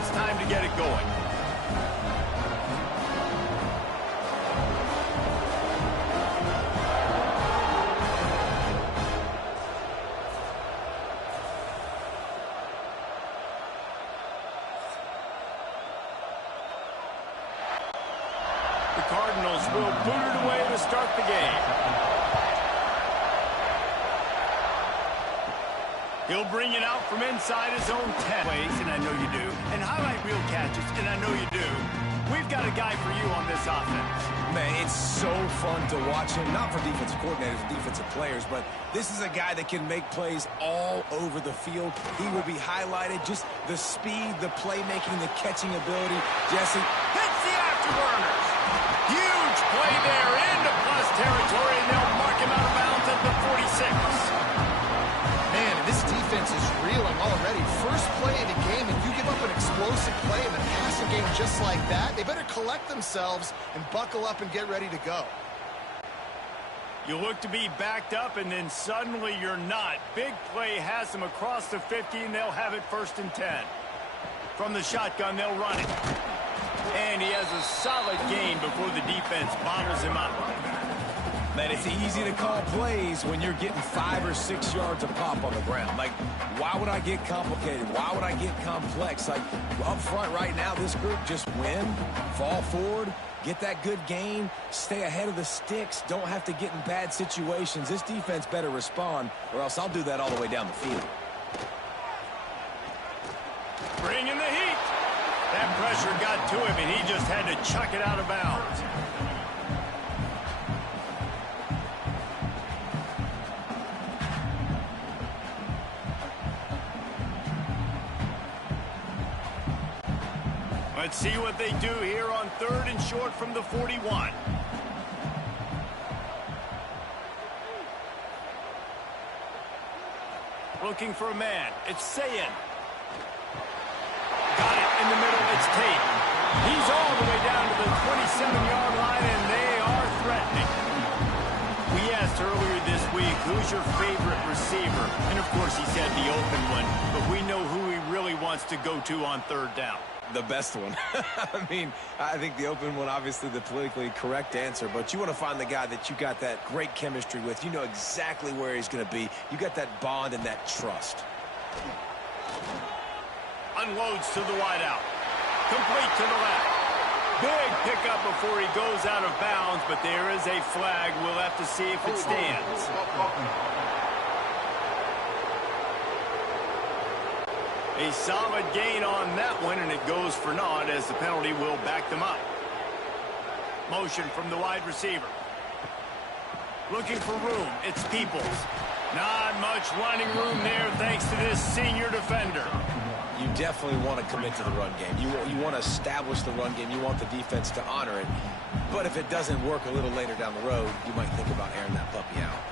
it's time to get it going. The Cardinals will boot it away to start the game. He'll bring it out from inside his own 10 ways, and I know you do, and highlight reel catches, and I know you do. We've got a guy for you on this offense. Man, it's so fun to watch him, not for defensive coordinators, defensive players, but this is a guy that can make plays all over the field. He will be highlighted, just the speed, the playmaking, the catching ability. Jesse hits the afterburners. Huge play there into plus territory, and they'll mark him out of bounds at the 46. Man, this defense is reeling already. First play of the game, and you give up an explosive play in the passing game just like that, they better collect themselves and buckle up and get ready to go. You look to be backed up, and then suddenly you're not. Big play has them across the 50, and they'll have it 1st and 10. From the shotgun, they'll run it. And he has a solid gain before the defense bottles him up. Man, it's easy to call plays when you're getting 5 or 6 yards of pop on the ground. Like, why would I get complicated? Why would I get complex? Like, up front right now, this group just win, fall forward, get that good gain, stay ahead of the sticks, don't have to get in bad situations. This defense better respond, or else I'll do that all the way down the field. Bring in the heat. That pressure got to him, and he just had to chuck it out of bounds. Let's see what they do here on 3rd and short from the 41. Looking for a man. It's Sayin. Got it in the middle. It's Tate. He's all the way down to the 27-yard line, and they are threatening. We asked earlier this week, who's your favorite receiver? And, of course, he said the open one, but we know who he really wants to go to on 3rd down. The best one. I mean, I think the open one, obviously the politically correct answer, but you want to find the guy that you got that great chemistry with. You know exactly where he's going to be. You got that bond and that trust. Unloads to the wideout. Complete to the left. Big pickup before he goes out of bounds, but there is a flag. We'll have to see if it stands. A solid gain on that one, and it goes for naught as the penalty will back them up. Motion from the wide receiver. Looking for room. It's Peoples. Not much running room there thanks to this senior defender. You definitely want to commit to the run game. You want to establish the run game. You want the defense to honor it. But if it doesn't work a little later down the road, you might think about airing that puppy out.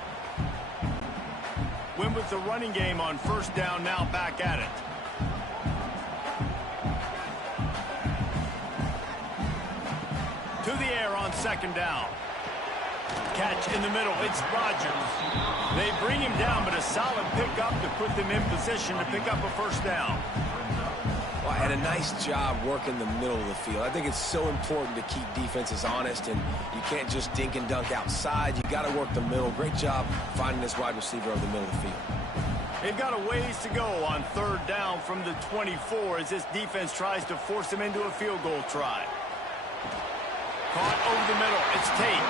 Win with the running game on 1st down, now back at it. To the air on 2nd down. Catch in the middle. It's Rodgers. They bring him down, but a solid pickup to put them in position to pick up a 1st down. Well, and a nice job working the middle of the field. I think it's so important to keep defenses honest, and you can't just dink and dunk outside. You got to work the middle. Great job finding this wide receiver over the middle of the field. They've got a ways to go on 3rd down from the 24 as this defense tries to force them into a field goal try. Caught over the middle. It's Tate.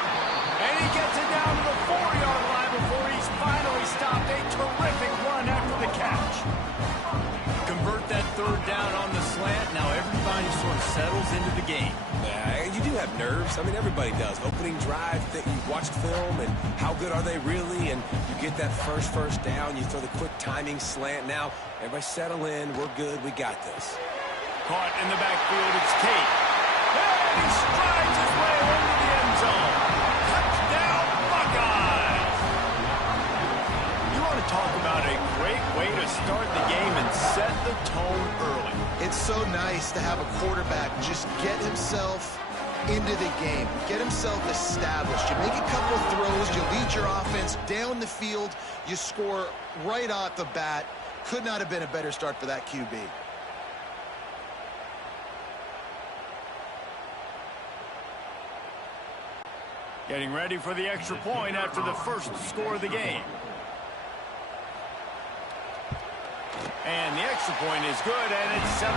And he gets it down to the 4-yard line before he's finally stopped. A terrific run after the catch. Convert that 3rd down on the slant. Now everybody sort of settles into the game. Yeah, you do have nerves. I mean, everybody does. Opening drive, you've watched film, and how good are they really? And you get that first down. You throw the quick timing slant. Now, everybody settle in. We're good. We got this. Caught in the backfield. It's Tate. And he strides his way into the end zone. Touchdown, Buckeyes! You want to talk about a great way to start the game and set the tone early. It's so nice to have a quarterback just get himself into the game, get himself established. You make a couple of throws, you lead your offense down the field, you score right off the bat. Could not have been a better start for that QB. Getting ready for the extra point after the first score of the game. And the extra point is good, and it's 7-0.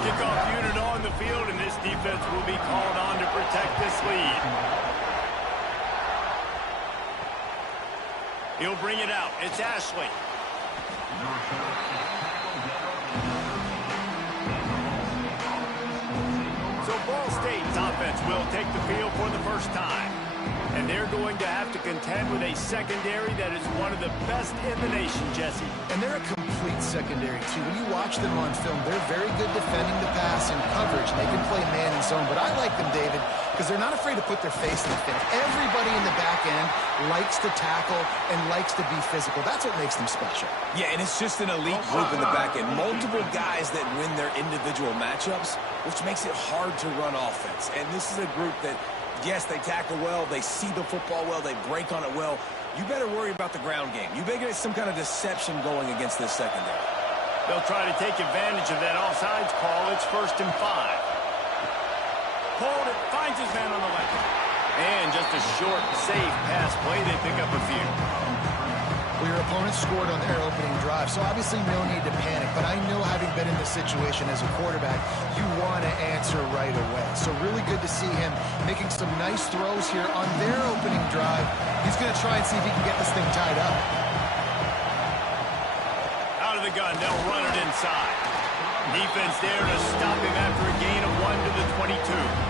Kickoff unit on the field, and this defense will be called on to protect this lead. He'll bring it out. It's Ashley. So Ball State's offense will take the field for the first time. And they're going to have to contend with a secondary that is one of the best in the nation, Jesse. And they're a complete secondary, too. When you watch them on film, they're very good defending the pass and coverage. They can play man and zone. But I like them, David, because they're not afraid to put their face in the finish. Everybody in the back end likes to tackle and likes to be physical. That's what makes them special. Yeah, and it's just an elite group in the back end. Multiple guys that win their individual matchups, which makes it hard to run offense. And this is a group that, yes, they tackle well, they see the football well, they break on it well. You better worry about the ground game. You better get some kind of deception going against this secondary. They'll try to take advantage of that offsides call. It's 1st and 5. Hold it, finds his man on the left. And just a short, safe pass play. They pick up a few. Well, your opponent scored on their opening drive, so obviously no need to panic. But I know, having been in this situation as a quarterback, you want to answer right away. So really good to see him making some nice throws here on their opening drive. He's going to try and see if he can get this thing tied up. Out of the gun, they'll run it inside. Defense there to stop him after a gain of 1 to the 22.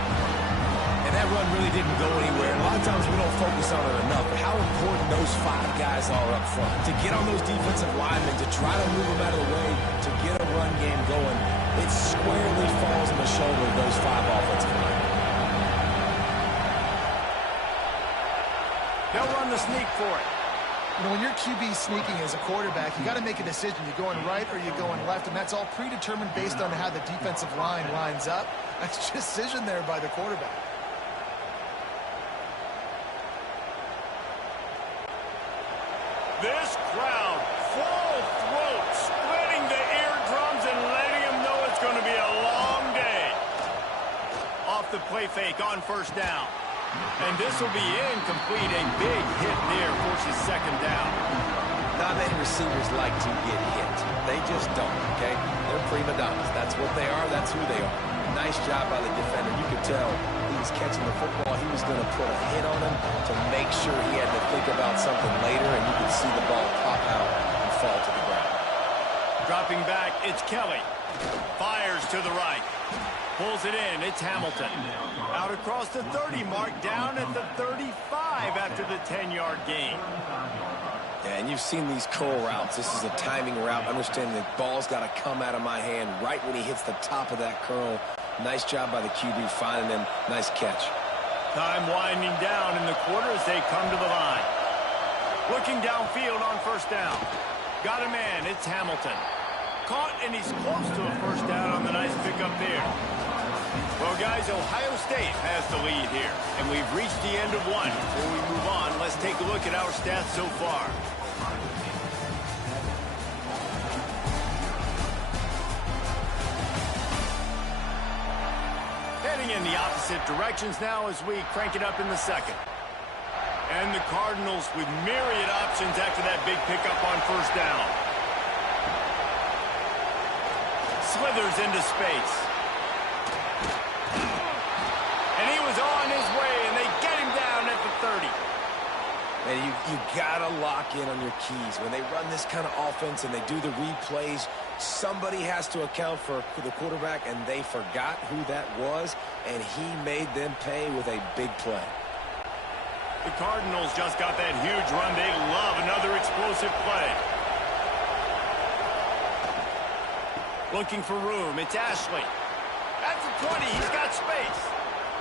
And that run really didn't go anywhere. A lot of times we don't focus on it enough, but how important those 5 guys are up front. To get on those defensive linemen, to try to move them out of the way, to get a run game going, it squarely falls on the shoulder of those 5 offensive linemen. They'll run the sneak for it. You know, when you're QB sneaking as a quarterback, you got to make a decision. You're going right or you're going left, and that's all predetermined based on how the defensive line lines up. That's decision there by the quarterback. This crowd, full throat, splitting the eardrums and letting them know it's going to be a long day. Off the play fake on 1st down. And this will be incomplete. A big hit there forces 2nd down. Not many receivers like to get hit. They just don't, okay? They're prima donnas. That's what they are. That's who they are. Nice job by the defender. You could tell he was catching the football. He was going to put a hit on him to make sure he had to think about something later, and you could see the ball pop out and fall to the ground. Dropping back, it's Kelly. Fires to the right. Pulls it in, it's Hamilton. Out across the 30 mark, down at the 35 after the 10-yard gain. Yeah, and you've seen these curl routes. This is a timing route. Understanding the ball's got to come out of my hand right when he hits the top of that curl. Nice job by the QB finding him. Nice catch. Time winding down in the quarter as they come to the line. Looking downfield on 1st down. Got a man, it's Hamilton. Caught, and he's close to a 1st down on the nice pickup there. Well, guys, Ohio State has the lead here, and we've reached the end of 1. Before we move on, let's take a look at our stats so far. Heading in the opposite directions now as we crank it up in the 2nd. And the Cardinals with myriad options after that big pickup on 1st down. Slithers into space. And he was on his way, and they get him down at the 30. And you got to lock in on your keys. When they run this kind of offense and they do the replays, somebody has to account for the quarterback, and they forgot who that was, and he made them pay with a big play. The Cardinals just got that huge run. They love another explosive play. Looking for room. It's Ashley. At the 20, he's got space.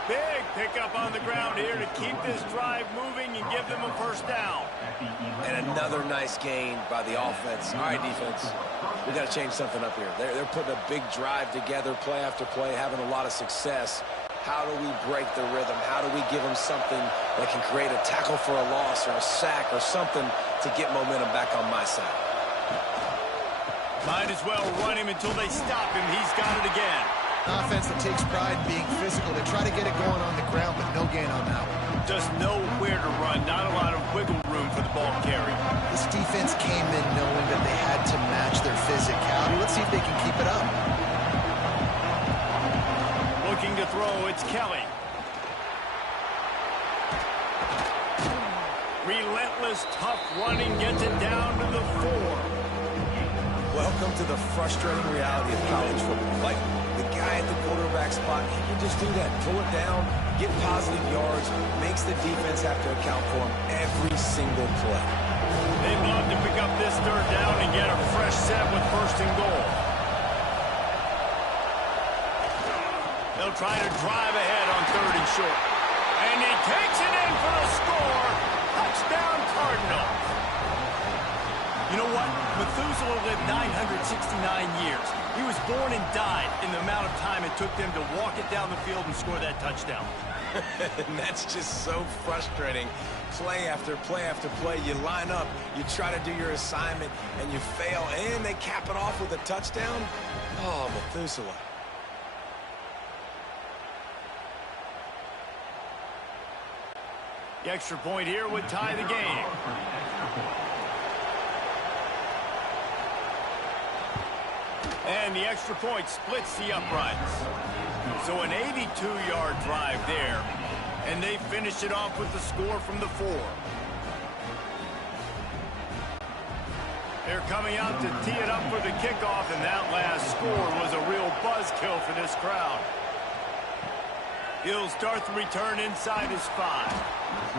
Big pickup on the ground here to keep this drive moving and give them a 1st down. And another nice gain by the offense. All right, defense, we got to change something up here. They're putting a big drive together, play after play, having a lot of success. How do we break the rhythm? How do we give them something that can create a tackle for a loss or a sack or something to get momentum back on my side? Might as well run him until they stop him. He's got it again. An offense that takes pride in being physical. They try to get it going on the ground, but no gain on that one. Just know where to run. Not a lot of wiggle room for the ball carry. This defense came in knowing that they had to match their physicality. Let's see if they can keep it up. Looking to throw, it's Kelly. Relentless, tough running, gets it down to the 4. Welcome to the frustrating reality of college football. Like, the guy at the quarterback spot, he can just do that. Pull it down, get positive yards, makes the defense have to account for him every single play. They'd love to pick up this 3rd down and get a fresh set with 1st and goal. They'll try to drive ahead on 3rd and short. And he takes it in for the score. Touchdown, Cardinals. You know what? Methuselah lived 969 years. He was born and died in the amount of time it took them to walk it down the field and score that touchdown. And that's just so frustrating. Play after play after play. You line up, you try to do your assignment, and you fail, and they cap it off with a touchdown. Oh, Methuselah. The extra point here would tie the game. And the extra point splits the uprights. So an 82-yard drive there. And they finish it off with the score from the 4. They're coming out to tee it up for the kickoff, and that last score was a real buzzkill for this crowd. He'll start the return inside his 5.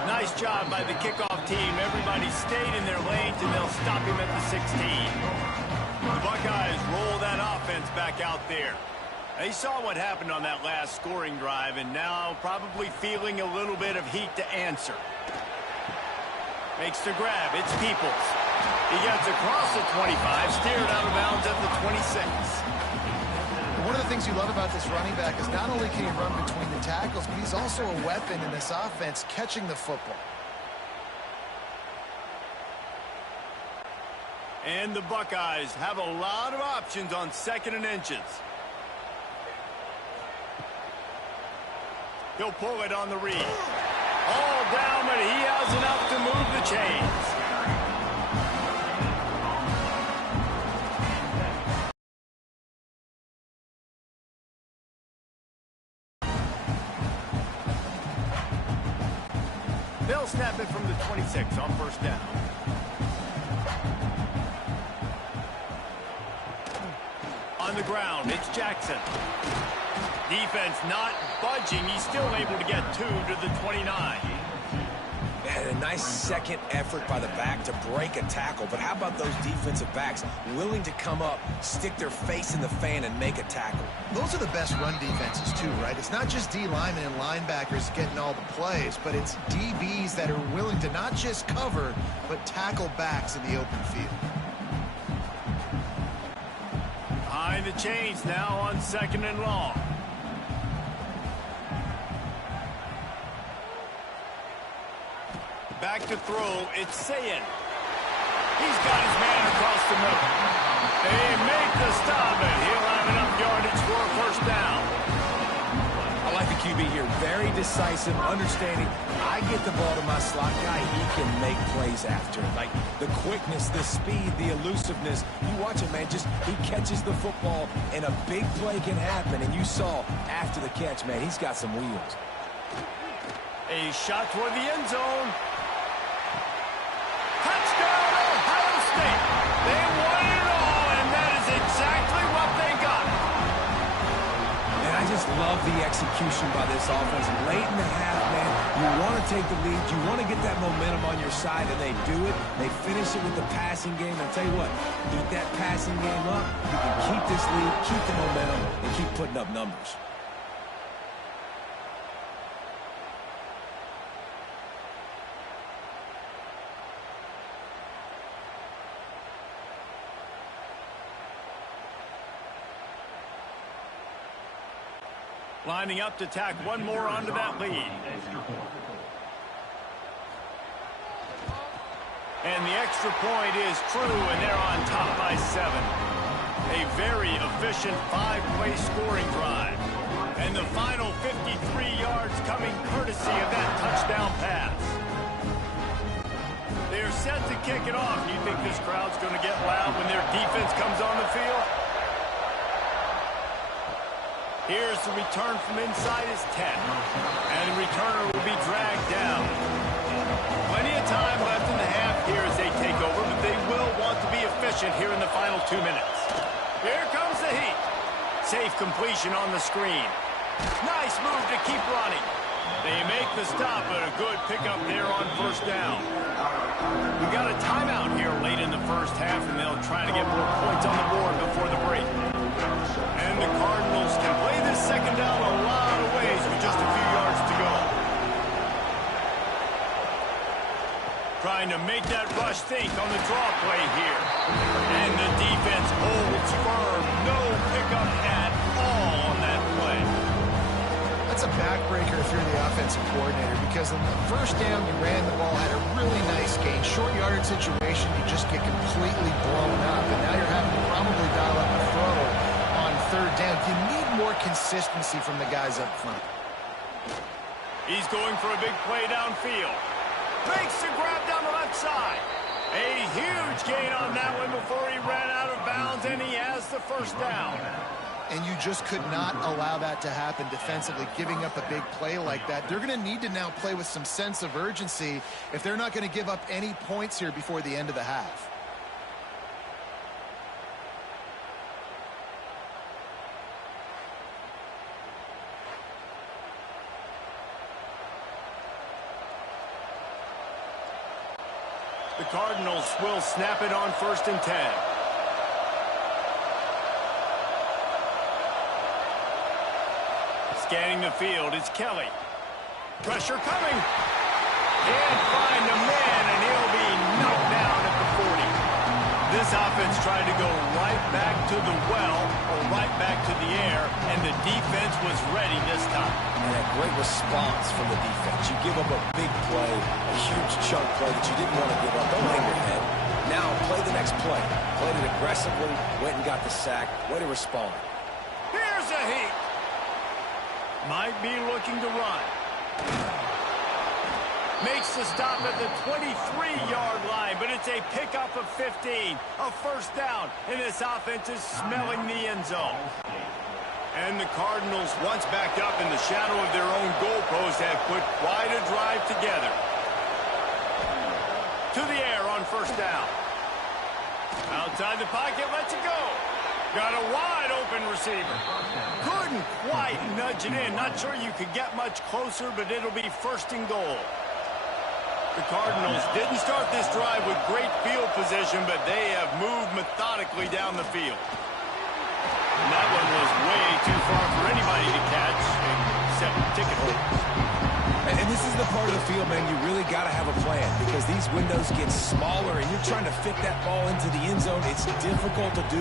Nice job by the kickoff team. Everybody stayed in their lanes, and they'll stop him at the 16. The Buckeyes roll that offense back out there. They saw what happened on that last scoring drive, and now probably feeling a little bit of heat to answer. Makes the grab. It's Peoples. He gets across the 25, steered out of bounds at the 26. One of the things you love about this running back is not only can he run between the tackles, but he's also a weapon in this offense catching the football. And the Buckeyes have a lot of options on 2nd and inches. He'll pull it on the read. All down, but he has enough to move the chains. They'll snap it from the 26 on 1st down. On the ground, it's Jackson. Defense not budging. He's still able to get 2 to the 29. Man, a nice second effort by the back to break a tackle. But how about those defensive backs willing to come up, stick their face in the fan, and make a tackle? Those are the best run defenses too, right? It's not just D linemen and linebackers getting all the plays, but it's DBs that are willing to not just cover, but tackle backs in the open field. Behind the chains now on 2nd and long. Back to throw, it's Sayin. He's got his man across the middle. They make the stop, and he'll have enough yardage for a 1st down. I like the QB here. Very decisive, understanding. I get the ball to my slot guy. He can make plays after. Like the quickness, the speed, the elusiveness. You watch it, man. Just he catches the football, and a big play can happen. And you saw after the catch, man, he's got some wheels. A shot toward the end zone. Touchdown, Ohio State. They won it all, and that is exactly what they got. And I just love the execution by this offense. Late in the half, man, you want to take the lead. You want to get that momentum on your side, and they do it. They finish it with the passing game. I'll tell you what, keep that passing game up. You can keep this lead, keep the momentum, and keep putting up numbers. Lining up to tack one more onto that lead. And the extra point is true, and they're on top by 7. A very efficient 5-play scoring drive. And the final 53 yards coming courtesy of that touchdown pass. They're set to kick it off. Do you think this crowd's going to get loud when their defense comes on the field? Here's the return from inside his 10. And the returner will be dragged down. Plenty of time left in the half here as they take over, but they will want to be efficient here in the final 2 minutes. Here comes the heat. Safe completion on the screen. Nice move to keep running. They make the stop, but a good pickup there on first down. We got a timeout here late in the first half, and they'll try to get more points on the board before the break. And the Cardinals can play this second down a lot of ways with just a few yards to go. Trying to make that rush think on the draw play here. And the defense holds firm. No pickup at all on that play. That's a backbreaker if you're the offensive coordinator, because on the first down, you ran the ball, had a really nice gain. Short yardage situation, you just get completely blown up, and now you're having to probably dial up a throw on third down. You need more consistency from the guys up front. He's going for a big play downfield. Makes the grab down the left side. A huge gain on that one before he ran out of bounds, and he has the first down. And you just could not allow that to happen defensively, giving up a big play like that. They're going to need to now play with some sense of urgency if they're not going to give up any points here before the end of the half. The Cardinals will snap it on 1st and 10. Scanning the field, it's Kelly. Pressure coming. Can't find a man, and he'll be knocked down at the 40. This offense tried to go right back to the well, or right back to the air, and the defense was ready this time. And a great response from the defense. You give up a big play, a huge chunk play that you didn't want to give up. Don't hang your head. Now play the next play. Played it aggressively, went and got the sack. Way to respond. Here's a heat. Might be looking to run. Makes the stop at the 23-yard line, but it's a pickup of 15. A first down, and this offense is smelling the end zone. And the Cardinals, once backed up in the shadow of their own goalpost, have put quite a drive together. To the air on first down. Outside the pocket, lets it go. Got a wide-open receiver. Couldn't quite nudge it in. Not sure you could get much closer, but it'll be 1st and goal. The Cardinals didn't start this drive with great field position, but they have moved methodically down the field. And that one was way too far for anybody to catch, except ticket holders. And this is the part of the field, man, you really got to have a plan because these windows get smaller and you're trying to fit that ball into the end zone. It's difficult to do.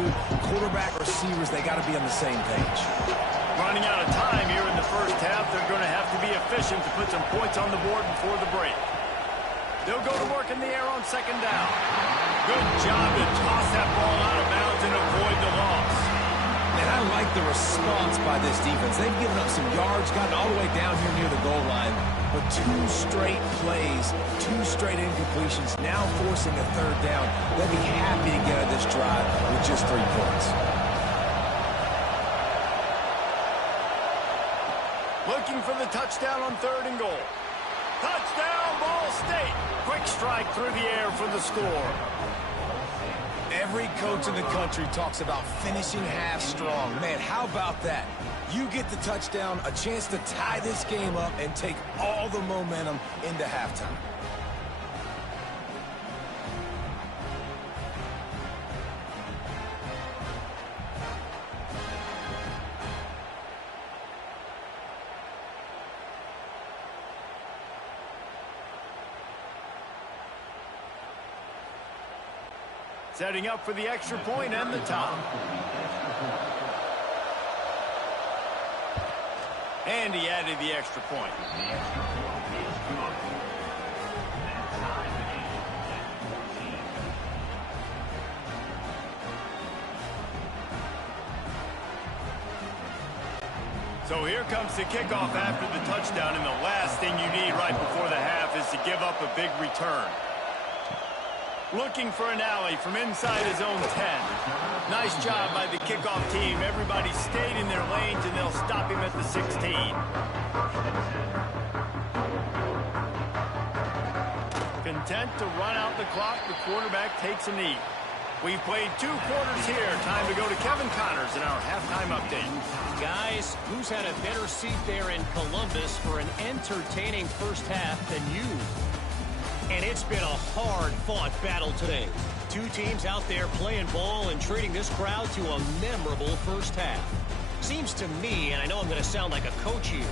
Quarterback, receivers, they got to be on the same page. Running out of time here in the first half, they're going to have to be efficient to put some points on the board before the break. They'll go to work in the air on 2nd down. Good job to toss that ball out of bounds and avoid the loss. And I like the response by this defense. They've given up some yards, gotten all the way down here near the goal line. But 2 straight plays, 2 straight incompletions, now forcing a 3rd down. They'll be happy to get out of this drive with just 3 points. Looking for the touchdown on 3rd and goal. Touchdown, Ball State. Quick strike through the air for the score. Every coach in the country talks about finishing half strong. Man, how about that? You get the touchdown, a chance to tie this game up and take all the momentum into halftime. Setting up for the extra point and the top. And he added the extra point. So here comes the kickoff after the touchdown, and the last thing you need right before the half is to give up a big return. Looking for an alley from inside his own 10. Nice job by the kickoff team. Everybody stayed in their lanes, and they'll stop him at the 16. Content to run out the clock, the quarterback takes a knee. We've played 2 quarters here. Time to go to Kevin Connors in our halftime update. Guys, who's had a better seat there in Columbus for an entertaining first half than you? And it's been a hard-fought battle today. 2 teams out there playing ball and treating this crowd to a memorable first half. Seems to me, and I know I'm going to sound like a coach here,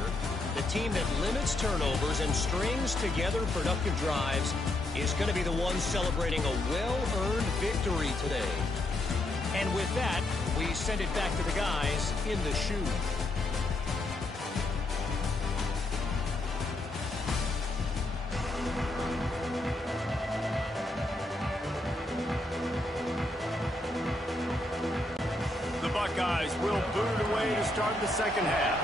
the team that limits turnovers and strings together productive drives is going to be the one celebrating a well-earned victory today. And with that, we send it back to the guys in the shoe. The Buckeyes will boot it away to start the second half.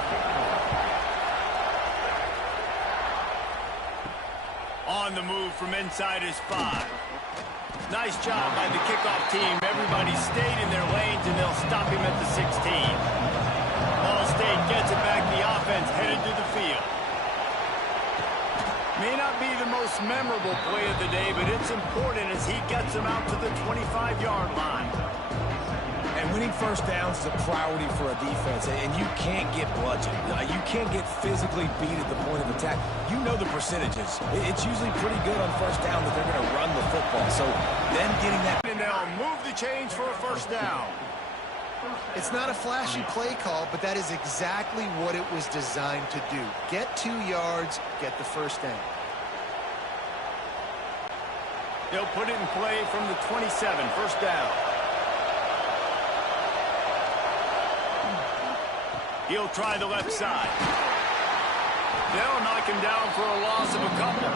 On the move from inside his 5. Nice job by the kickoff team. Everybody stayed in their lanes, and they'll stop him at the 16. Ball State gets it back. The offense headed to the field. May not be the most memorable play of the day, but it's important as he gets them out to the 25-yard line. And winning first downs is a priority for a defense, and you can't get bludgeoned. You can't get physically beat at the point of attack. You know the percentages. It's usually pretty good on first down that they're going to run the football. So then getting that... And they'll move the chains for a first down. It's not a flashy play call, but that is exactly what it was designed to do. Get 2 yards, get the first down. They'll put it in play from the 27, first down. He'll try the left side. They'll knock him down for a loss of a couple.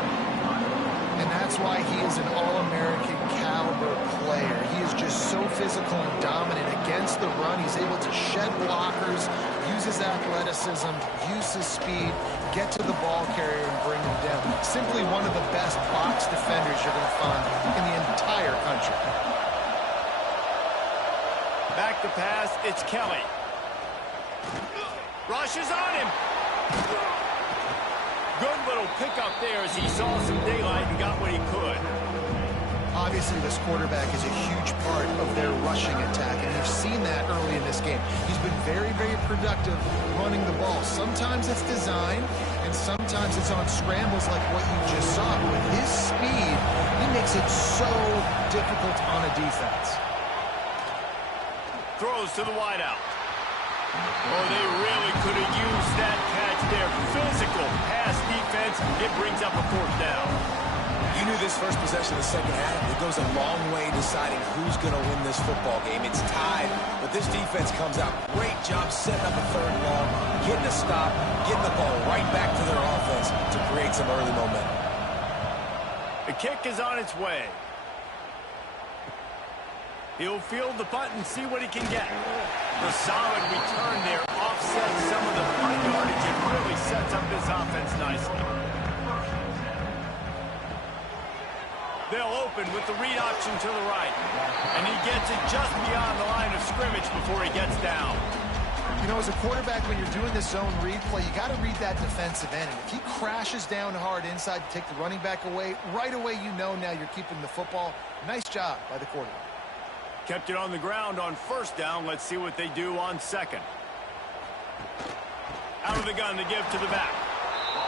And that's why he is an All-American caliber player. He is just so physical and dominant against the run. He's able to shed blockers, use his athleticism, use his speed, get to the ball carrier and bring him down. Simply one of the best box defenders you're going to find in the entire country. Back to pass, it's Kelly. Rushes on him. Good little pickup there as he saw some daylight and got what he could. Obviously, this quarterback is a huge part of their rushing attack, and you've seen that early in this game. He's been very, very productive running the ball. Sometimes it's design, and sometimes it's on scrambles like what you just saw. But with his speed, he makes it so difficult on a defense. Throws to the wideout. Oh, they really could have used that catch there. Physical pass defense. It brings up a fourth down. You knew this first possession of the second half, it goes a long way deciding who's going to win this football game. It's tied, but this defense comes out. Great job setting up a third and long, getting a stop, getting the ball right back to their offense to create some early momentum. The kick is on its way. He'll field the punt and see what he can get. The solid return there offsets some of the punt yardage and really sets up this offense nicely. They'll open with the read option to the right. And he gets it just beyond the line of scrimmage before he gets down. You know, as a quarterback, when you're doing this zone read play, you got to read that defensive end. And if he crashes down hard inside to take the running back away, right away you know now you're keeping the football. Nice job by the quarterback. Kept it on the ground on first down. Let's see what they do on second. Out of the gun to give to the back.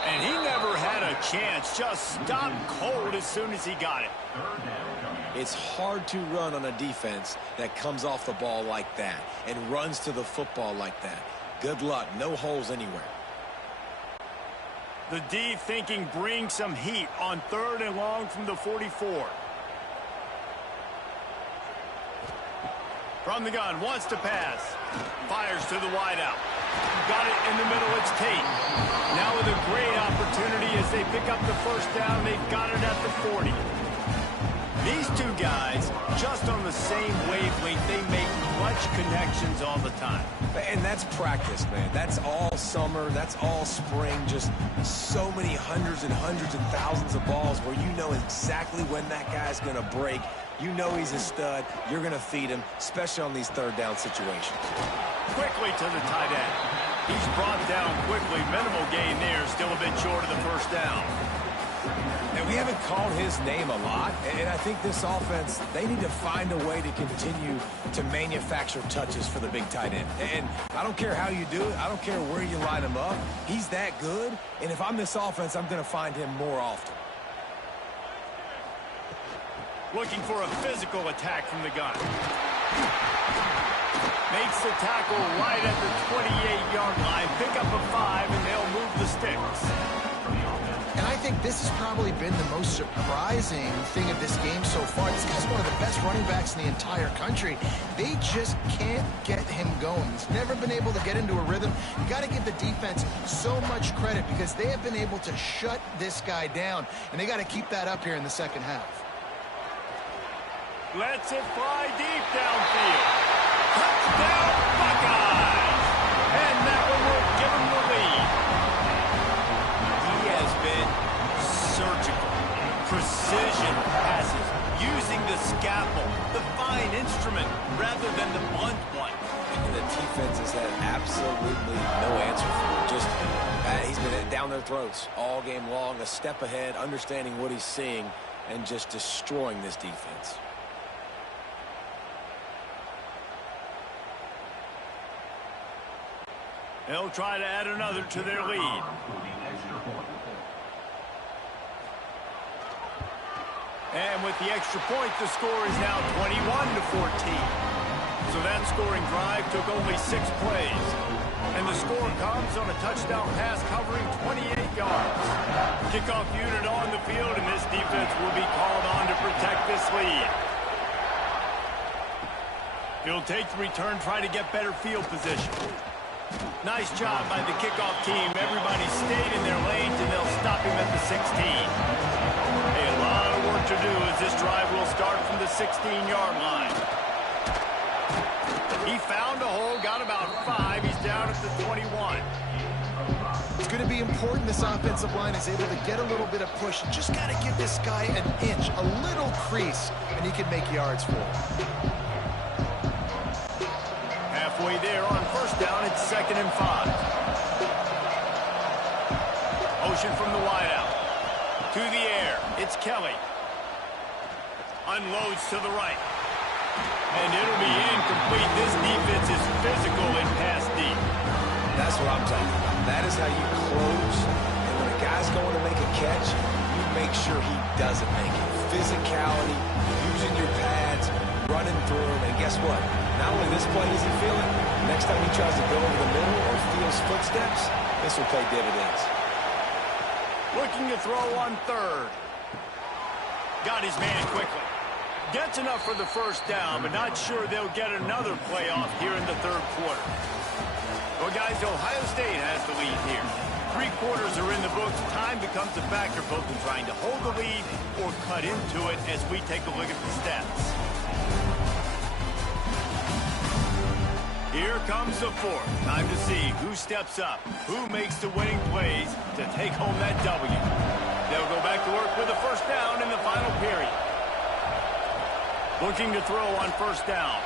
And he never had a chance. Just stopped cold as soon as he got it. It's hard to run on a defense that comes off the ball like that and runs to the football like that. Good luck. No holes anywhere. The D thinking bring some heat on third and long from the 44. From the gun, wants to pass. Fires to the wideout. Got it in the middle, it's Tate. Now with a great opportunity as they pick up the first down, they've got it at the 40. These two guys, just on the same wavelength, they make clutch connections all the time. And that's practice, man. That's all summer. That's all spring. Just so many hundreds and hundreds and thousands of balls where you know exactly when that guy's going to break. You know he's a stud. You're going to feed him, especially on these third down situations. Quickly to the tight end. He's brought down quickly. Minimal gain there. Still a bit short of the first down. And we haven't called his name a lot, and I think this offense, they need to find a way to continue to manufacture touches for the big tight end. And I don't care how you do it. I don't care where you line him up. He's that good, and if I'm this offense, I'm going to find him more often. Looking for a physical attack from the gun. Makes the tackle right at the 28-yard line. Pick up a 5, and they'll move the sticks. And I think this has probably been the most surprising thing of this game so far. This guy's one of the best running backs in the entire country. They just can't get him going. He's never been able to get into a rhythm. You got to give the defense so much credit because they have been able to shut this guy down, and they got to keep that up here in the second half. Lets it fly deep downfield. Touchdown, Buckeyes! And that one will give him the lead. He has been surgical. Precision passes. Using the scalpel, the fine instrument, rather than the blunt one. And the defense has had absolutely no answer for him. Just, he's been down their throats all game long, a step ahead, understanding what he's seeing, and just destroying this defense. They'll try to add another to their lead. And with the extra point, the score is now 21-14. So that scoring drive took only 6 plays. And the score comes on a touchdown pass covering 28 yards. Kickoff unit on the field, and this defense will be called on to protect this lead. He'll take the return, try to get better field position. Nice job by the kickoff team. Everybody stayed in their lanes, and they'll stop him at the 16. Hey, a lot of work to do as this drive will start from the 16-yard line. He found a hole, got about 5. He's down at the 21. It's going to be important this offensive line is able to get a little bit of push. You just got to give this guy an inch, a little crease, and he can make yards for it. Halfway there on first down, it's 2nd and 5. Motion from the wideout. To the air, it's Kelly. Unloads to the right. And it'll be incomplete. This defense is physical in pass deep. That's what I'm talking about. That is how you close. And when a guy's going to make a catch, you make sure he doesn't make it. Physicality, using your pads, running through him, and guess what? Not only this play does he feel it, next time he tries to go over the middle or feels footsteps, this will pay dividends. Looking to throw on 3rd. Got his man quickly. Gets enough for the first down, but not sure they'll get another play off here in the 3rd quarter. Well, guys, Ohio State has the lead here. 3 quarters are in the books. Time becomes a factor both in trying to hold the lead or cut into it as we take a look at the stats. Here comes the 4th. Time to see who steps up, who makes the winning plays to take home that W. They'll go back to work with a first down in the final period. Looking to throw on first down.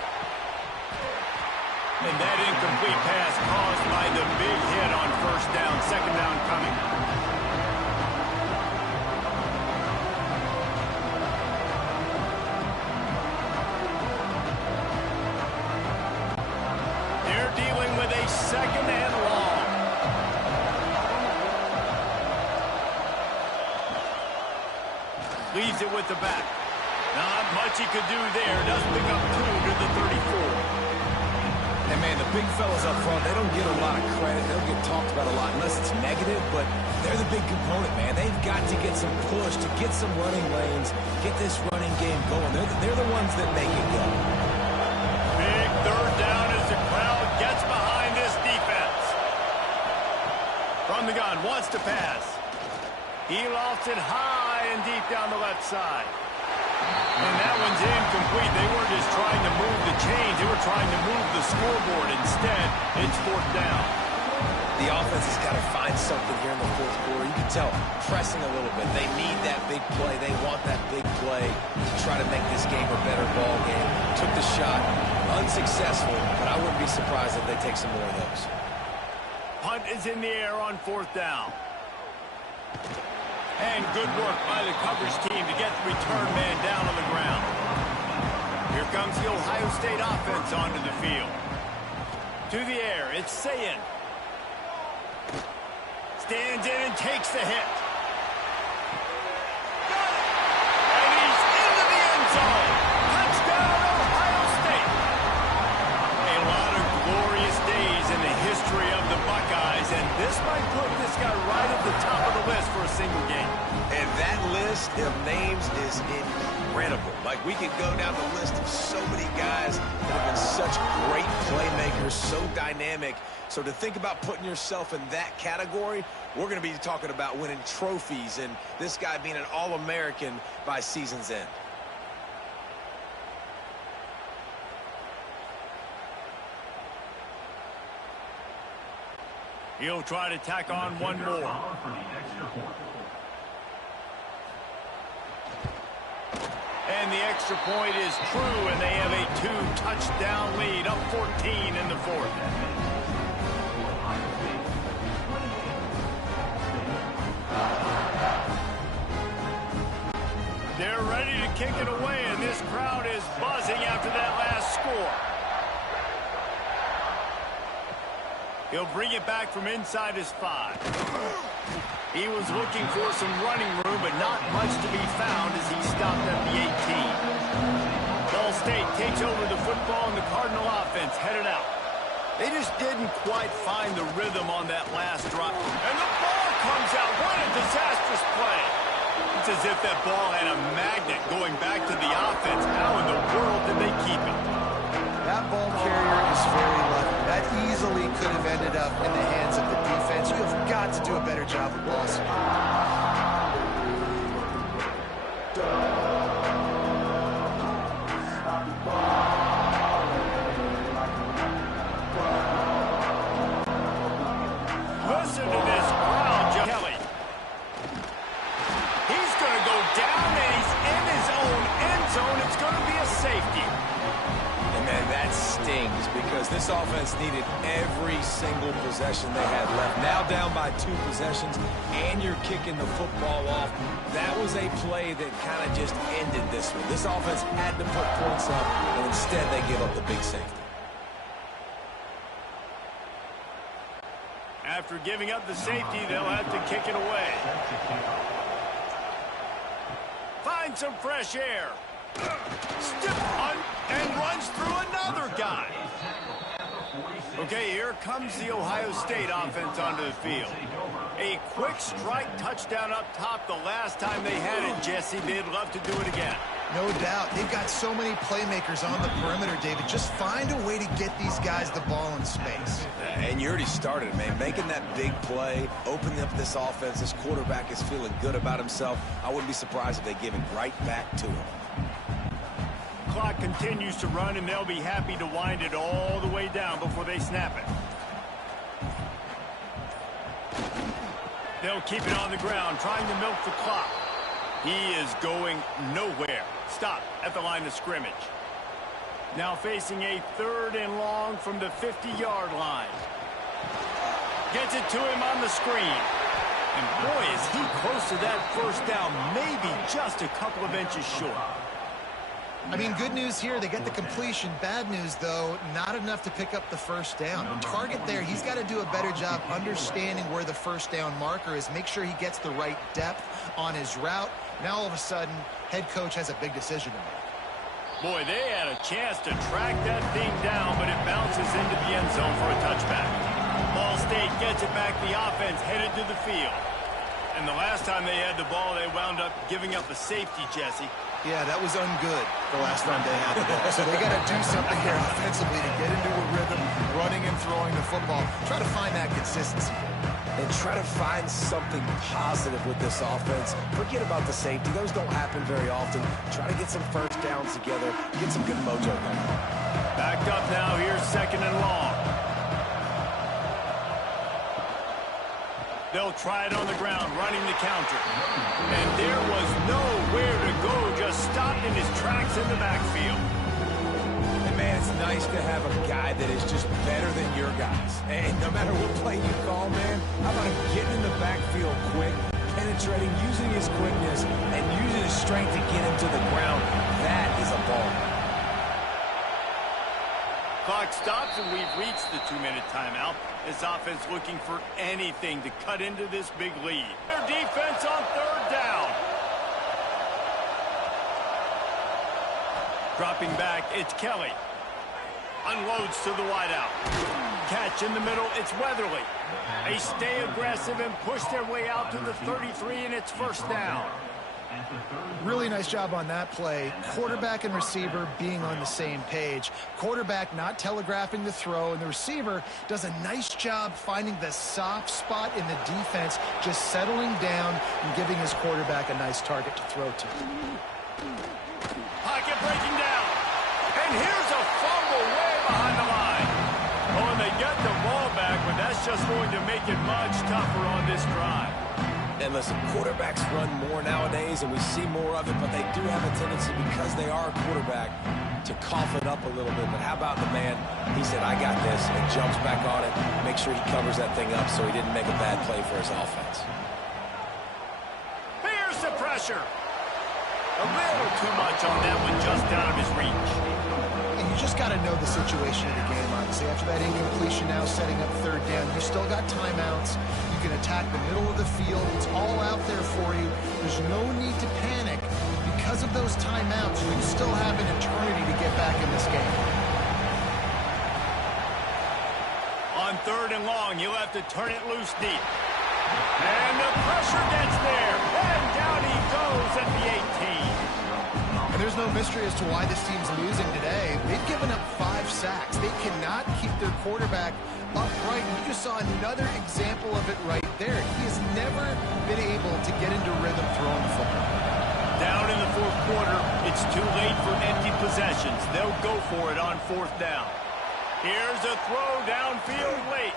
And that incomplete pass caused by the big hit on first down. 2nd down coming. They're dealing with a 2nd and long. Leaves it with the back. Not much he could do there. Does pick up 2 to the 34. And, man, the big fellas up front, they don't get a lot of credit. They don't get talked about a lot unless it's negative, but they're the big component, man. They've got to get some push, to get some running lanes, get this running game going. They're the ones that make it go. Big 3rd down as the crowd gets behind this defense. From the gun, wants to pass. He lofts it high and deep down the left side. And that one's incomplete. They weren't just trying to move the chains. They were trying to move the scoreboard. Instead, it's fourth down. The offense has got to find something here in the fourth quarter. You can tell, pressing a little bit. They need that big play. They want that big play to try to make this game a better ball game. Took the shot, unsuccessful, but I wouldn't be surprised if they take some more of those. Punt is in the air on fourth down. And good work by the coverage team to get the return man down on the ground. Here comes the Ohio State offense onto the field. To the air, it's Sayin. Stands in and takes the hit. Got it! And he's into the end zone. Touchdown, Ohio State. A lot of glorious days in the history of the Buckeyes, and this might put this guy right at the top of the list for a single game. And that list of names is incredible. Like, we could go down the list of so many guys that have been such great playmakers, so dynamic. So to think about putting yourself in that category, we're going to be talking about winning trophies and this guy being an All-American by season's end. He'll try to tack on one more. And the extra point is true, and they have a 2-touchdown lead, up 14 in the fourth. They're ready to kick it away, and this crowd is buzzing after that last score. He'll bring it back from inside his 5. He was looking for some running room, but not much to be found as he stopped at the 18. Ball State takes over the football, and the Cardinal offense headed out. They just didn't quite find the rhythm on that last drive. And the ball comes out. What a disastrous play. It's as if that ball had a magnet going back to the offense. How in the world did they keep it? That ball carrier is very lucky. That easily could have ended up in the hands of the defense. You have got to do a better job of ball security. Listen to this crowd, Kelly. He's going to go down, and he's in his own end zone. It's going to be a safety. And man, that stings because this offense needed every single possession they had left. Now down by 2 possessions, and you're kicking the football off. That was a play that kind of just ended this one. This offense had to put points up, and instead they give up the big safety. After giving up the safety, they'll have to kick it away. Find some fresh air. Step on and runs through another guy. Okay, here comes the Ohio State offense onto the field. A quick strike touchdown up top the last time they had it, Jesse. They'd love to do it again. No doubt. They've got so many playmakers on the perimeter, David. Just find a way to get these guys the ball in space. And you already started, man. Making that big play, opening up this offense. This quarterback is feeling good about himself. I wouldn't be surprised if they give it right back to him. Clock continues to run, and they'll be happy to wind it all the way down before they snap it. They'll keep it on the ground, trying to milk the clock. He is going nowhere. Stop at the line of scrimmage. Now facing a 3rd and long from the 50-yard line. Gets it to him on the screen. And boy, is he close to that first down, maybe just a couple of inches short. I mean, good news here, they get the completion. Bad news, though, not enough to pick up the first down. Target there, he's got to do a better job understanding where the first down marker is. Make sure he gets the right depth on his route. Now, all of a sudden, head coach has a big decision to make. Boy, they had a chance to track that thing down, but it bounces into the end zone for a touchback. Ball State gets it back. The offense headed to the field. And the last time they had the ball, they wound up giving up a safety, Jesse. Yeah, that was ungood the last time they had the ball. So they got to do something here offensively to get into a rhythm, running and throwing the football. Try to find that consistency. and try to find something positive with this offense. Forget about the safety. Those don't happen very often. Try to get some first downs together, get some good mojo going. Backed up now. Here's 2nd and long. They'll try it on the ground, running the counter. And there was nowhere to go, just stopped in his tracks in the backfield. And man, it's nice to have a guy that is just better than your guys. And no matter what play you call, man, how about him getting in the backfield quick, penetrating, using his quickness, and using his strength to get him to the ground. That is a ball. Clock stops, and we've reached the 2-minute timeout. This offense looking for anything to cut into this big lead. Their defense on 3rd down. Dropping back, it's Kelly. Unloads to the wideout. Catch in the middle, it's Weatherly. They stay aggressive and push their way out to the 33, and it's 1st down. Really nice job on that play. Quarterback and receiver being on the same page. Quarterback not telegraphing the throw, and the receiver does a nice job finding the soft spot in the defense, just settling down and giving his quarterback a nice target to throw to. Pocket breaking down. And here's a fumble way behind the line. Oh, and they get the ball back, but that's just going to make it much tougher on this drive. And listen, quarterbacks run more nowadays, and we see more of it, but they do have a tendency, because they are a quarterback, to cough it up a little bit. But how about the man? He said, I got this, and jumps back on it, make sure he covers that thing up so he didn't make a bad play for his offense. Here's the pressure. A little too much on that one, just out of his reach. And you just got to know the situation of the game, obviously. After that incompletion, now setting up 3rd down, you still got timeouts. You can attack the middle of the field. It's all out there for you. There's no need to panic. Because of those timeouts, you still have an eternity to get back in this game. On 3rd and long, he'll have to turn it loose deep. And the pressure gets there. And down he goes at the 18. And there's no mystery as to why this team's losing today. They've given up 5 sacks. They cannot keep their quarterback upright. You just saw another example of it right there. He has never been able to get into rhythm throwing the football. Down in the 4th quarter, it's too late for empty possessions. They'll go for it on 4th down. Here's a throw downfield late.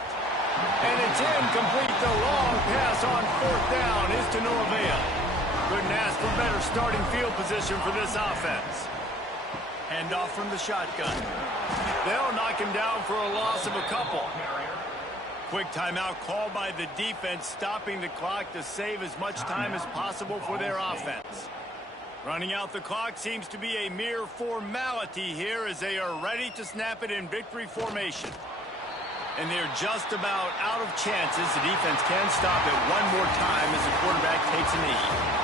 And it's incomplete. The long pass on 4th down is to no avail. Couldn't ask for better starting field position for this offense. Handoff from the shotgun. They'll knock him down for a loss of a couple. Quick timeout called by the defense, stopping the clock to save as much time as possible for their offense. Running out the clock seems to be a mere formality here as they are ready to snap it in victory formation. And they're just about out of chances. The defense can stop it one more time as the quarterback takes a knee.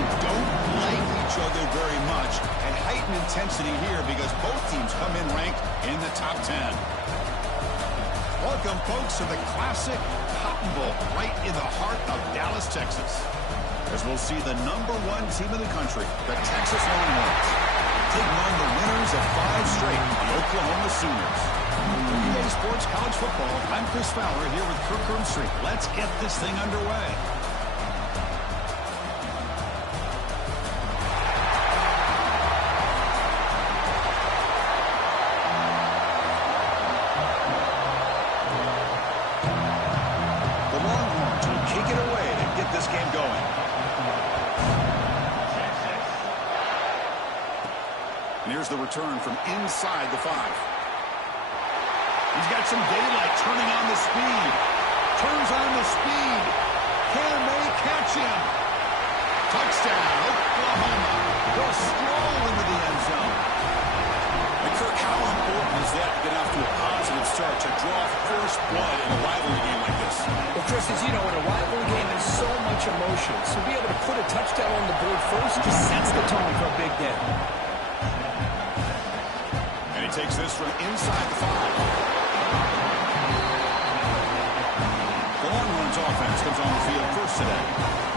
who don't like each other very much, and heightened intensity here because both teams come in ranked in the top 10. Welcome, folks, to the classic Cotton Bowl right in the heart of Dallas, Texas. As we'll see the #1 team in the country, the Texas Longhorns, taking on the winners of 5 straight, the Oklahoma Sooners. For EA Sports College Football, I'm Chris Fowler here with Kirk Street. Let's get this thing underway. The Longhorns will kick it away to get this game going. And here's the return from inside the 5. He's got some daylight turning on the speed. Turns on the speed. Can they catch him? Touchdown, Oklahoma. They'll stroll into the end zone. And Kirk, how important is that to get off to a positive start to draw first blood in a rivalry game like this? Well, Chris, as you know, in a rivalry game, there's so much emotion. So to be able to put a touchdown on the board first just sets the tone for a big day. And he takes this from inside the 5. Longhorns offense comes on the field first today.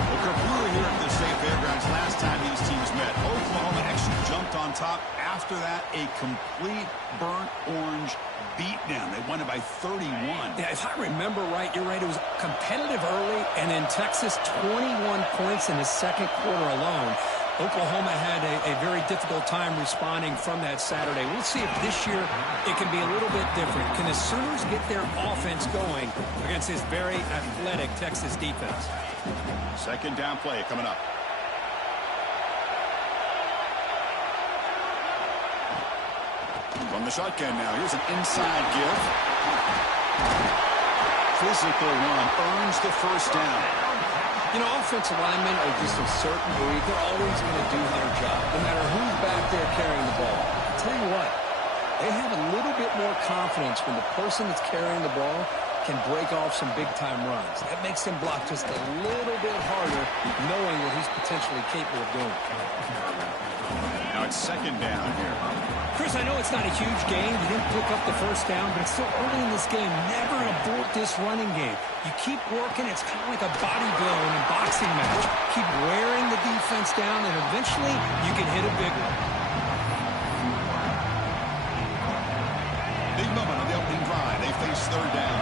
Well, Kirk, we were here at the State Fairgrounds last time these teams met. Oklahoma actually jumped on top. After that, a complete burnt orange beatdown. They won it by 31. Yeah, if I remember right, you're right. It was competitive early, and then Texas 21 points in the second quarter alone. Oklahoma had a very difficult time responding from that Saturday. We'll see if this year it can be a little bit different. Can the Sooners get their offense going against this very athletic Texas defense? Second down play coming up. From the shotgun now. Here's an inside give. Physical run earns the first down. You know, offensive linemen are just a certain breed. They're always going to do their job, no matter who's back there carrying the ball. I'll tell you what, they have a little bit more confidence when the person that's carrying the ball can break off some big-time runs. That makes him block just a little bit harder, knowing what he's potentially capable of doing. Now it's second down here. Chris, I know it's not a huge game. You didn't pick up the first down, but it's still early in this game. Never abort this running game. You keep working. It's kind of like a body blow in a boxing match. Keep wearing the defense down, and eventually you can hit a big one. Big moment on the opening drive. They face third down.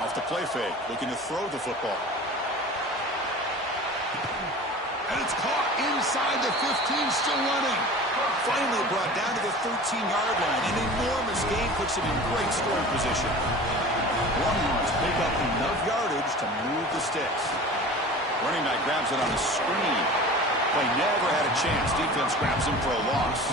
Off the play fake, looking to throw the football. And it's caught inside the 15, still running. Finally brought down to the 13-yard line. An enormous gain puts him in great scoring position. Longhorns pick up enough yardage to move the sticks. Running back grabs it on the screen. Play never had a chance. Defense grabs him for a loss.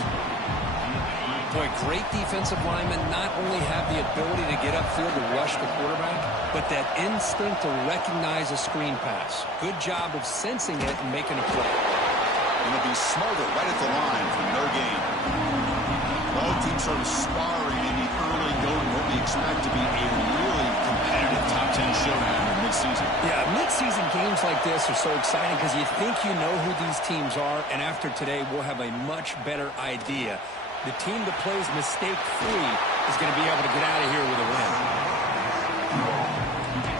Boy, great defensive linemen not only have the ability to get upfield and rush the quarterback, but that instinct to recognize a screen pass. Good job of sensing it and making a play. And they'll be smothered right at the line for no gain. Both teams sort of sparring in the early going what we expect to be a really competitive top 10 showdown in midseason. Yeah, midseason games like this are so exciting because you think you know who these teams are, and after today we'll have a much better idea. The team that plays mistake-free is going to be able to get out of here with a win.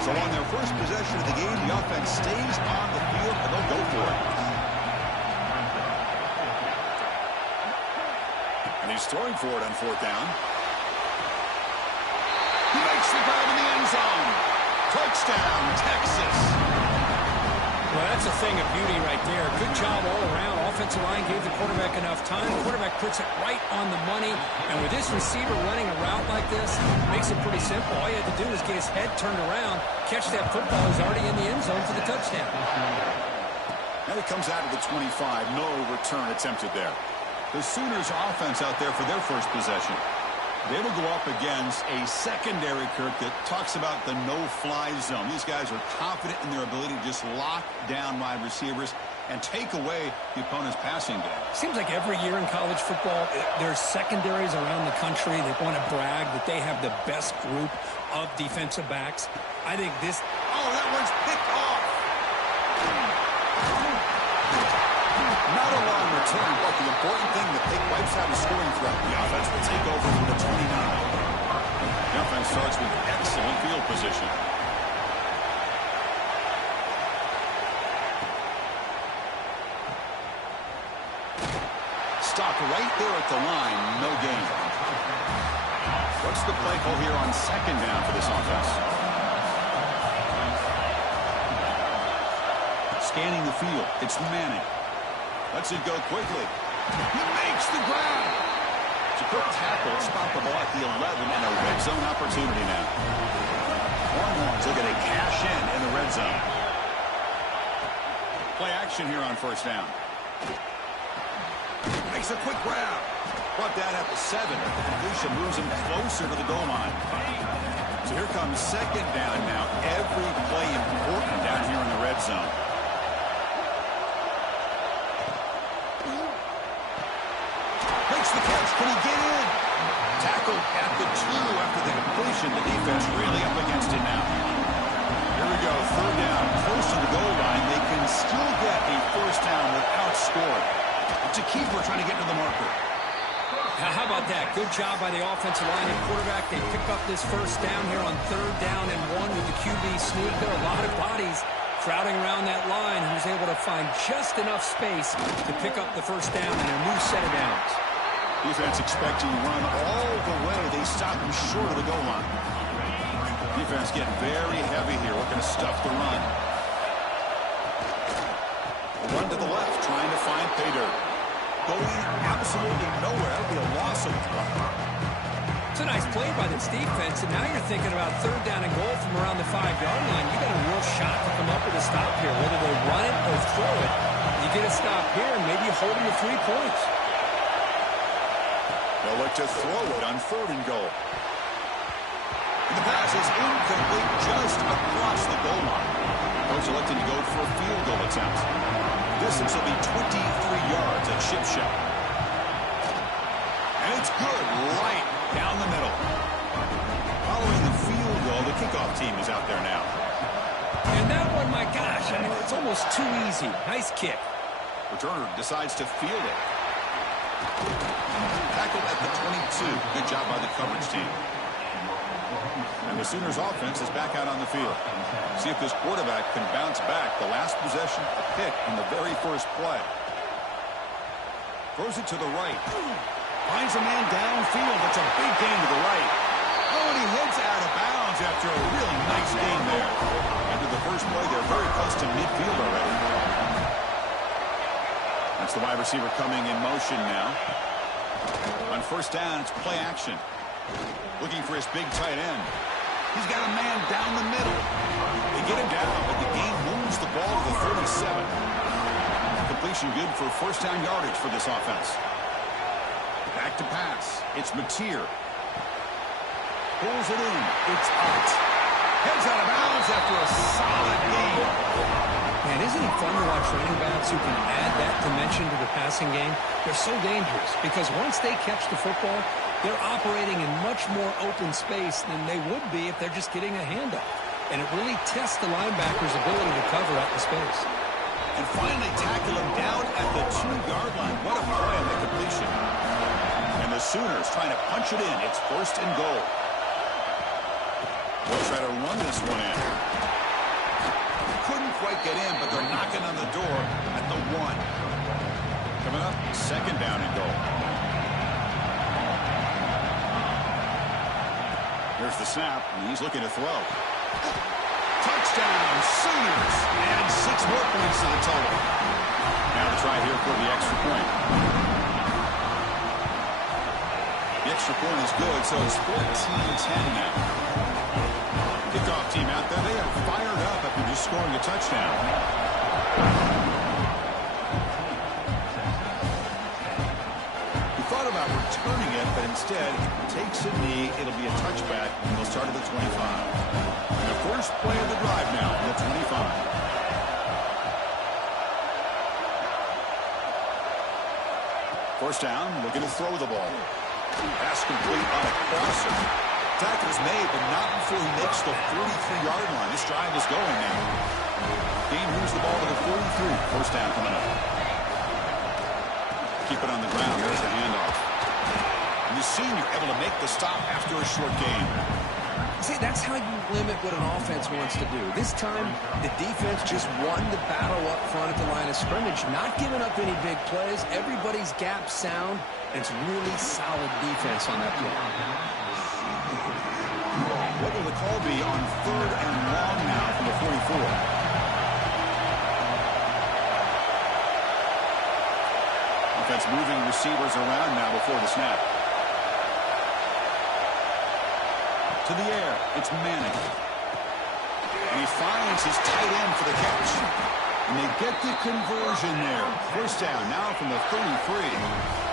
So on their first possession of the game, the offense stays on the field, and they'll go for it. And he's throwing for it on fourth down. He makes the grab in the end zone. Touchdown, Texas. Well, that's a thing of beauty right there. Good job all around. Offensive line gave the quarterback enough time. The quarterback puts it right on the money. And with this receiver running a route like this, makes it pretty simple. All you have to do is get his head turned around, catch that football. He's already in the end zone for the touchdown. Now he comes out of the 25. No return attempted there. The Sooners offense out there for their first possession. They will go up against a secondary, Kirk, that talks about the no-fly zone. These guys are confident in their ability to just lock down wide receivers and take away the opponent's passing game. Seems like every year in college football, there's secondaries around the country that want to brag that they have the best group of defensive backs. I think this... Oh, that one's picked off. important thing, the pick wipes out a scoring threat. The offense will take over from the 29. The offense starts with excellent field position. Stopped right there at the line. No gain. What's the play call here on second down for this offense? Scanning the field. It's Manning. Lets it go quickly. He makes the grab. It's a quick tackle. Spot the ball at the 11 and a red zone opportunity now. Longhorns looking to cash in the red zone. Play action here on first down. Makes a quick grab. Brought down at the 7. The completion moves him closer to the goal line. So here comes second down now. Every play important down here in the red zone. Makes the catch. Can he get in? Tackled at the 2 after the completion. The defense really up against it now. Here we go. Third down. Close to the goal line. They can still get a first down without scoring. It's a keeper trying to get to the marker. How about that? Good job by the offensive line and quarterback. They pick up this first down here on third down and 1 with the QB sneak. There are a lot of bodies crowding around that line. He was able to find just enough space to pick up the first down in a new set of downs. Defense expecting run all the way. They stop him short of the goal line. Defense getting very heavy here, looking to stuff the run. Run to the left, trying to find pay dirt. Going absolutely nowhere. That'll be a loss of 1. It's a nice play by this defense, and now you're thinking about third down and goal from around the 5-yard line. You got a real shot to come up with a stop here, whether they run it or throw it. You get a stop here, and maybe you hold them to 3 points. They'll look to throw it on third and goal. And the pass is incomplete just across the goal line. Coach electing to go for a field goal attempt. Distance will be 23 yards at chip shot. And it's good right down the middle. Following the field goal, the kickoff team is out there now. And that one, my gosh, I mean, it's almost too easy. Nice kick. Returner decides to field it. Tackled at the 22. Good job by the coverage team. And the Sooners offense is back out on the field. See if this quarterback can bounce back. The last possession, a pick in the very first play. Throws it to the right. Finds a man downfield. That's a big gain to the right. Oh, and he heads out of bounds after a really nice gain there. After the first play, they're very close to midfield already. That's the wide receiver coming in motion now. On first down, it's play action. Looking for his big tight end. He's got a man down the middle. They get him down, but the game moves the ball to the 37. Completion good for first down yardage for this offense. Back to pass. It's Mateer. Pulls it in. It's out. Heads out of bounds after a solid game. Man, isn't it fun to watch running backs who can add that dimension to the passing game? They're so dangerous because once they catch the football, they're operating in much more open space than they would be if they're just getting a handoff. And it really tests the linebacker's ability to cover out the space. And finally tackle him down at the 2-yard line. What a play on the completion. And the Sooners trying to punch it in. It's first and goal. They'll try to run this one in. Couldn't quite get in, but they're knocking on the door at the 1. Coming up, second down and goal. Here's the snap, and he's looking to throw. Touchdown, Sooners, and 6 more points to the total. Now to try here for the extra point. The extra point is good, so it's 14-10 now. Kickoff team out there, they are fired up after just scoring a touchdown. Thought about returning it, but instead takes a knee. It'll be a touchback, and they'll start at the 25. And the first play of the drive now on the 25. First down, looking to throw the ball. Pass complete on a crosser. Tackle is made, but not before he makes the 43-yard line. This drive is going now. Game moves the ball to the 43. First down coming up. keep it on the ground. There's the handoff. And the senior able to make the stop after a short game. See, that's how you limit what an offense wants to do. This time, the defense just won the battle up front at the line of scrimmage, not giving up any big plays. Everybody's gap sound, and it's really solid defense on that play. What will the call be on 3rd and long now from the 44? Offense moving receivers around now before the snap. To the air, it's Manning. And he finds his tight end for the catch. And they get the conversion there. First down now from the 33.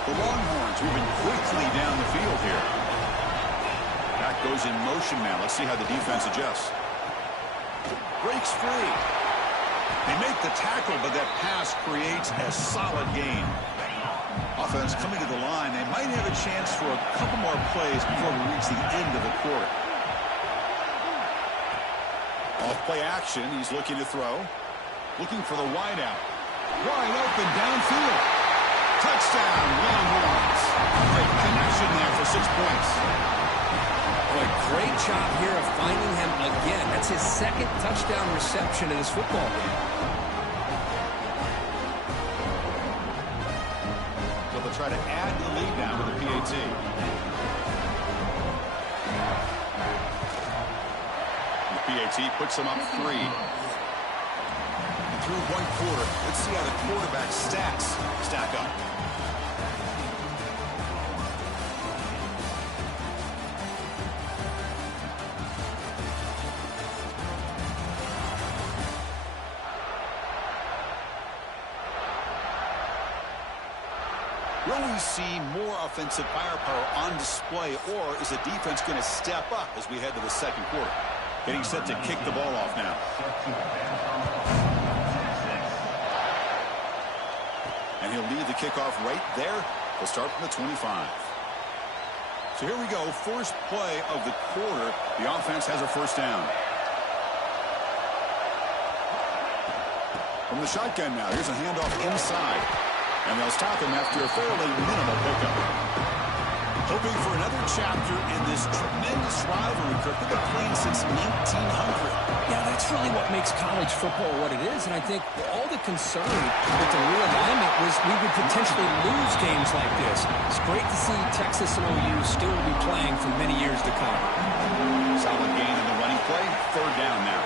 The Longhorns moving quickly down the field here. That goes in motion now. Let's see how the defense adjusts. Breaks free. They make the tackle, but that pass creates a solid gain. Offense coming to the line. They might have a chance for a couple more plays before we reach the end of the quarter. Off play action. He's looking to throw. Looking for the wideout. Wide open downfield. Touchdown, Longhorns. Great connection there for 6 points. Boy, great job here of finding him again. That's his second touchdown reception in this football game. So they'll try to add to the lead now with a PAT. The PAT puts them up 3. And through one quarter, let's see how the quarterback's stats stack up. Will we see more offensive firepower on display, or is the defense going to step up as we head to the second quarter? Getting set to kick the ball off now. And he'll lead the kickoff right there. He'll start from the 25. So here we go. First play of the quarter. The offense has a first down. From the shotgun now. Here's a handoff inside. And they'll stop him after a fairly minimal pickup. Hoping for another chapter in this tremendous rivalry. They've been playing since 1900. Yeah, that's really what makes college football what it is. And I think all the concern with the realignment was we would potentially lose games like this. It's great to see Texas and OU still be playing for many years to come. Solid gain in the running play. Third down now.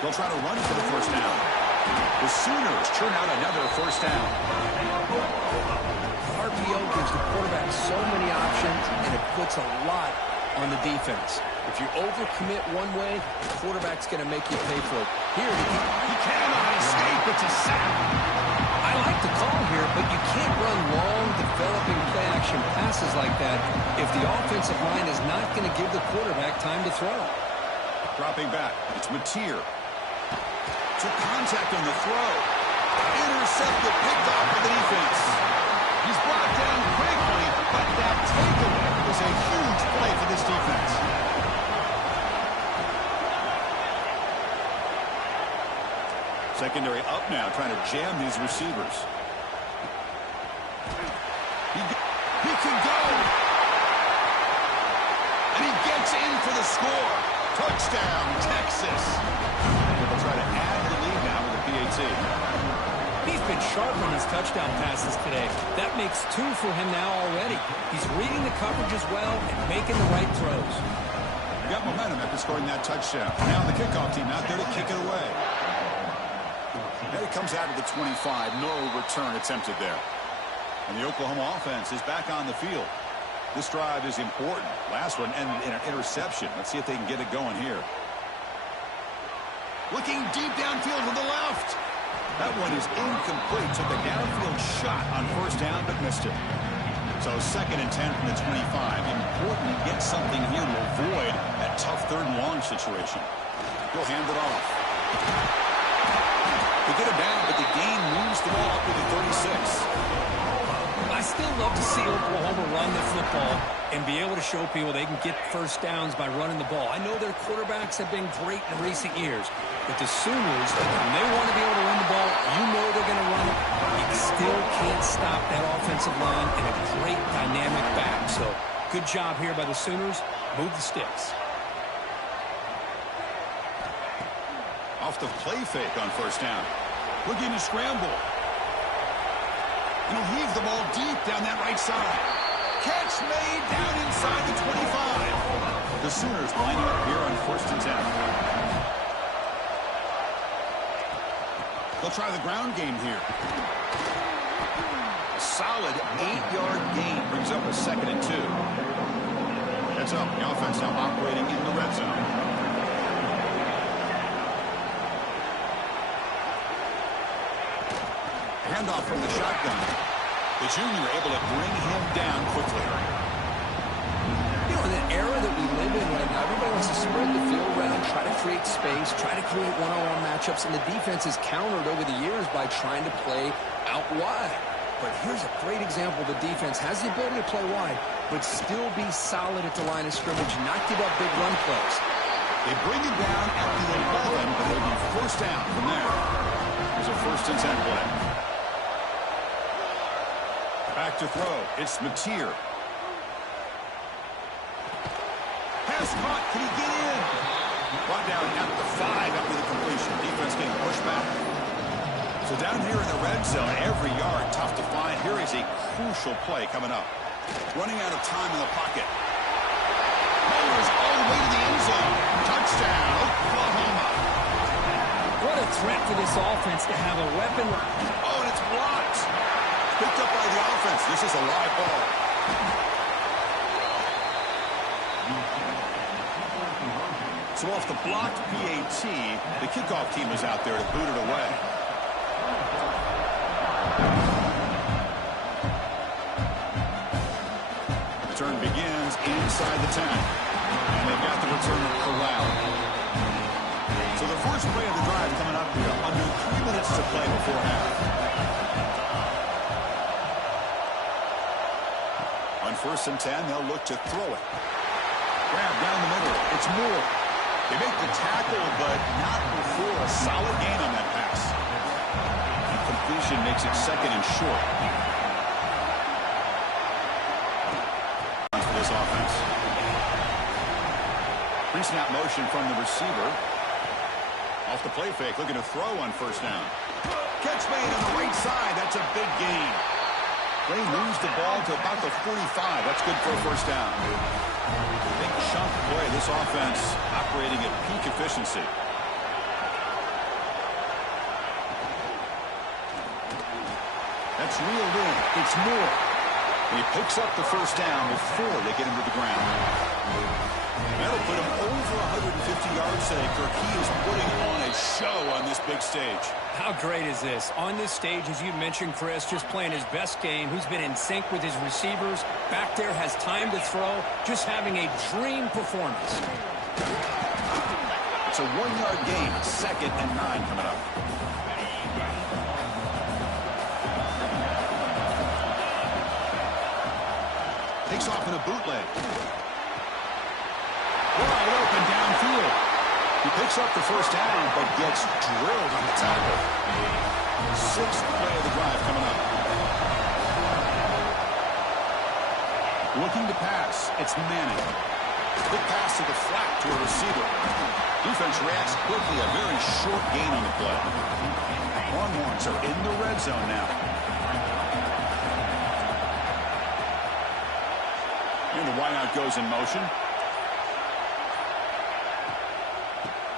They'll try to run for the first down. The Sooners churn out another first down. RPO gives the quarterback so many options, and it puts a lot on the defense. If you overcommit one way, the quarterback's going to make you pay for it. Here, He cannot escape. It's a sack. I like the call here, but you can't run long, developing play-action passes like that if the offensive line is not going to give the quarterback time to throw. Dropping back. It's Mateer. Took contact on the throw. Intercepted, picked off by the defense. He's brought down quickly, but that takeaway was a huge play for this defense. Secondary up now, trying to jam these receivers. He can go. And he gets in for the score. Touchdown, Texas. They'll try to add to the lead now with a PAT. He's been sharp on his touchdown passes today. That makes 2 for him now already. He's reading the coverage as well and making the right throws. He got momentum after scoring that touchdown. Now the kickoff team out there to kick it away. And it comes out of the 25. No return attempted there. And the Oklahoma offense is back on the field. This drive is important. Last one ended in an interception. Let's see if they can get it going here. Looking deep downfield to the left. That one is incomplete. Took a downfield shot on first down, but missed it. So 2nd and 10 from the 25. Important to get something here to avoid that tough 3rd and long situation. He'll hand it off. They get it down, but the gain moves the ball up to the 36. I still love to see Oklahoma run the football and be able to show people they can get first downs by running the ball. I know their quarterbacks have been great in recent years, but the Sooners, when they want to be able to run the ball, you know they're going to run it still can't stop that offensive line and a great dynamic back. So good job here by the Sooners. Move the sticks. Off the play fake on first down. Looking to scramble. And he'll heave the ball deep down that right side. Catch made down inside the 25. The Sooners lining up here on 1st and 10. They'll try the ground game here. A solid 8-yard gain brings up a 2nd and 2. Heads up. The offense now operating in the red zone. Handoff from the shotgun. The junior able to bring him down quickly. You know, in the era that we live in right now, everybody wants to spread the field around, try to create space, try to create one-on-one matchups, and the defense has countered over the years by trying to play out wide. But here's a great example. The defense has the ability to play wide, but still be solid at the line of scrimmage, not give up big run plays. They bring it down at the 11, but it'll be 1st down from there. Here's a 1st and 10 play. Back to throw. It's Mateer. Pass caught. Can he get in? Brought down at the 5 after the completion. Defense getting pushed back. So down here in the red zone, every yard tough to find. Here is a crucial play coming up. Running out of time in the pocket. Mowers all the way to the end zone. Touchdown, Oklahoma. What a threat for this offense to have a weapon. Oh, and it's blocked. Picked up by the offense. This is a live ball. So off the blocked PAT, the kickoff team is out there to boot it away. Return begins inside the 10. And they've got the returner corralled. So the first play of the drive coming up here. Under 3 minutes to play before half. On 1st and 10, they'll look to throw it. Grab down the middle. It's Moore. They make the tackle, but not before a solid gain on that pass. Completion makes it 2nd and short. For this offense. Pre-snap motion from the receiver. Off the play fake, looking to throw on 1st down. Catch made on the right side. That's a big gain. They moves the ball to about the 45. That's good for a 1st down. Big chunk play. This offense operating at peak efficiency. That's reeled in. It's Moore. And he picks up the 1st down before they get him to the ground. That'll put him over 150 yards today, Kirk. He is putting on a show on this big stage. How great is this? On this stage, as you mentioned, Chris, just playing his best game. Who's been in sync with his receivers. Back there, has time to throw. Just having a dream performance. It's a 1-yard gain. 2nd and 9 coming up. Takes off in a bootleg. Wide open downfield. He picks up the 1st down, but gets drilled on the tackle. 6th play of the drive coming up. Looking to pass. It's Manning. Quick pass to the flat to a receiver. Defense reacts quickly. A very short gain on the play. Longhorns are in the red zone now. And the wideout goes in motion.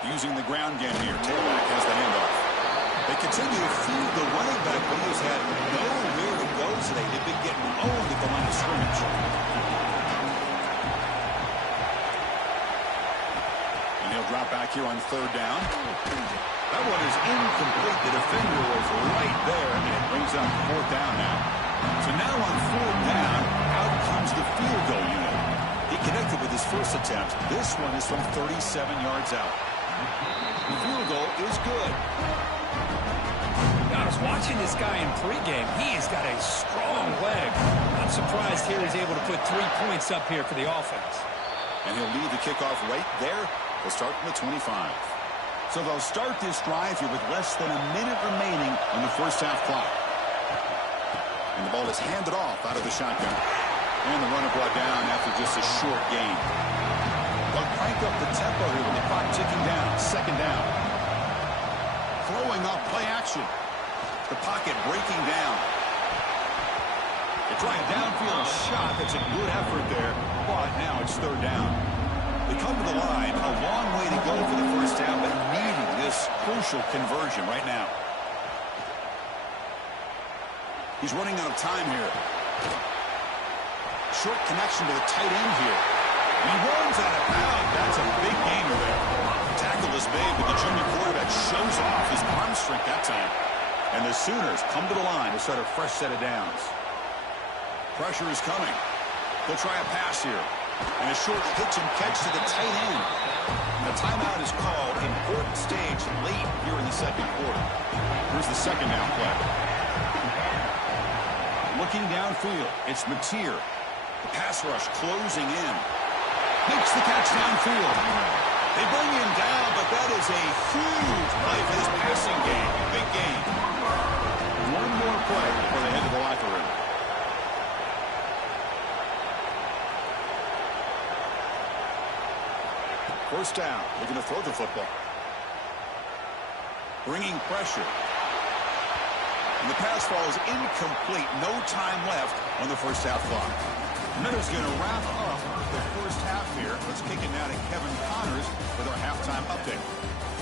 Using the ground game here. Tailback has the handoff. They continue to feed the running back, but he has had nowhere to go today. They've been getting owned at the line of scrimmage. And he'll drop back here on 3rd down. That one is incomplete. The defender was right there, and it brings up 4th down now. So now on 4th down, out comes the field goal unit. He connected with his first attempt. This one is from 37 yards out. The field goal is good. I was watching this guy in pregame. He has got a strong leg. I'm surprised here he's able to put 3 points up here for the offense. And he'll lead the kickoff right there. They'll start from the 25. So they'll start this drive here with less than a minute remaining on the 1st half clock. ball is handed off out of the shotgun. And the runner brought down after just a short gain. They'll crank up the tempo here with the clock ticking down. Second down. Throwing off play action. The pocket breaking down. They try a downfield shot. That's a good effort there. But now it's third down. They come to the line. A long way to go for the first down, but needing this crucial conversion right now. He's running out of time here. Short connection to the tight end here. He runs out of bounds. That's a big gainer there. Tackle is made, but the junior quarterback shows off his arm strength that time. And the Sooners come to the line to start a fresh set of downs. Pressure is coming. They'll try a pass here. And a short pitch and catch to the tight end. And a timeout is called. Important stage late here in the second quarter. Here's the second down play. Looking downfield, it's Mateer. The pass rush closing in. Makes the catch downfield. They bring him down, but that is a huge play for this passing game. Big game. One more play before they head to the locker room. First down. Looking to throw the football. Bringing pressure. And the pass falls incomplete. No time left on the first half clock. Minutes going to wrap up the first half here. Let's kick it now to Kevin Connors with our halftime update.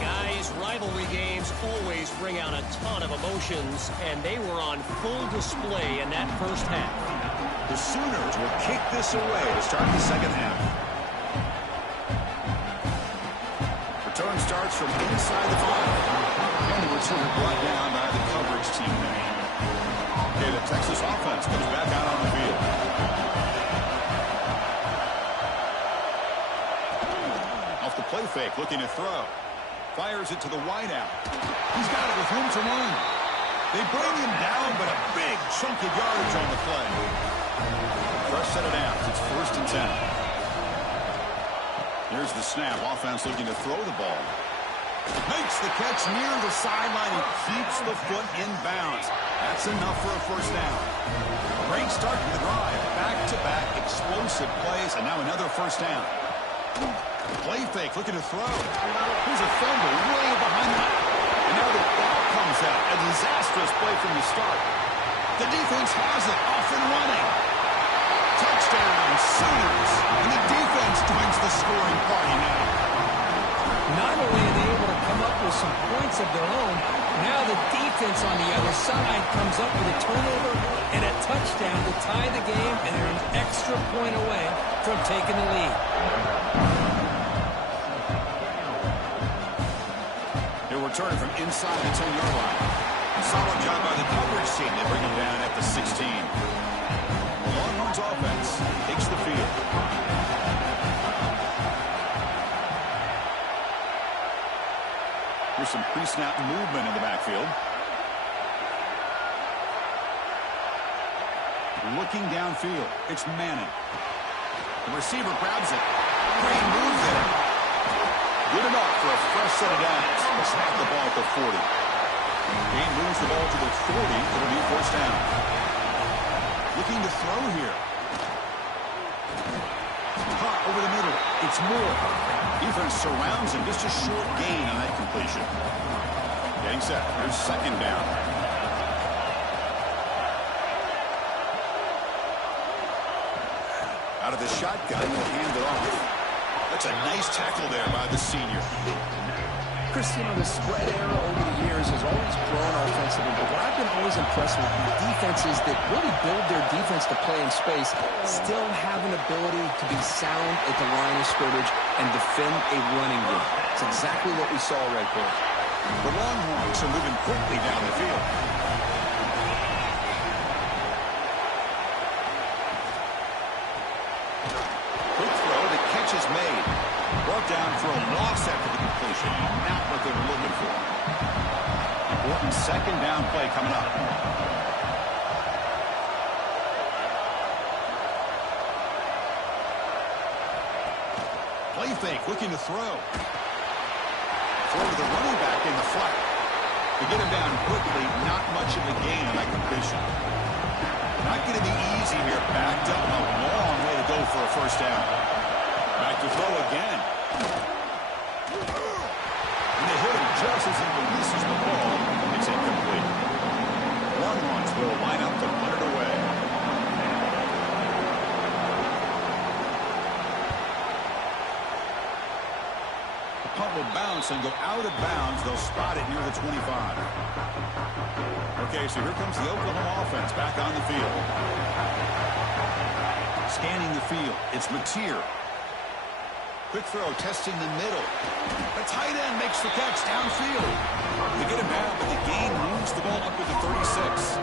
Guys, rivalry games always bring out a ton of emotions, and they were on full display in that first half. The Sooners will kick this away to start the second half. Return starts from inside the 5. And the return brought down by the coverage team there. Okay, the Texas offense comes back out on the field. Off the play fake, looking to throw. Fires it to the wideout. He's got it with room to run. They bring him down, but a big chunk of yardage on the play. Fresh set of downs. It's 1st and 10. Here's the snap. Offense looking to throw the ball. Makes the catch near the sideline and keeps the foot in bounds. That's enough for a first down. Great start to the drive. Back-to-back explosive plays, and now another first down. Play fake, looking to throw. Here's a fumble way behind the line. And now the ball comes out. A disastrous play from the start. The defense has it, off and running. Touchdown, Sooners. And the defense joins the scoring party now. Not only are they able to come up with some points of their own, now the defense on the other side comes up with a turnover and a touchdown to tie the game, and they're an extra point away from taking the lead. He'll return from inside the 10-yard line. Solid job by the coverage team. They bring him down at the 16. The Longhorns offense takes the field. Here's some pre-snap movement in the backfield. Looking downfield. It's Manning. The receiver grabs it. Great move there. Good enough for a fresh set of downs. Let's snap the ball at the 40. Gain moves the ball to the 40. It'll be a first down. Looking to throw here. Caught over the middle. It's Moore. Defense surrounds him. Just a short gain on that completion. Getting set. Here's second down. Out of the shotgun, he'll hand it off. That's a nice tackle there by the senior. Chris, you know, the spread era over the years has always grown offensively, but what I've been always impressed with is defenses that really build their defense to play in space still have an ability to be sound at the line of scrimmage and defend a running game. It's exactly what we saw right there. The Longhorns are moving quickly down the field. Quick throw, the catch is made. Brought down for a loss after the completion. Not what they were looking for. Important second down play coming up. Play fake, looking to throw. Throw to the running back in the flat. They get him down quickly, not much of a gain on that completion. for a first down. Back to throw again. And they hit him just as he releases the ball. It's incomplete. Longhorns will line up to punt it away. The punt will bounce and go out of bounds. They'll spot it near the 25. Okay, so here comes the Oklahoma offense back on the field. Scanning the field. It's Mateer. Quick throw, testing the middle. The tight end makes the catch downfield. They get him out, but the gain moves the ball up to the 36.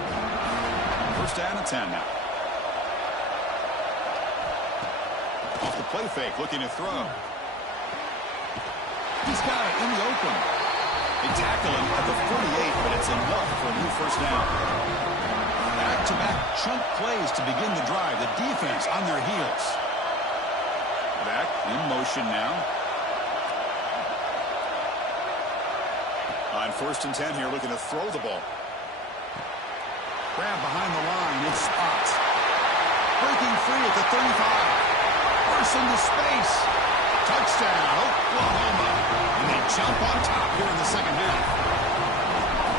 First down and 10 now. Off the play fake, looking to throw. He's got it in the open. They tackle him at the 48, but it's enough for a new first down. Back-to-back chunk plays to begin the drive. The defense on their heels. Back in motion now. On first and 10 here, looking to throw the ball. Grab behind the line, it's spots. Breaking free at the 35. Bursts into space. Touchdown, Oklahoma. And they jump on top here in the second half.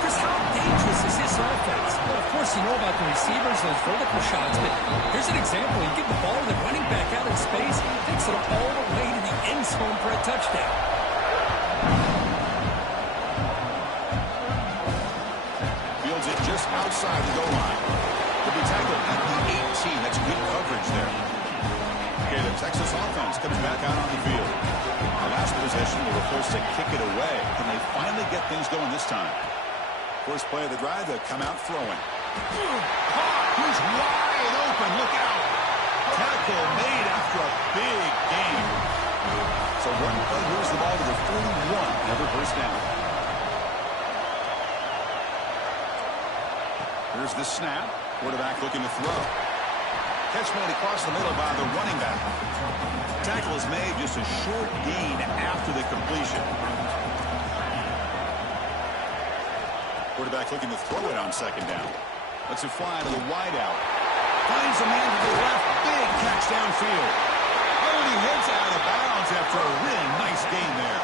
Chris, how dangerous is this offense? Well, of course, you know about the receivers, those vertical shots, but here's an example. You get the ball to the running back out in space, he takes it all the way to the end zone for a touchdown. Fields it just outside the goal line. To be tackled at the 18. That's good coverage there. Okay, the Texas offense comes back out on the field. The last possession, they were forced to kick it away. Can they finally get things going this time? First play of the drive, they'll come out throwing. He's wide open. Look out. Tackle made after a big gain. So one play moves the ball to the 41. Another first down. Here's the snap. Quarterback looking to throw. Catch made across the middle by the running back. Tackle is made, just a short gain after the completion. Quarterback looking to throw it on second down. Lets it fly to the wideout. Finds a man to the left. Big catch downfield. Oh, he heads out of bounds after a really nice gain there.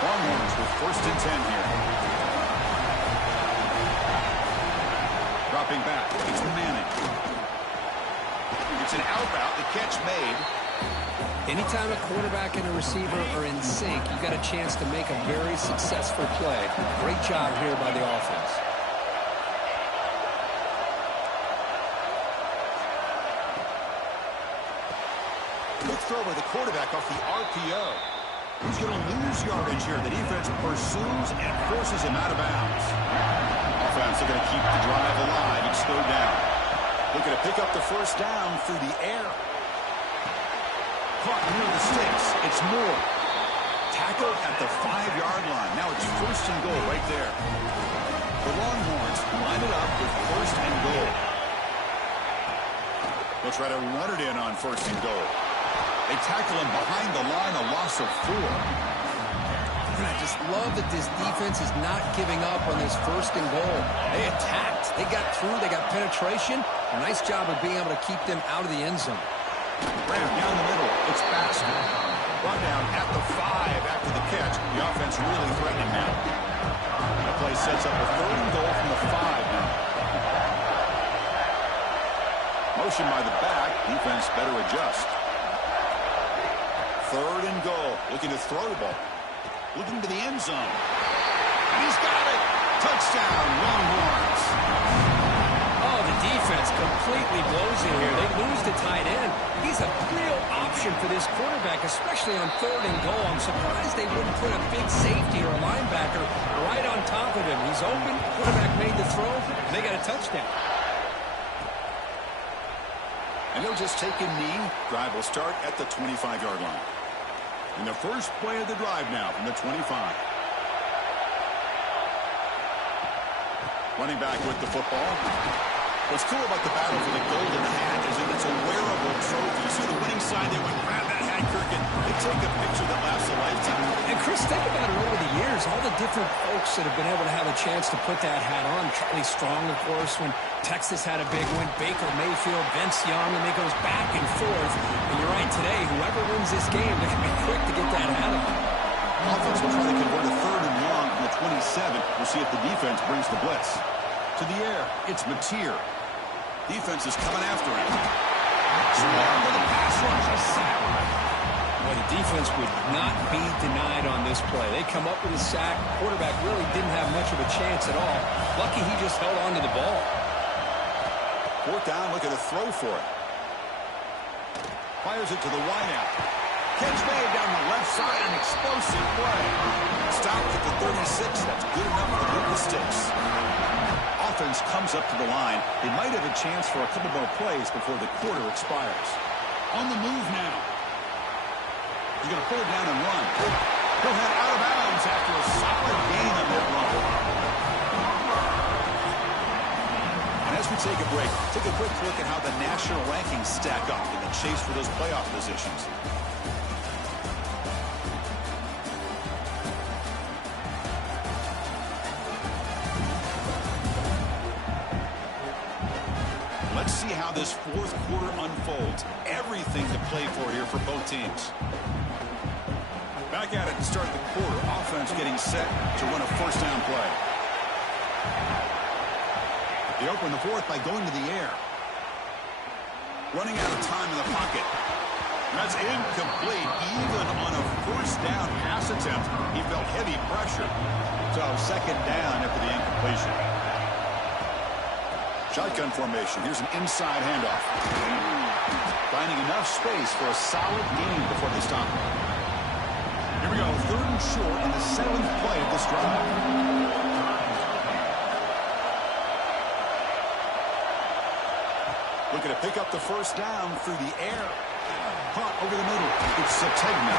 Longhorns with first and 10 here. Dropping back. It's Manning. It's an out route. The catch made. Anytime a quarterback and a receiver are in sync, you got a chance to make a very successful play. Great job here by the offense. Quick throw by the quarterback off the RPO. He's going to lose yardage here. The defense pursues and forces him out of bounds. Offense looking to keep the drive alive. It's third down. Looking to pick up the first down through the air. Caught near the sticks. It's Moore. Tackle at the 5-yard line. Now it's first and goal right there. The Longhorns line it up with first and goal. They'll try to run it in on first and goal. They tackle him behind the line, a loss of 4. I just love that this defense is not giving up on this first and goal. They attacked. They got through. They got penetration. A nice job of being able to keep them out of the end zone. Ram down the middle. It's Baxter. Run down at the 5 after the catch. The offense really threatening now. That play sets up a third and goal from the 5 now. Motion by the back. Defense better adjust. Third and goal. Looking to throw the ball. Looking to the end zone. And he's got it. Touchdown, Longhorns. Oh, the defense completely blows it here. They lose the tight end. He's a real option for this quarterback, especially on third and goal. I'm surprised they wouldn't put a big safety or a linebacker right on top of him. He's open. Quarterback made the throw. And they got a touchdown. And they'll just take a knee. Drive will start at the 25-yard line. And the first play of the drive now from the 25. Running back with the football. What's cool about the battle for the golden hat is that it's a wearable trophy. You see the winning side, they went grab that hat, Kirk They take a picture that lasts a lifetime. And Chris, think about it over the years, all the different folks that have been able to have a chance to put that hat on. Charlie Strong, of course, when Texas had a big win. Baker Mayfield, Vince Young, and it goes back and forth. And you're right, today, whoever wins this game, they're going to be quick to get that hat on. Offense will try to convert a 3rd and long from the 27. We'll see if the defense brings the blitz. To the air, it's Mateer. Defense is coming after him. Smart with a pass rush, a sack. Well, the defense would not be denied on this play. They come up with a sack. Quarterback really didn't have much of a chance at all. Lucky he just held on to the ball. 4th down, look at a throw for it. Fires it to the wideout. Catch made down the left side, an explosive play. Stopped at the 36. That's good enough to move the sticks. Offense comes up to the line. They might have a chance for a couple more plays before the quarter expires. On the move now. He's going to pull it down and run. He'll head out of bounds after a solid gain on that run. And as we take a break, take a quick look at how the national rankings stack up in the chase for those playoff positions. Let's see how this 4th quarter unfolds. Everything to play for here for both teams. Back at it to start the quarter. Offense getting set to run a 1st down play. They open the 4th by going to the air. Running out of time in the pocket. That's incomplete. Even on a 1st down pass attempt, he felt heavy pressure. So 2nd down after the incompletion. Shotgun formation. Here's an inside handoff. Finding enough space for a solid gain before they stop. Here we go. 3rd and short in the 7th play of this drive. Looking to pick up the 1st down through the air. Caught over the middle. It's Sategna.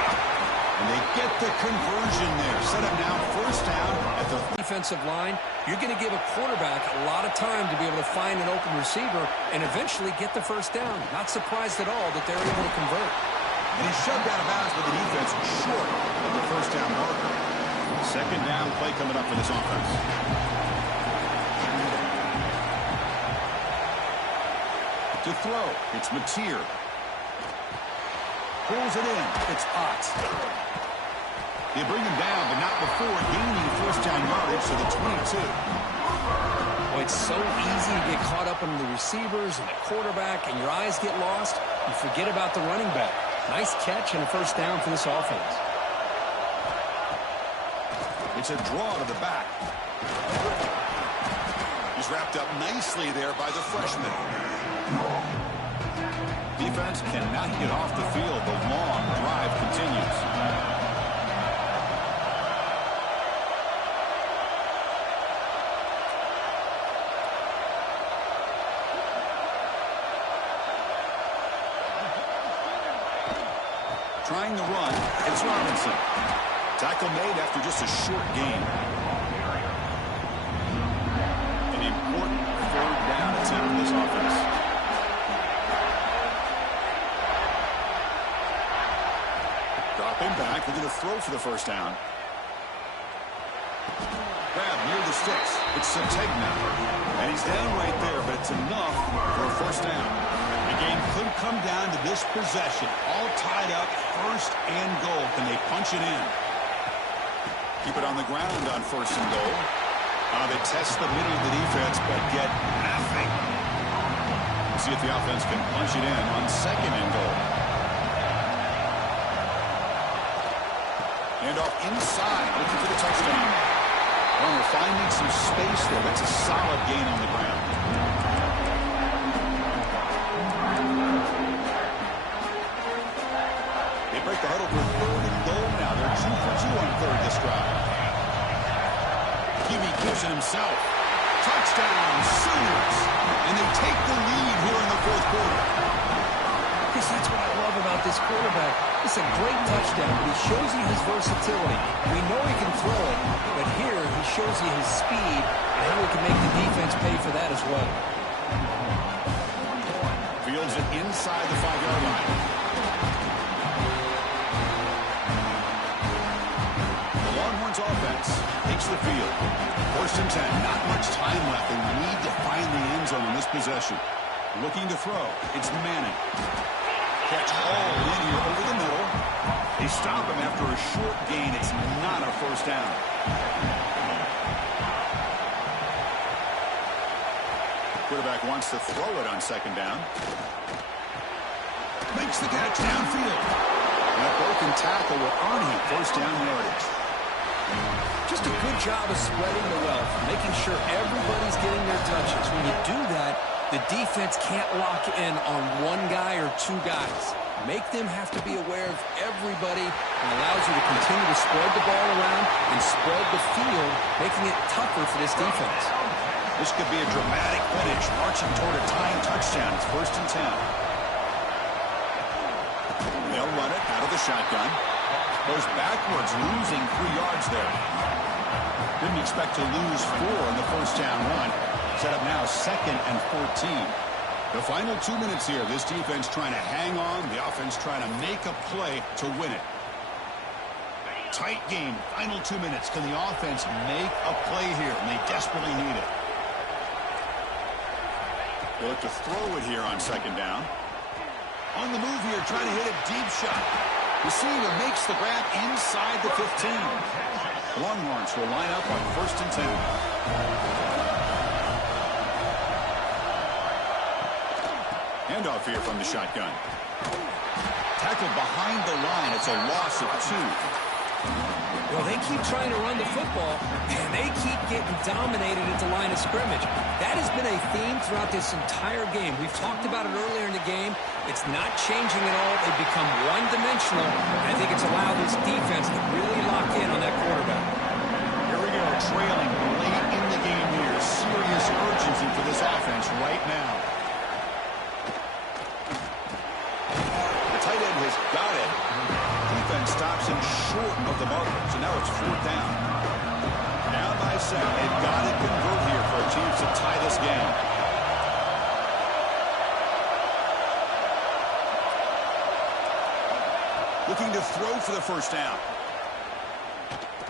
And they get the conversion there. Set him down 1st down at the Defensive line, you're going to give a quarterback a lot of time to be able to find an open receiver and eventually get the 1st down. Not surprised at all that they're able to convert. And he's shoved out of bounds with the defense short of the 1st down marker. 2nd down play coming up for this offense. To throw, it's Mateer. Pulls it in. It's Potts. They bring him down, but not before gaining 1st down yardage to the 22. Boy, it's so easy to get caught up in the receivers and the quarterback, and your eyes get lost. You forget about the running back. Nice catch and a 1st down for this offense. It's a draw to the back. He's wrapped up nicely there by the freshman. Defense cannot get off the field. The long drive continues. Trying the run, it's Robinson. Tackle made after just a short gain. An important 3rd down attempt in this offense. Dropping back, looking to throw for the 1st down. Grab near the sticks. It's Sategna. And he's down right there, but it's enough for a 1st down. The game could come down to this possession. All tied up, 1st and goal. Can they punch it in? Keep it on the ground on 1st and goal. They test the middle of the defense, but get nothing. We'll see if the offense can punch it in on 2nd and goal. Handoff inside, looking for the touchdown. Well, they're finding some space there. That's a solid gain on the ground. They break the huddle for 3rd and goal now. They're 2 for 2 on 3rd this drive. Kimmy keeps it himself. Touchdown, Sooners. And they take the lead here in the 4th quarter. Yes, that's what I love about this quarterback. It's a great touchdown, but he shows you his versatility. We know he can throw it, but here he shows you his speed and how he can make the defense pay for that as well. Fields it inside the 5-yard line. the field. 1st and 10. Not much time left. They need to find the end zone in this possession. Looking to throw. It's Manning. Catch all in here over the middle. They stop him after a short gain. It's not a 1st down. Quarterback wants to throw it on 2nd down. Makes the catch downfield. And a broken tackle will earn him 1st down yardage. Just a good job of spreading the wealth, making sure everybody's getting their touches. When you do that, the defense can't lock in on one guy or two guys. Make them have to be aware of everybody and allows you to continue to spread the ball around and spread the field, making it tougher for this defense. This could be a dramatic finish, marching toward a tying touchdown. It's 1st and 10. They'll run it out of the shotgun. Goes backwards, losing 3 yards there. Didn't expect to lose 4 in the 1st down run. Set up now 2nd and 14. The final 2 minutes here. This defense trying to hang on. The offense trying to make a play to win it. Tight game. Final 2 minutes. Can the offense make a play here? And they desperately need it. They look to throw it here on 2nd down. On the move here, trying to hit a deep shot. Receiver makes the grab inside the 15. Longhorns will line up on 1st and 10. Handoff here from the shotgun. Tackled behind the line. It's a loss of 2. Well, they keep trying to run the football, and they keep getting dominated at the line of scrimmage. That has been a theme throughout this entire game. We've talked about it earlier in the game. It's not changing at all. They've become one-dimensional. I think it's allowed this defense to really lock in on that quarterback. Here we go, trailing late in the game here. Serious urgency for this offense right now. The tight end has got it. Defense stops him short of the marker, so now it's 4th down. Down by 7. They've got to convert here for a chance to tie this game. Looking to throw for the 1st down.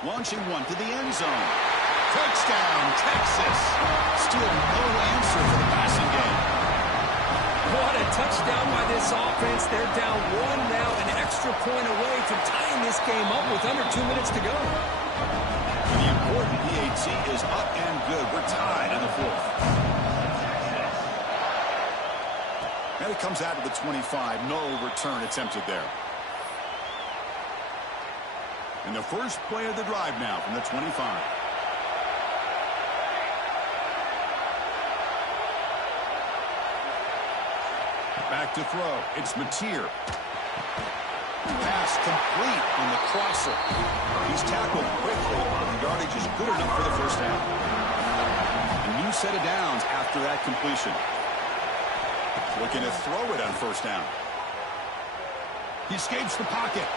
Launching one to the end zone. Touchdown, Texas. Still no answer for the passing game. What a touchdown by this offense. They're down 1 now, an extra point away from tying this game up with under 2 minutes to go. The important PAT is up and good. We're tied in the 4th. And it comes out of the 25. No return attempted there. And the first play of the drive now from the 25. Back to throw. It's Mateer. Pass complete on the crosser. He's tackled quickly. The yardage is good enough for the 1st down. A new set of downs after that completion. Looking to throw it on 1st down. He escapes the pocket.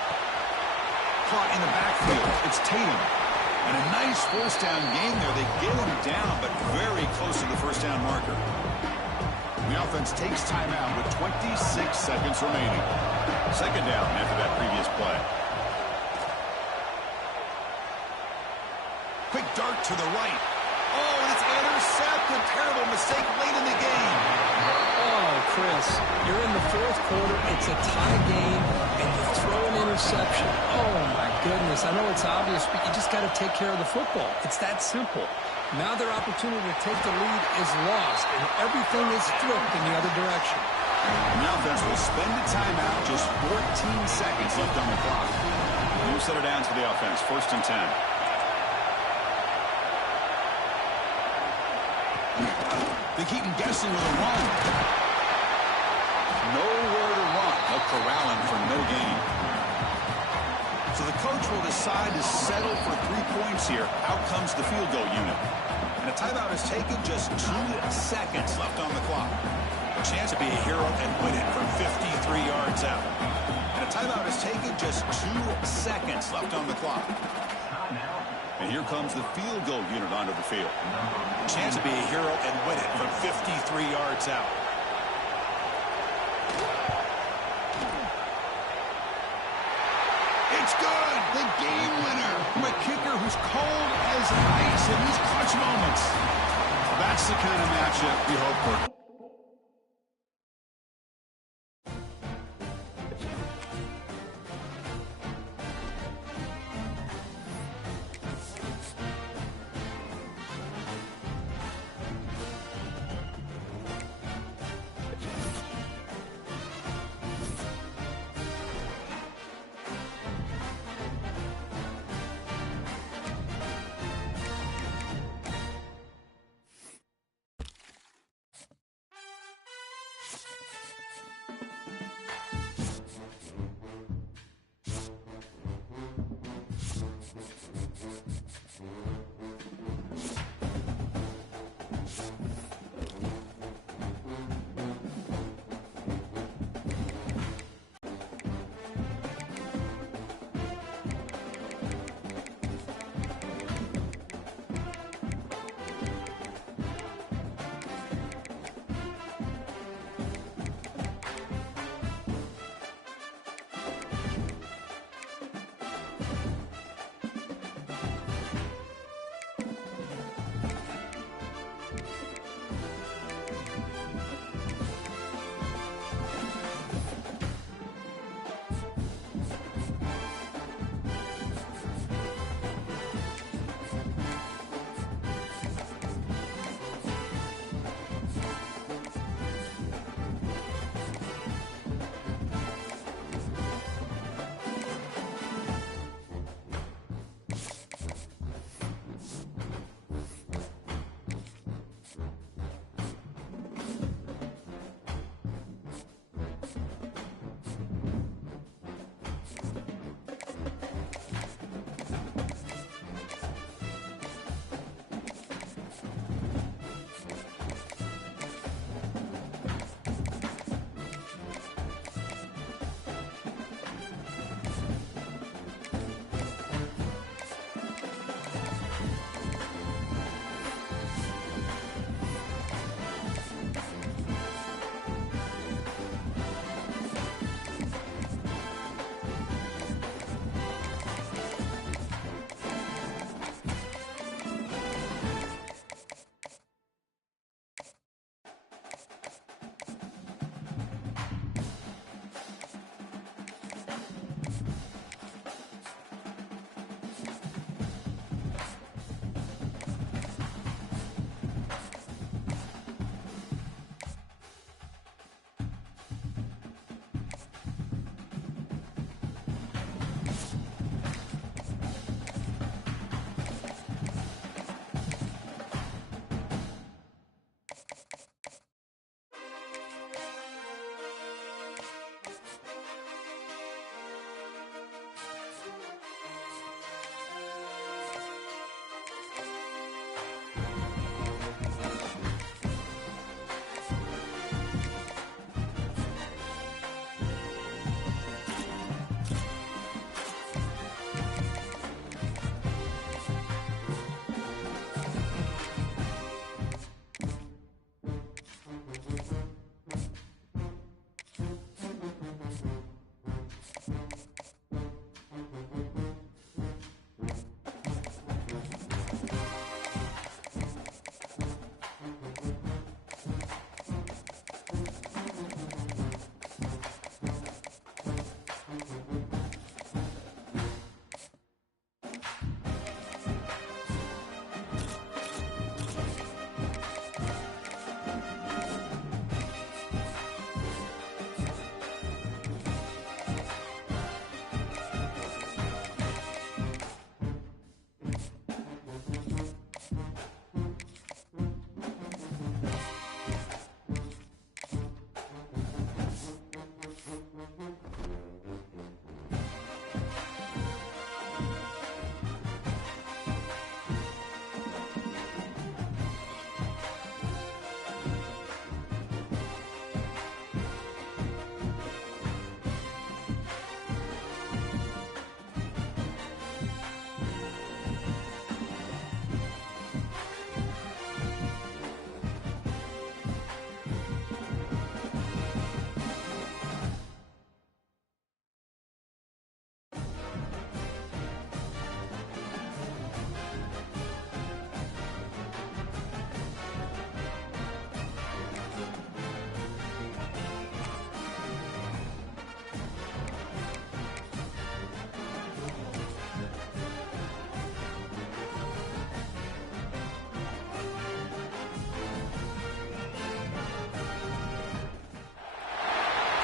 Caught in the backfield. It's Tatum. And a nice 1st down gain there. They get him down, but very close to the 1st down marker. The offense takes timeout with 26 seconds remaining. 2nd down after that previous play. Quick dart to the right. Oh, and it's intercepted. Terrible mistake late in the game. Oh, Chris, you're in the 4th quarter. It's a tie game, and you throw an interception. Oh, my goodness. I know it's obvious, but you just got to take care of the football. It's that simple. Now their opportunity to take the lead is lost, and everything is flipped in the other direction. And the offense will spend a timeout. Just 14 seconds left on the clock. New set of downs for the offense. 1st and 10. They keep him guessing with a run. Nowhere to run. They'll corral him for no gain. So the coach will decide to settle for 3 points here. Out comes the field goal unit. And a timeout is taken, just 2 seconds left on the clock. A chance to be a hero and win it from 53 yards out. And a timeout is taken, just 2 seconds left on the clock. And here comes the field goal unit onto the field. A chance to be a hero and win it from 53 yards out. It's good. The game winner from a kicker who's cold as ice in these clutch moments. That's the kind of matchup you hope for.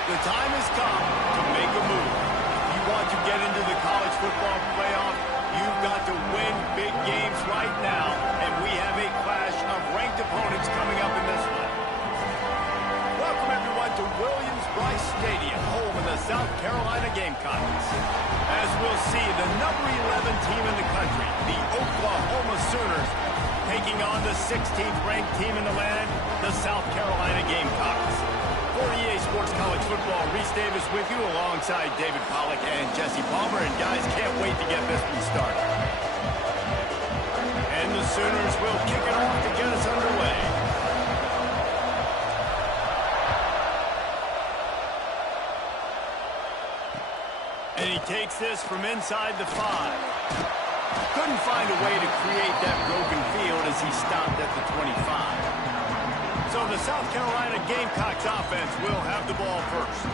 The time has come to make a move. If you want to get into the college football playoff, you've got to win big games right now, and we have a clash of ranked opponents coming up in this one. Welcome, everyone, to Williams-Brice Stadium, home of the South Carolina Gamecocks. As we'll see, the number 11 team in the country, the Oklahoma Sooners, taking on the 16th ranked team in the land, the South Carolina Gamecocks. For EA Sports College Football, Reese Davis with you alongside David Pollack and Jesse Palmer. And guys, can't wait to get this one started. And the Sooners will kick it off to get us underway. And he takes this from inside the 5. Couldn't find a way to create that broken field as he stopped at the 25. So the South Carolina Gamecocks offense will have the ball first.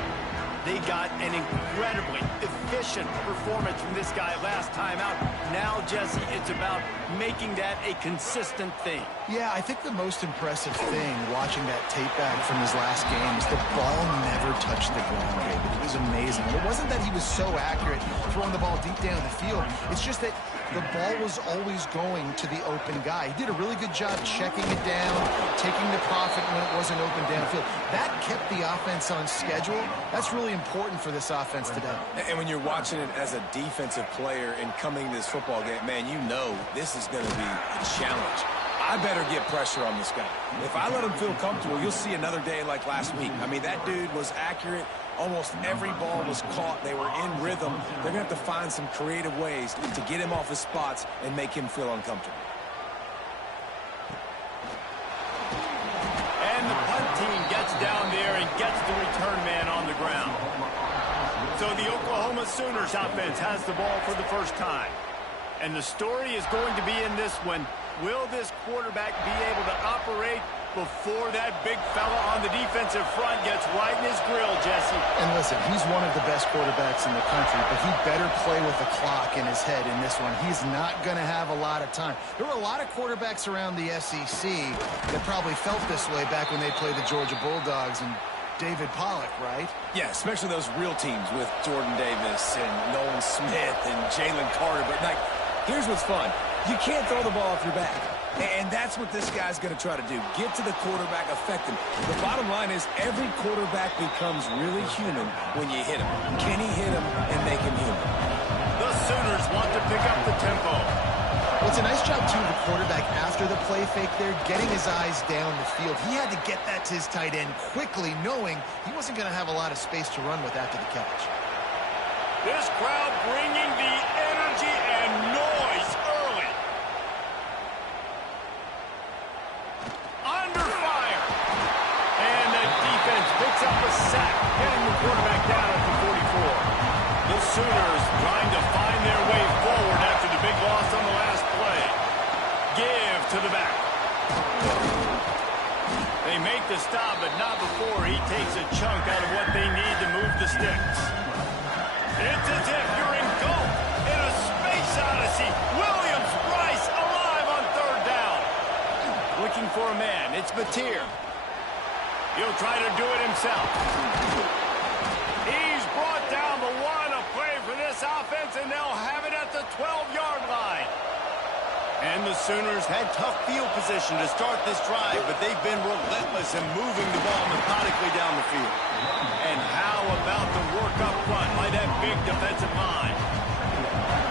They got an incredibly efficient performance from this guy last time out. Now, Jesse, it's about making that a consistent thing. Yeah, I think the most impressive thing watching that tape back from his last game is the ball never touched the ground, David. It was amazing. And it wasn't that he was so accurate throwing the ball deep down the field. It's just that the ball was always going to the open guy. He did a really good job checking it down, taking the profit when it wasn't open downfield. That kept the offense on schedule. That's really important for this offense today. And when you're watching it as a defensive player and coming to this football game, man, you know this is going to be a challenge. I better get pressure on this guy. If I let him feel comfortable, you'll see another day like last week. I mean, that dude was accurate. Almost every ball was caught. They were in rhythm. They're going to have to find some creative ways to get him off his spots and make him feel uncomfortable. And the punt team gets down there and gets the return man on the ground. So the Oklahoma Sooners offense has the ball for the first time. And the story is going to be in this one. Will this quarterback be able to operate before that big fella on the defensive front gets right in his grill, Jesse? And listen, he's one of the best quarterbacks in the country, but he better play with the clock in his head in this one. He's not going to have a lot of time. There were a lot of quarterbacks around the SEC that probably felt this way back when they played the Georgia Bulldogs and David Pollack, right? Yeah, especially those real teams with Jordan Davis and Nolan Smith and Jalen Carter. But, like, here's what's fun. You can't throw the ball off your back. And that's what this guy's going to try to do. Get to the quarterback, affect him. The bottom line is every quarterback becomes really human when you hit him. Can he hit him and make him human? The Sooners want to pick up the tempo. Well, it's a nice job, too, of the quarterback after the play fake there, getting his eyes down the field. He had to get that to his tight end quickly, knowing he wasn't going to have a lot of space to run with after the catch. This crowd bringing the energy and noise early. Under fire. And the defense picks up a sack, getting the quarterback down at the 44. The Sooners trying to find their way forward after the big loss on the last play. Give to the back. They make the stop, but not before he takes a chunk out of what they need to move the sticks. It's as if you're engulfed in a space odyssey. Williams-Brice alive on third down. Looking for a man. It's Mateer. He'll try to do it himself. He's brought down the one. A play for this offense, and they'll have it at the 12-yard line. And the Sooners had tough field position to start this drive, but they've been relentless in moving the ball methodically down the field. And how about the work up front by that big defensive line?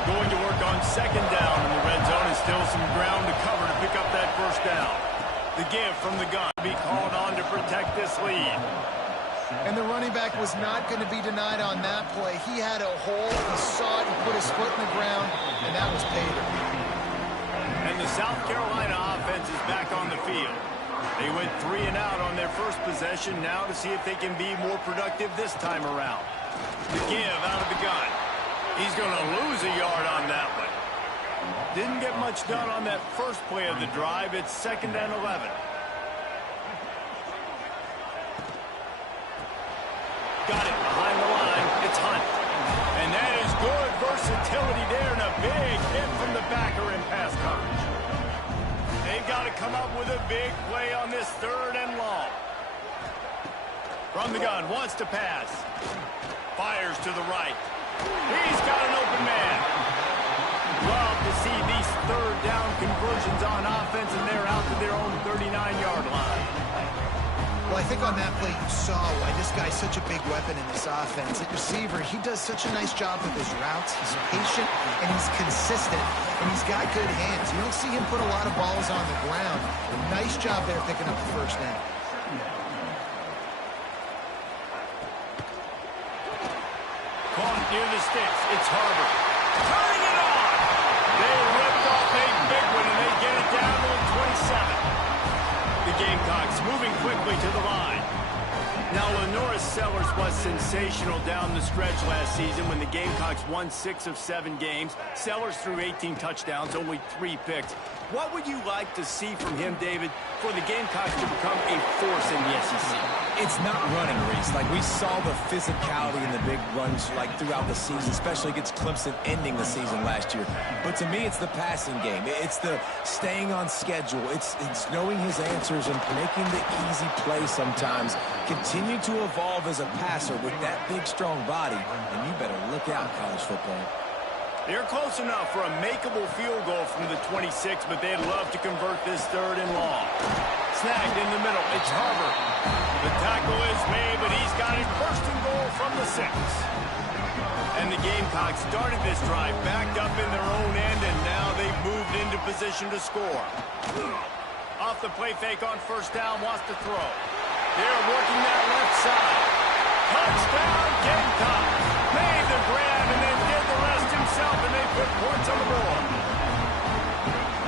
Going to work on second down in the red zone, and still some ground to cover to pick up that first down. The give from the gun be called on to protect this lead. And the running back was not going to be denied on that play. He had a hole, he saw it, he put his foot in the ground, and that was paid. And the South Carolina offense is back on the field. They went 3 and out on their first possession, now to see if they can be more productive this time around. The give out of the gun. He's going to lose a yard on that one. Didn't get much done on that first play of the drive. It's 2nd and 11. Got it behind the line. It's Hunt. And that is good versatility there, and a big hit from the backer in pass coverage. They've got to come up with a big play on this 3rd and long. From the gun, wants to pass. Fires to the right. He's got an open man. Love to see these third down conversions on offense, and they're out to their own 39-yard line. Well, I think on that play you saw why this guy's such a big weapon in this offense. At receiver, he does such a nice job with his routes. He's patient, and he's consistent, and he's got good hands. You don't see him put a lot of balls on the ground. Nice job there picking up the first down. Caught near the sticks. It's Harbor. Turning it on. They ripped off a big one, and they get it down to the 27. The Gamecocks moving quickly to the line. Now, Lenora Sellers was sensational down the stretch last season when the Gamecocks won 6 of 7 games. Sellers threw 18 touchdowns, only 3 picks. What would you like to see from him, David, for the Gamecocks to become a force in the SEC? It's not running, Reese. Like, we saw the physicality in the big runs, like, throughout the season, especially against Clemson ending the season last year. But to me, it's the passing game. It's the staying on schedule. It's knowing his answers and making the easy play sometimes. Continue to evolve as a passer with that big, strong body. And you better look out, college football. They're close enough for a makeable field goal from the 26, but they'd love to convert this 3rd and long. Snagged in the middle. It's Harbor. The tackle is made, but he's got it 1st and goal from the 6. And the Gamecocks started this drive backed up in their own end, and now they've moved into position to score. Off the play fake on 1st down, wants to throw. They're working that left side. Touchdown, Gamecocks. Made the grab and then did the rest himself, and they put points on the board.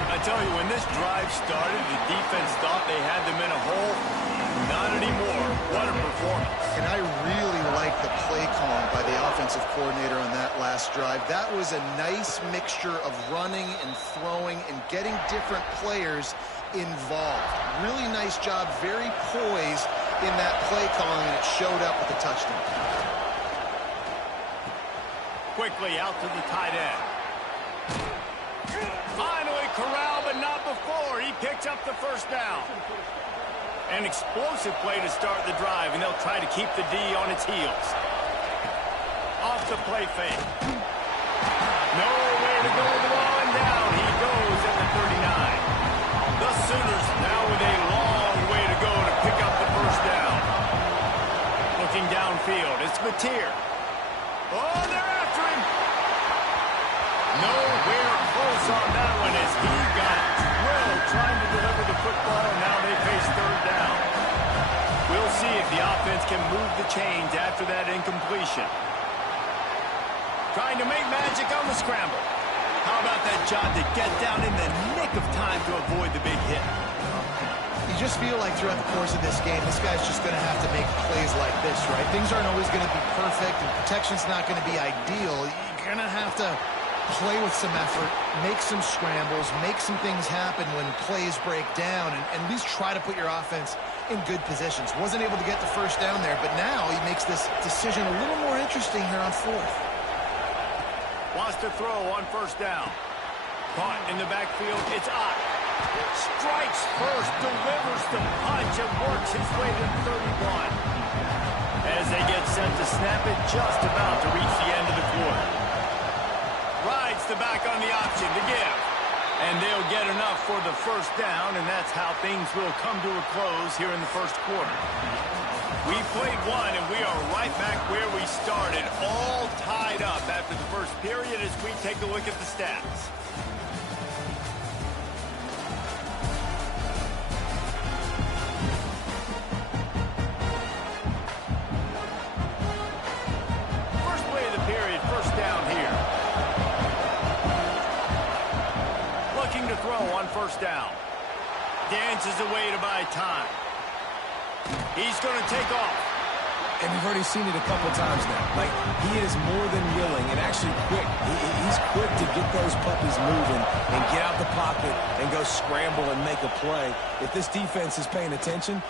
I tell you, when this drive started, the defense thought they had them in a hole. Not anymore. What a performance. And I really like the play calling by the offensive coordinator on that last drive. That was a nice mixture of running and throwing and getting different players involved. Really nice job, very poised in that play calling, and it showed up with the touchdown. Quickly out to the tight end. Finally corralled, but not before. He picks up the 1st down. An explosive play to start the drive, and they'll try to keep the D on its heels. Off the play fake. Nowhere to go with the ball, and down he goes at the 39. The Sooners now with a long way to go to pick up the 1st down. Looking downfield, it's Mateer. Oh, they're after him. Nowhere close on that one as he got drilled trying to deliver the football, and now they face 3rd down. We'll see if the offense can move the chains after that incompletion. Trying to make magic on the scramble. How about that job to get down in the nick of time to avoid the big hit? You just feel like throughout the course of this game, this guy's just going to have to make plays like this, right? Things aren't always going to be perfect, and protection's not going to be ideal. You're going to have to play with some effort, make some scrambles, make some things happen when plays break down, and at least try to put your offense in good positions. Wasn't able to get the 1st down there, but now he makes this decision a little more interesting here on 4th. Wants to throw on 1st down. Caught in the backfield, it's Ott. Strikes first, delivers the punch, and works his way to 31. As they get set to snap it, just about to reach the end of the quarter. Rides the back on the option to give. And they'll get enough for the 1st down, and that's how things will come to a close here in the 1st quarter. We played one, and we are right back where we started, all tied up after the 1st period as we take a look at the stats. First play of the period, 1st down here. Looking to throw on 1st down. Dances away to buy time. He's going to take off. And we've already seen it a couple times now. Like, he is more than willing and actually quick. He's quick to get those puppies moving and get out the pocket and go scramble and make a play. If this defense is paying attention,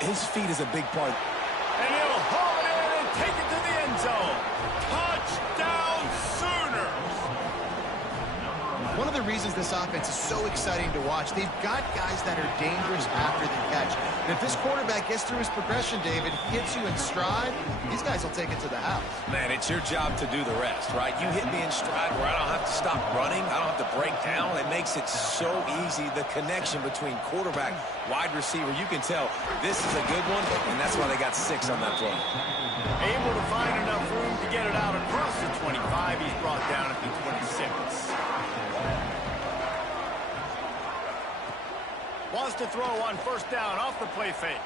his feet is a big part. And he'll haul it in and take it to the end zone. Touchdown, Sooners! One of the reasons reasons this offense is so exciting to watch. They've got guys that are dangerous after the catch. And if this quarterback gets through his progression, David, hits you in stride, these guys will take it to the house. Man, it's your job to do the rest, right? You hit me in stride where I don't have to stop running. I don't have to break down. It makes it so easy. The connection between quarterback, wide receiver, you can tell this is a good one, and that's why they got 6 on that play. Able to find enough room to get it out across the 25. He's brought down at the 26. Wants to throw on first down off the play fake.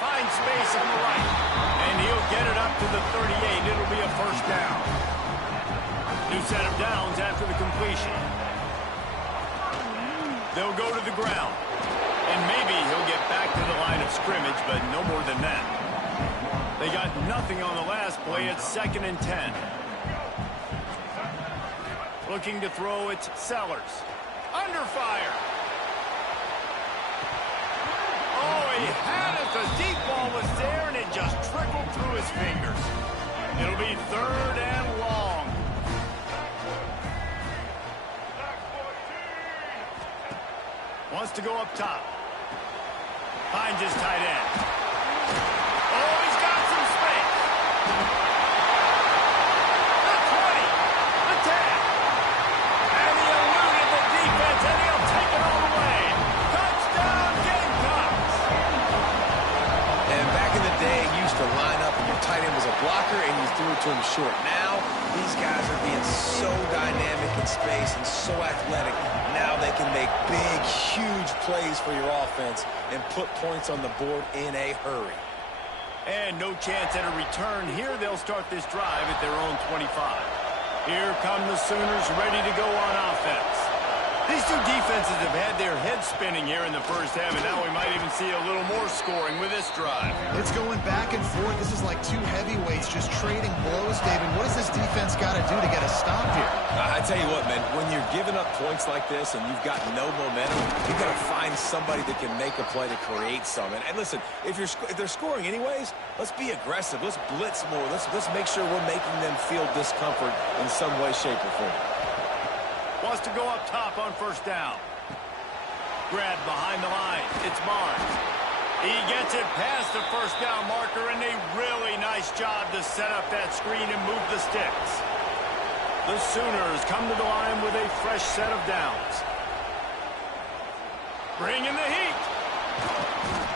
Finds space on the right. And he'll get it up to the 38. It'll be a first down. New set of downs after the completion. They'll go to the ground. And maybe he'll get back to the line of scrimmage, but no more than that. They got nothing on the last play. It's 2nd and 10. Looking to throw, it's Sellers. Under fire. Oh, he had it. The deep ball was there, and it just trickled through his fingers. It'll be 3rd and long. Wants to go up top. Finds his tight end. Oh, he's got some space. The 20. The 10. And he eluded the defense, and he'll take it all the way. Touchdown, Gamecocks. And back in the day, you used to line up and your tight end was a blocker and you threw it to him short. Now, these guys are being so dynamic in space and so athletic. Now they can make big, huge plays for your offense and put points on the board in a hurry. And no chance at a return here. They'll start this drive at their own 25. Here come the Sooners ready to go on offense. These two defenses have had their heads spinning here in the first half, and now we might even see a little more scoring with this drive. It's going back and forth. This is like two heavyweights just trading blows, David. What does this defense got to do to get a stop here? I tell you what, man, when you're giving up points like this and you've got no momentum, you've got to find somebody that can make a play to create some. And listen, if they're scoring anyways, let's be aggressive. Let's blitz more. Let's make sure we're making them feel discomfort in some way, shape, or form. Wants to go up top on first down. Grabbed behind the line. It's Barnes. He gets it past the first down marker, and a really nice job to set up that screen and move the sticks. The Sooners come to the line with a fresh set of downs. Bringing the heat.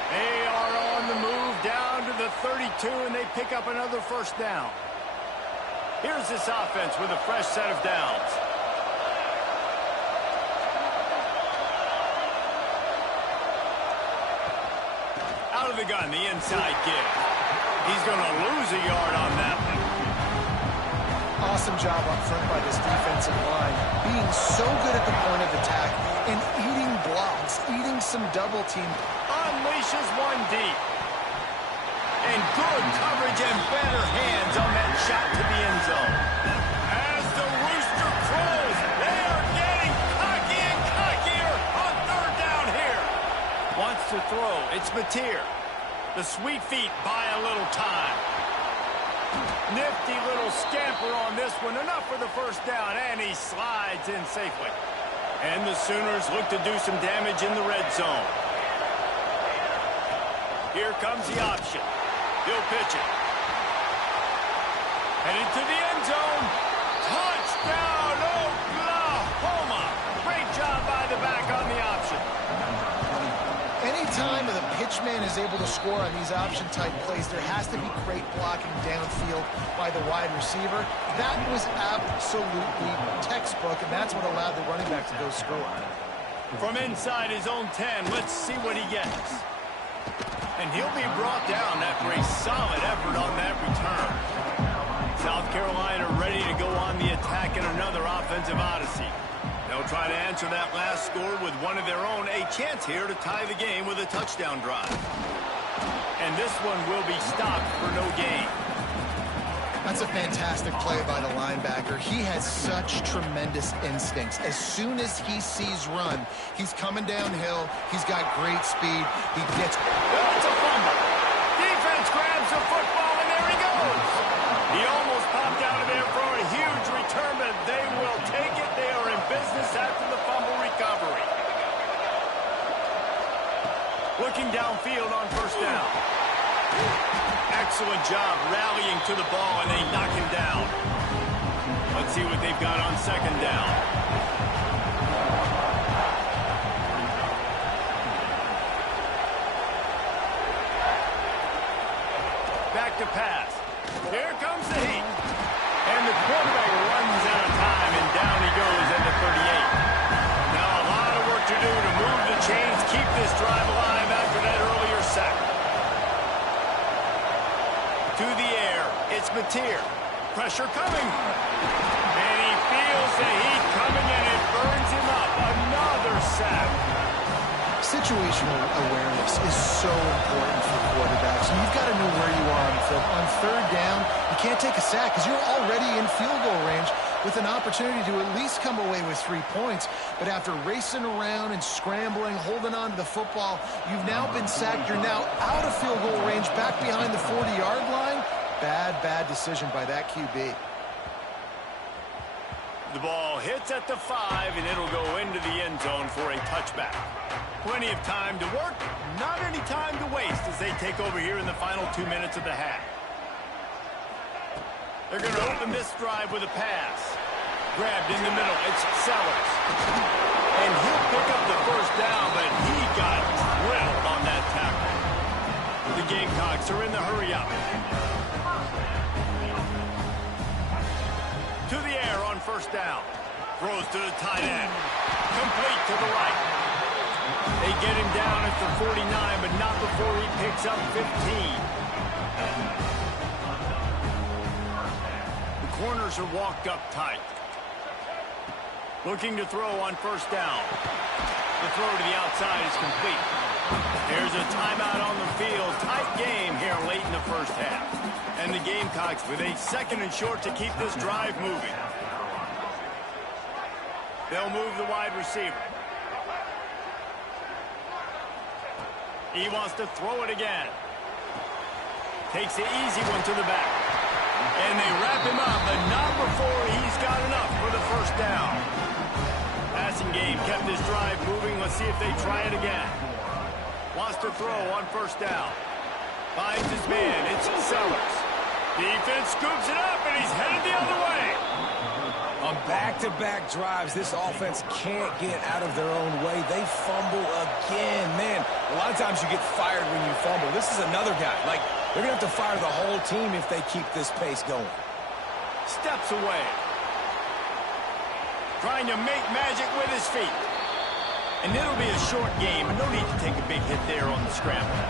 They are on the move down to the 32, and they pick up another first down. Here's this offense with a fresh set of downs. Out of the gun, the inside give. He's going to lose a yard on that one. Awesome job up front by this defensive line. Being so good at the point of attack and eating blocks, eating some double team. Unleashes one deep. And good coverage and better hands on that shot to the end zone. As the rooster crows, they are getting cocky and cockier on third down here. Wants to throw. It's Mateer. The sweet feet buy a little time. Nifty little scamper on this one. Enough for the first down, and he slides in safely. And the Sooners look to do some damage in the red zone. Here comes the option. He'll pitch it. Headed to the end zone. Touchdown, Oklahoma. Great job by the back on the option. Anytime the pitchman is able to score on these option-type plays, there has to be great blocking downfield by the wide receiver. That was absolutely textbook, and that's what allowed the running back to go score. From inside his own 10, let's see what he gets. And he'll be brought down after a solid effort on that return. South Carolina ready to go on the attack in another offensive odyssey. They'll try to answer that last score with one of their own. A chance here to tie the game with a touchdown drive. And this one will be stopped for no gain. That's a fantastic play by the linebacker. He has such tremendous instincts. As soon as he sees run, he's coming downhill. He's got great speed. He gets... Oh, it's a fumble. Defense grabs the football, and there he goes. He almost popped out of there for a huge return, but they will take it. They are in business at downfield on first down. Excellent job rallying to the ball, and they knock him down. Let's see what they've got on second down. Back to pass. Here comes the heat. And the quarterback runs out of time, and down he goes at the 38. Now a lot of work to do to move the chains, keep this drive alive after that earlier sack. To the air, it's Mateer. Pressure coming. And he feels the heat coming, and it burns him up. Another sack. Situational awareness is so important for quarterbacks. And you've got to know where you are on the field. On third down, you can't take a sack because you're already in field goal range with an opportunity to at least come away with 3 points. But after racing around and scrambling, holding on to the football, you've now been sacked. You're now out of field goal range, back behind the 40-yard line. Bad decision by that QB. The ball hits at the 5, and it'll go into the end zone for a touchback. Plenty of time to work, not any time to waste as they take over here in the final 2 minutes of the half. They're going to open this drive with a pass. Grabbed in the middle, it's Sellers. And he'll pick up the first down, but he got drilled on that tackle. The Gamecocks are in the hurry-up. To the air on first down. Throws to the tight end. Complete to the right. They get him down at the 49, but not before he picks up 15. The corners are walked up tight. Looking to throw on first down. The throw to the outside is complete. There's a timeout on the field. Tight game here late in the first half. And the Gamecocks with a 2nd and short to keep this drive moving. They'll move the wide receiver. He wants to throw it again. Takes the easy one to the back. And they wrap him up, but not before he's got enough for the first down. Passing game kept this drive moving. Let's see if they try it again. Wants to throw on first down. Finds his man. It's Sellers. Defense scoops it up, and he's headed the other way. On back-to-back drives, this offense can't get out of their own way. They fumble again. Man, a lot of times you get fired when you fumble. This is another guy. Like, they're going to have to fire the whole team if they keep this pace going. Steps away. Trying to make magic with his feet. And it'll be a short game. No need to take a big hit there on the scramble.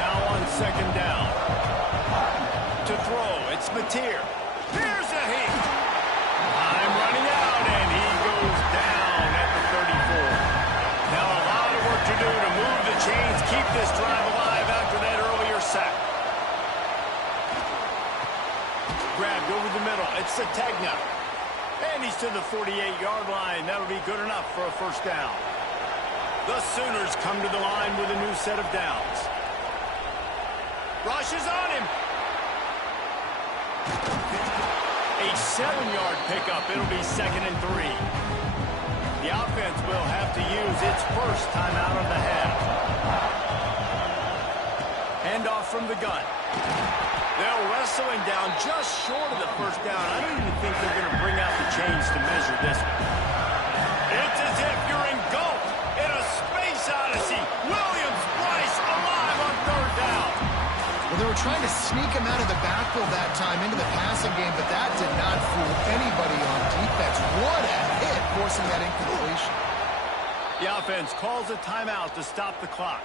Now on second down. To throw, it's Mateer. Here's a heat. Time running out, and he goes down at the 34. Now a lot of work to do to move the chains, keep this drive alive after that earlier sack. Grabbed over the middle. It's Sategna. And he's to the 48-yard line. That'll be good enough for a first down. The Sooners come to the line with a new set of downs. Rushes on him. A 7-yard pickup. It'll be 2nd and 3. The offense will have to use its first timeout of the half. Handoff from the gun. They'll wrestle him down just short of the first down. I don't even think they're going to bring out the chains to measure this one. It's as if you're engulfed in a space odyssey. Williams-Brice alive on third down. Well, they were trying to sneak him out of the backfield that time into the passing game, but that did not fool anybody on defense. What a hit, forcing that incompletion. The offense calls a timeout to stop the clock.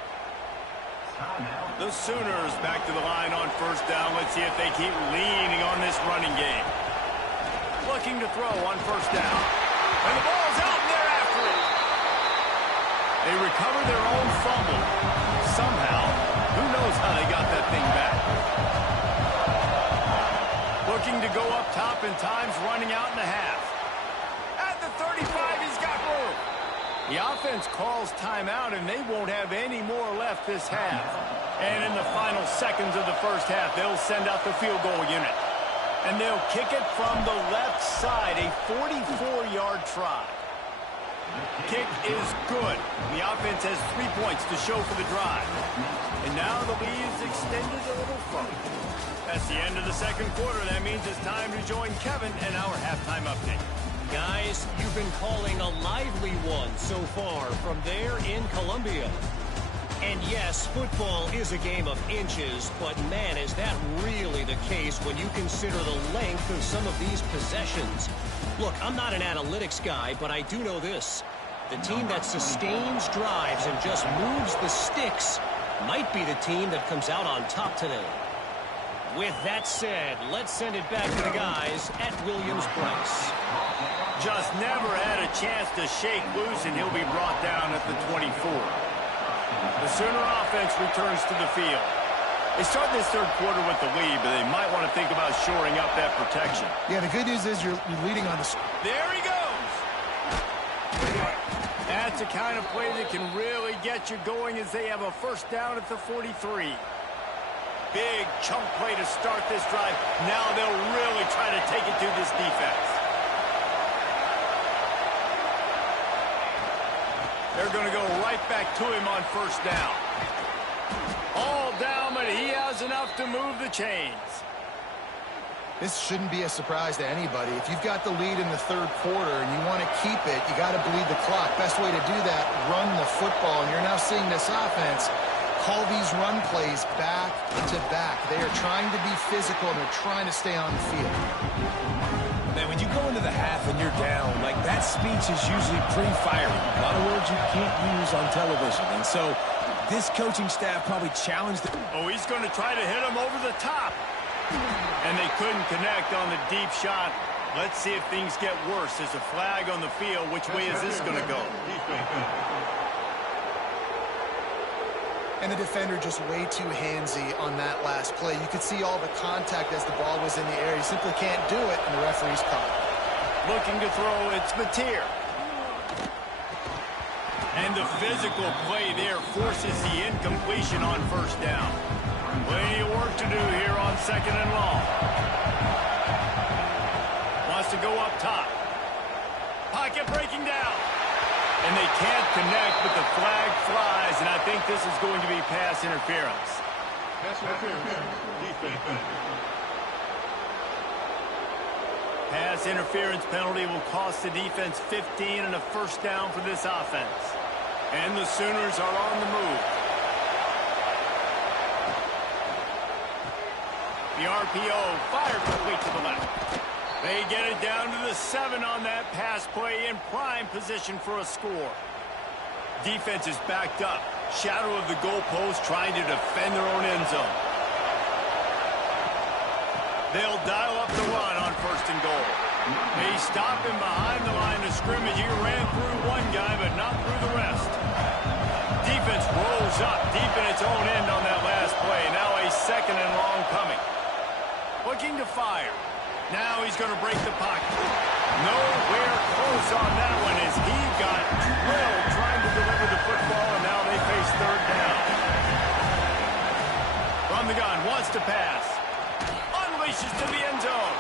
The Sooners back to the line on first down. Let's see if they keep leaning on this running game. Looking to throw on first down. And the ball's out, and they're after it. They recover their own fumble. Somehow, who knows how they got that thing back. Looking to go up top, and time's running out in the half. At the 35, he's got room. The offense calls timeout, and they won't have any more left this half. And in the final seconds of the first half, they'll send out the field goal unit. And they'll kick it from the left side, a 44-yard try. Kick is good. The offense has 3 points to show for the drive. And now the lead is extended a little further. That's the end of the second quarter. That means it's time to join Kevin and our halftime update. Guys, you've been calling a lively one so far from there in Columbia. And yes, football is a game of inches, but man, is that really the case when you consider the length of some of these possessions. Look, I'm not an analytics guy, but I do know this. The team that sustains drives and just moves the sticks might be the team that comes out on top today. With that said, let's send it back to the guys at Williams-Brice. Just never had a chance to shake loose, and he'll be brought down at the 24. The Sooner offense returns to the field. They start this third quarter with the lead, but they might want to think about shoring up that protection. Yeah, the good news is you're leading on the... There he goes! That's the kind of play that can really get you going as they have a first down at the 43. Big chunk play to start this drive. Now they'll really try to take it to this defense. They're going to go right back to him on first down. All down, but he has enough to move the chains. This shouldn't be a surprise to anybody. If you've got the lead in the third quarter and you want to keep it, you got to bleed the clock. Best way to do that, run the football. And you're now seeing this offense call these run plays back to back. They are trying to be physical, and they're trying to stay on the field. Man, when you go into the half and you're down, like that speech is usually pretty fiery. A lot of words you can't use on television. And so this coaching staff probably challenged them. Oh, he's going to try to hit him over the top. And they couldn't connect on the deep shot. Let's see if things get worse. There's a flag on the field. Which way is this going to go? And the defender just way too handsy on that last play. You could see all the contact as the ball was in the air. He simply can't do it, and the referee's caught. Looking to throw, it's Mateer. And the physical play there forces the incompletion on first down. Plenty of work to do here on second and long. Wants to go up top. Pocket breaking down. And they can't connect, but the flag flies, and I think this is going to be pass interference. Pass interference. Defense. Pass interference penalty will cost the defense 15 and a first down for this offense. And the Sooners are on the move. The RPO fired quickly to the left. They get it down to the 7 on that pass play in prime position for a score. Defense is backed up. Shadow of the goalpost trying to defend their own end zone. They'll dial up the run on first and goal. They stop him behind the line of scrimmage. He ran through one guy, but not through the rest. Defense rolls up deep in its own end on that last play. Now a second and long coming. Looking to fire. Now he's going to break the pocket. Nowhere close on that one as he got drilled trying to deliver the football, and now they face third down. From the gun, wants to pass. Unleashes to the end zone.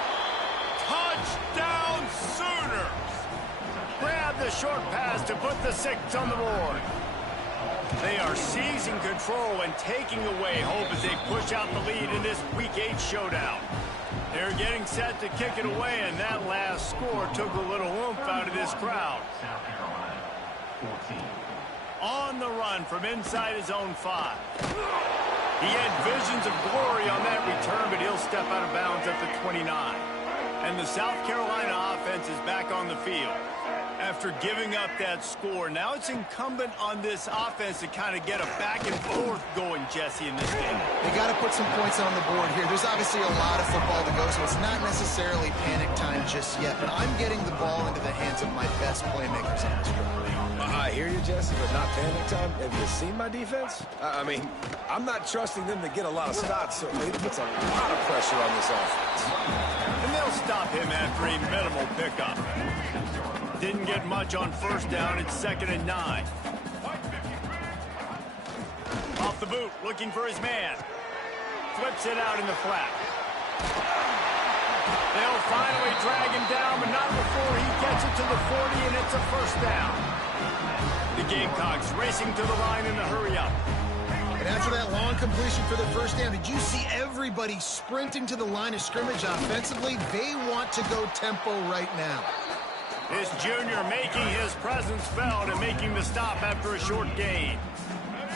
Touchdown Sooners! Grab the short pass to put the 6 on the board. They are seizing control and taking away hope as they push out the lead in this Week 8 showdown. They're getting set to kick it away, and that last score took a little oomph out of this crowd. On the run from inside his own 5. He had visions of glory on that return, but he'll step out of bounds at the 29. And the South Carolina offense is back on the field. After giving up that score, now it's incumbent on this offense to kind of get a back and forth going, Jesse, in this game. They got to put some points on the board here. There's obviously a lot of football to go, so it's not necessarily panic time just yet, but I'm getting the ball into the hands of my best playmakers on this drive. I hear you, Jesse, but not panic time. Have you seen my defense? I mean, I'm not trusting them to get a lot of stops, so it puts a lot of pressure on this offense. And they'll stop him after a minimal pickup. Didn't get much on first down. It's 2nd and 9. Off the boot, looking for his man. Flips it out in the flat. They'll finally drag him down, but not before he gets it to the 40, and it's a first down. The Gamecocks racing to the line in the hurry-up. And after that long completion for the first down, did you see everybody sprinting to the line of scrimmage offensively? They want to go tempo right now. This junior making his presence felt and making the stop after a short gain.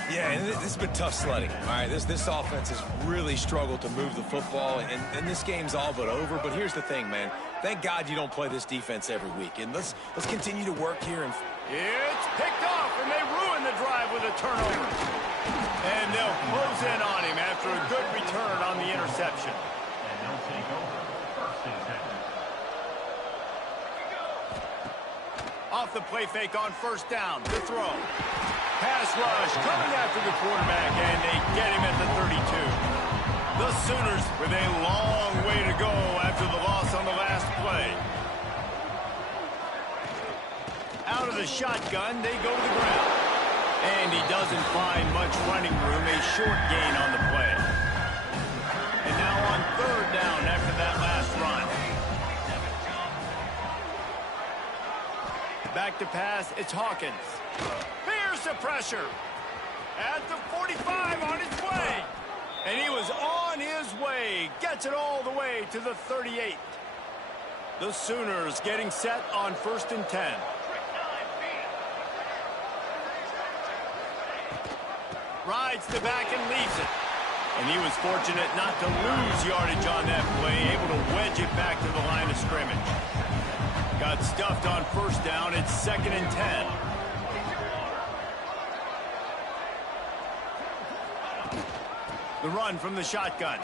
Yeah, and this has been tough sledding. All right, this offense has really struggled to move the football, and this game's all but over. But here's the thing, man. Thank God you don't play this defense every week. And let's continue to work here. And it's picked off, and they ruin the drive with a turnover. And they'll close in on him after a good return on the interception. And they'll take over first and 10. Off the play fake on first down. The throw. Pass rush coming after the quarterback, and they get him at the 32. The Sooners with a long way to go after the loss on the last play. Out of the shotgun, they go to the ground. And he doesn't find much running room, a short gain on the play. And now on third down after that last run. Back to pass, it's Hawkins. Here's the pressure. At the 45 on its way. And he was on his way. Gets it all the way to the 38. The Sooners getting set on 1st and 10. Rides the back and leaves it. And he was fortunate not to lose yardage on that play, able to wedge it back to the line of scrimmage. Got stuffed on first down. It's 2nd and 10. The run from the shotgun.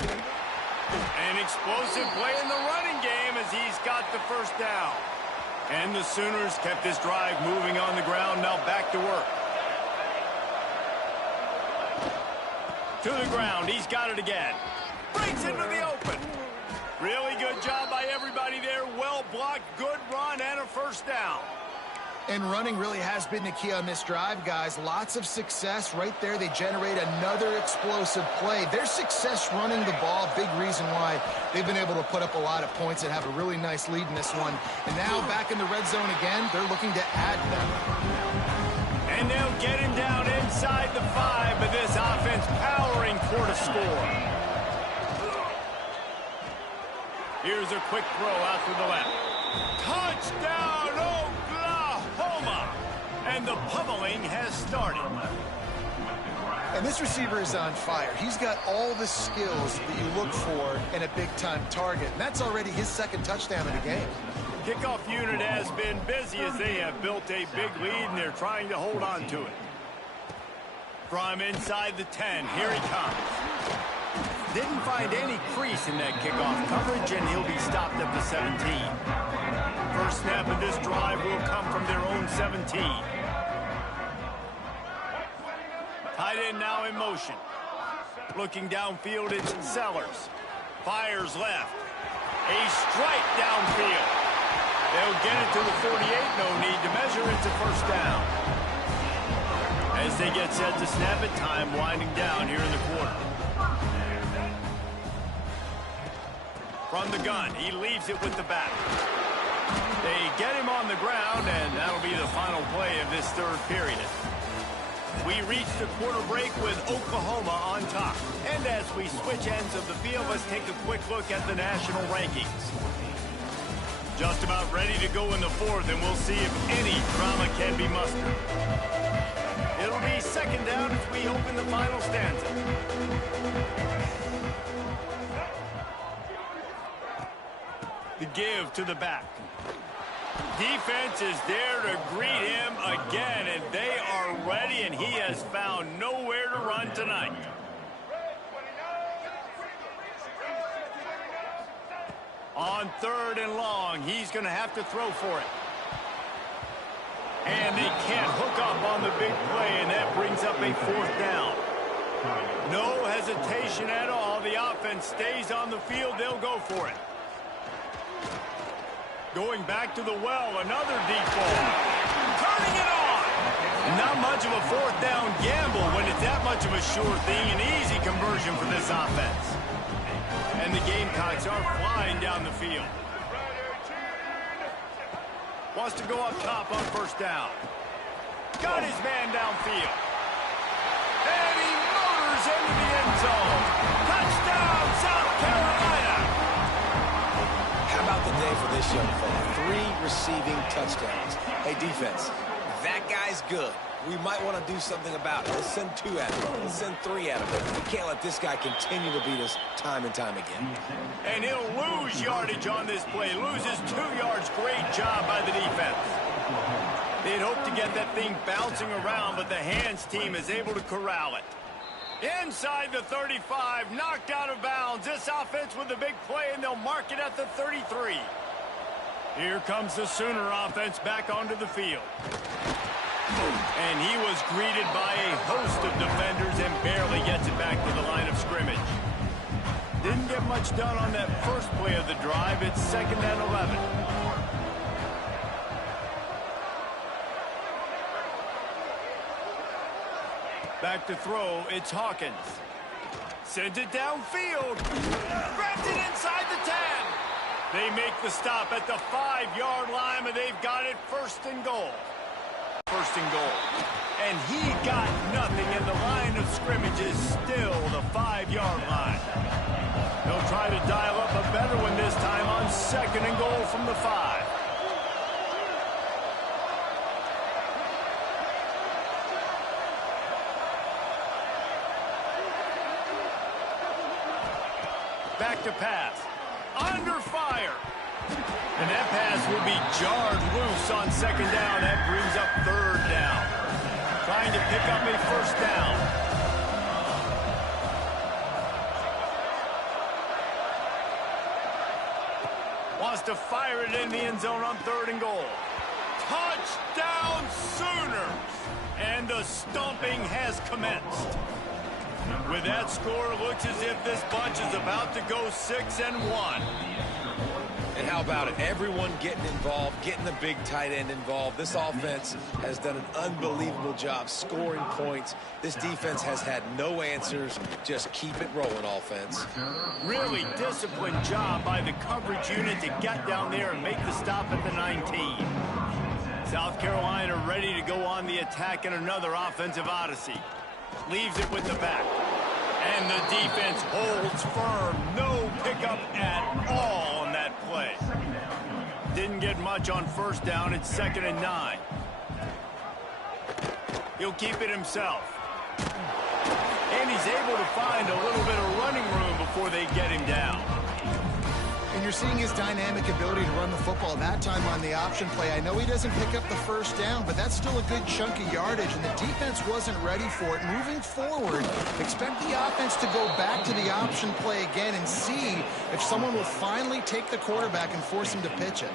An explosive play in the running game as he's got the first down. And the Sooners kept this drive moving on the ground. Now back to work. To the ground. He's got it again. Breaks into the open. Really good job by everybody there. Well blocked, good run, and a first down. And running really has been the key on this drive, guys. Lots of success right there. They generate another explosive play. Their success running the ball, big reason why they've been able to put up a lot of points and have a really nice lead in this one. And now back in the red zone again, they're looking to add them. And they'll get him down inside the 5, but this offense powering for the score. Here's a quick throw out to the left. Touchdown, Oklahoma! And the pummeling has started. And this receiver is on fire. He's got all the skills that you look for in a big-time target. And that's already his 2nd touchdown of the game. Kickoff unit has been busy as they have built a big lead, and they're trying to hold on to it. From inside the 10, here he comes. Didn't find any crease in that kickoff coverage, and he'll be stopped at the 17. First snap of this drive will come from their own 17. Tight end now in motion. Looking downfield, it's Sellers. Fires left. A strike downfield. They'll get it to the 48. No need to measure. It's a first down. As they get set to snap it, time winding down here in the quarter. From the gun, he leaves it with the back. They get him on the ground, and that'll be the final play of this third period. We reach the quarter break with Oklahoma on top. And as we switch ends of the field, let's take a quick look at the national rankings. Just about ready to go in the 4th, and we'll see if any drama can be mustered. It'll be 2nd down as we open the final stanza. The give to the back. Defense is there to greet him again, and they are ready, and he has found nowhere to run tonight. On 3rd and long, he's going to have to throw for it. And they can't hook up on the big play, and that brings up a 4th down. No hesitation at all. The offense stays on the field. They'll go for it. Going back to the well, another deep ball. Turning it on. Not much of a 4th down gamble when it's that much of a sure thing. An easy conversion for this offense. And the Gamecocks are flying down the field. Wants to go up top on 1st down. got his man downfield. And he motors into the end zone. Touchdown, South Carolina. How about the day for this young fella? 3 receiving touchdowns. Hey, defense, that guy's good. We might want to do something about it. Let's send 2 at him. Let's send 3 at him. We can't let this guy continue to beat us time and time again. And he'll lose yardage on this play. Loses 2 yards. Great job by the defense. They'd hoped to get that thing bouncing around, but the hands team is able to corral it. Inside the 35, knocked out of bounds. This offense with a big play, and they'll mark it at the 33. Here comes the Sooner offense back onto the field. And he was greeted by a host of defenders and barely gets it back to the line of scrimmage. Didn't get much done on that first play of the drive. It's 2nd and 11. Back to throw, it's Hawkins. Sends it downfield. Grabs it inside the 10. They make the stop at the 5-yard line, and they've got it 1st and goal. 1st and goal. And he got nothing, and the line of scrimmage is still the 5-yard line. They'll try to dial up a better one this time on 2nd and goal from the 5. Back to pass. Under fire. And that pass will be jarred loose on 2nd down. That brings up 3rd down. Trying to pick up a 1st down. Wants to fire it in the end zone on 3rd and goal. Touchdown Sooners! And the stomping has commenced. With that score, it looks as if this bunch is about to go 6-1. And how about it? Everyone getting involved, getting the big tight end involved. This offense has done an unbelievable job scoring points. This defense has had no answers. Just keep it rolling, offense. Really disciplined job by the coverage unit to get down there and make the stop at the 19. South Carolina ready to go on the attack in another offensive odyssey. Leaves it with the back. And the defense holds firm. No pickup at all on that play. Didn't get much on 1st down. It's 2nd and 9. He'll keep it himself. And he's able to find a little bit of running room before they get him down. And you're seeing his dynamic ability to run the football. That time on the option play, I know he doesn't pick up the 1st down, but that's still a good chunk of yardage, and the defense wasn't ready for it. Moving forward, expect the offense to go back to the option play again and see if someone will finally take the quarterback and force him to pitch it.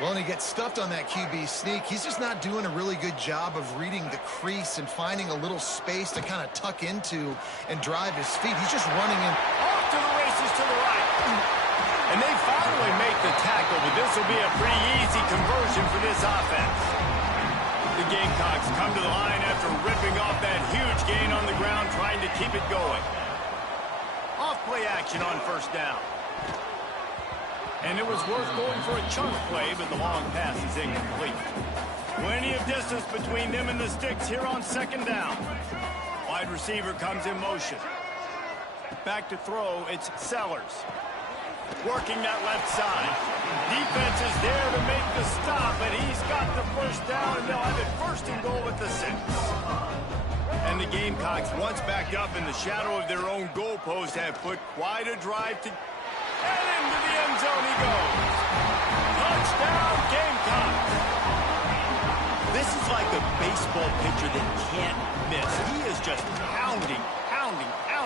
Well, and he gets stuffed on that QB sneak. He's just not doing a really good job of reading the crease and finding a little space to kind of tuck into and drive his feet. He's just running in. Off to the races to the right. And they finally make the tackle, but this will be a pretty easy conversion for this offense. The Gamecocks come to the line after ripping off that huge gain on the ground, trying to keep it going. Off-play action on 1st down. And it was worth going for a chunk play, but the long pass is incomplete. Plenty of distance between them and the sticks here on 2nd down. Wide receiver comes in motion. Back to throw, it's Sellers. Working that left side. Defense is there to make the stop, but he's got the 1st down, and they'll have it 1st and goal at the 6. And the Gamecocks, once backed up in the shadow of their own goalpost, have put quite a drive to... And into the end zone he goes. Touchdown, Gamecocks. This is like a baseball pitcher that can't miss. He is just pounding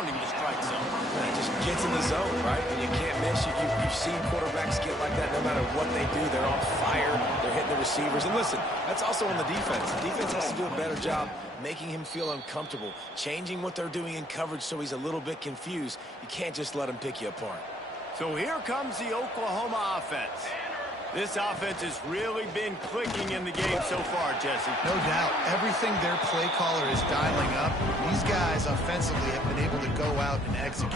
the strike zone. It just gets in the zone, right? And you can't miss. You've seen quarterbacks get like that no matter what they do. They're on fire. They're hitting the receivers. And listen, that's also on the defense. The defense has to do a better job making him feel uncomfortable, changing what they're doing in coverage so he's a little bit confused. You can't just let him pick you apart. So here comes the Oklahoma offense. This offense has really been clicking in the game so far, Jesse. No doubt. Everything their play caller is dialing up, these guys offensively have been able to go out and execute.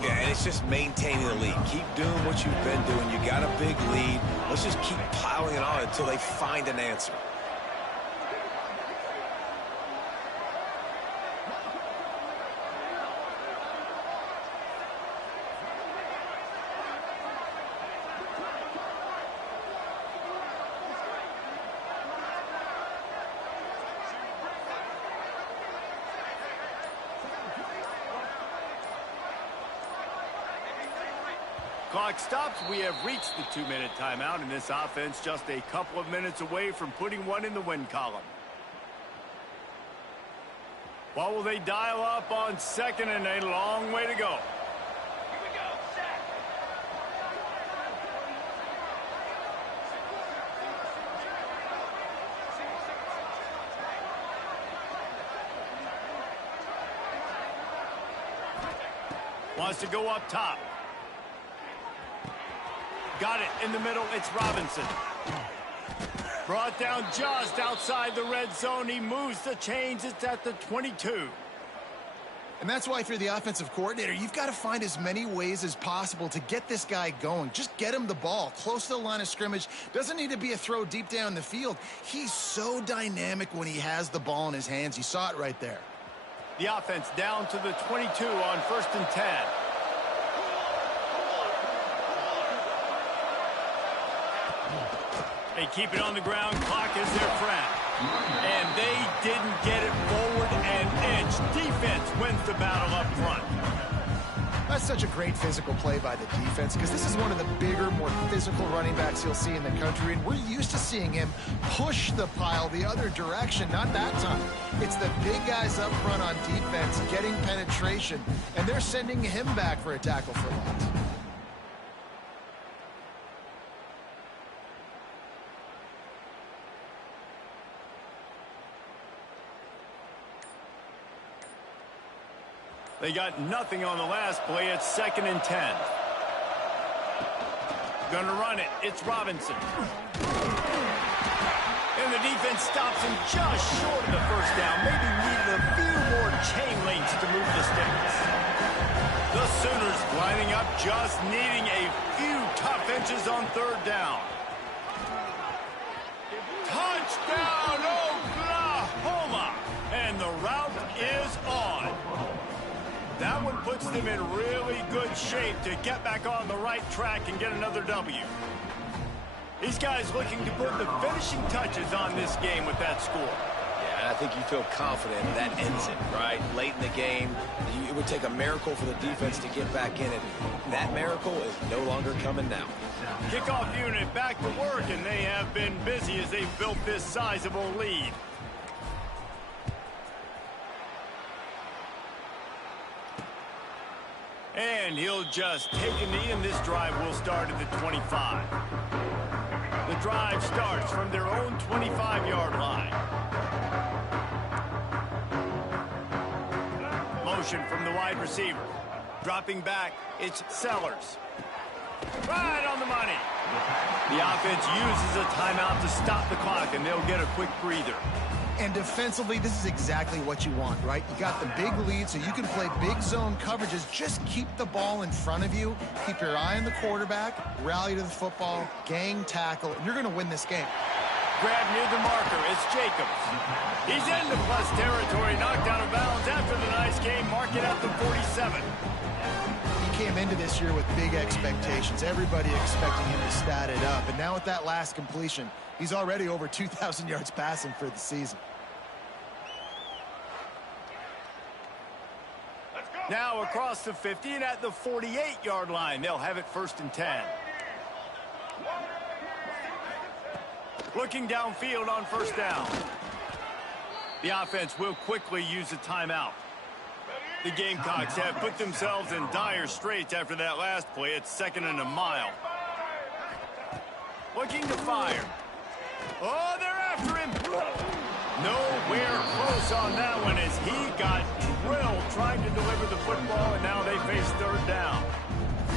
Yeah, and it's just maintaining the lead. Keep doing what you've been doing. You got a big lead. Let's just keep piling it on until they find an answer. clock stops. We have reached the 2-minute timeout, and this offense just a couple of minutes away from putting one in the win column. What will they dial up on second, and a long way to go? Wants to go up top. Got it in the middle. It's Robinson. Brought down just outside the red zone. He moves the chains. It's at the 22. And that's why if you're the offensive coordinator, you've got to find as many ways as possible to get this guy going. Just get him the ball close to the line of scrimmage. Doesn't need to be a throw deep down the field. He's so dynamic when he has the ball in his hands. You saw it right there. The offense down to the 22 on 1st and 10. They keep it on the ground. Clock is their friend. And they didn't get it forward an inch. Defense wins the battle up front. That's such a great physical play by the defense because this is one of the bigger, more physical running backs you'll see in the country, and we're used to seeing him push the pile the other direction. Not that time. It's the big guys up front on defense getting penetration, and they're sending him back for a tackle for loss. They got nothing on the last play. It's 2nd and 10. Gonna run it. It's Robinson. And the defense stops him just short of the first down. Maybe needed a few more chain links to move the sticks. The Sooners lining up, just needing a few tough inches on 3rd down. Touchdown, Oklahoma! And the route is on. That one puts them in really good shape to get back on the right track and get another W. These guys looking to put the finishing touches on this game with that score. Yeah, and I think you feel confident that ends it, right? Late in the game, it would take a miracle for the defense to get back in it. That miracle is no longer coming now. Kickoff unit back to work, and they have been busy as they've built this sizable lead. And he'll just take a knee, and this drive will start at the 25. The drive starts from their own 25-yard line. Motion from the wide receiver. Dropping back, it's Sellers. Right on the money. The offense uses a timeout to stop the clock, and they'll get a quick breather. And defensively, this is exactly what you want, right? You got the big lead, so you can play big zone coverages. Just keep the ball in front of you. Keep your eye on the quarterback. Rally to the football. Gang tackle. And you're going to win this game. Grab near the marker. It's Jacobs. He's into plus territory. Knocked out of bounds after the nice game. Mark it at the 47. He came into this year with big expectations. Everybody expecting him to stat it up. And now with that last completion, he's already over 2,000 yards passing for the season. Now across the 50 and at the 48-yard line. They'll have it 1st and 10. Looking downfield on 1st down. The offense will quickly use a timeout. The Gamecocks have put themselves in dire straits after that last play. It's 2nd and a mile. Looking to fire. Oh, they're after him. Nowhere close on that one as he got drilled trying to deliver the football, and now they face 3rd down.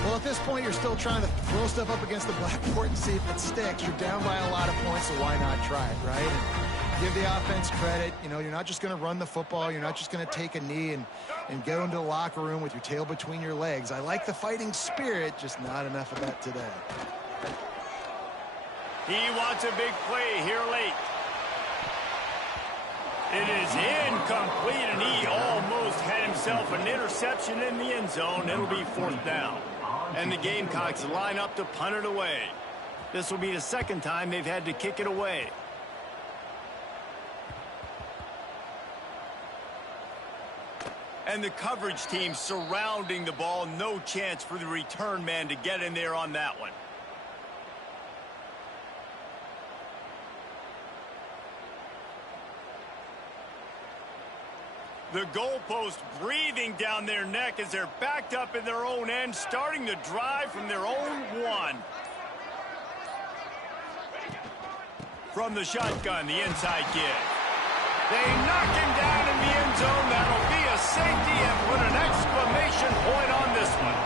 Well, at this point, you're still trying to throw stuff up against the blackboard and see if it sticks. You're down by a lot of points, so why not try it, right? And give the offense credit. You know, you're not just going to run the football. You're not just going to take a knee and go into the locker room with your tail between your legs. I like the fighting spirit, just not enough of that today. He wants a big play here late. It is incomplete, and he almost had himself an interception in the end zone. It'll be 4th down. And the Gamecocks line up to punt it away. This will be the 2nd time they've had to kick it away. And the coverage team surrounding the ball. No chance for the return man to get in there on that one. The goalpost breathing down their neck as they're backed up in their own end, starting to drive from their own one. From the shotgun, the inside give. They knock him down in the end zone. That'll be a safety and put an exclamation point on this one.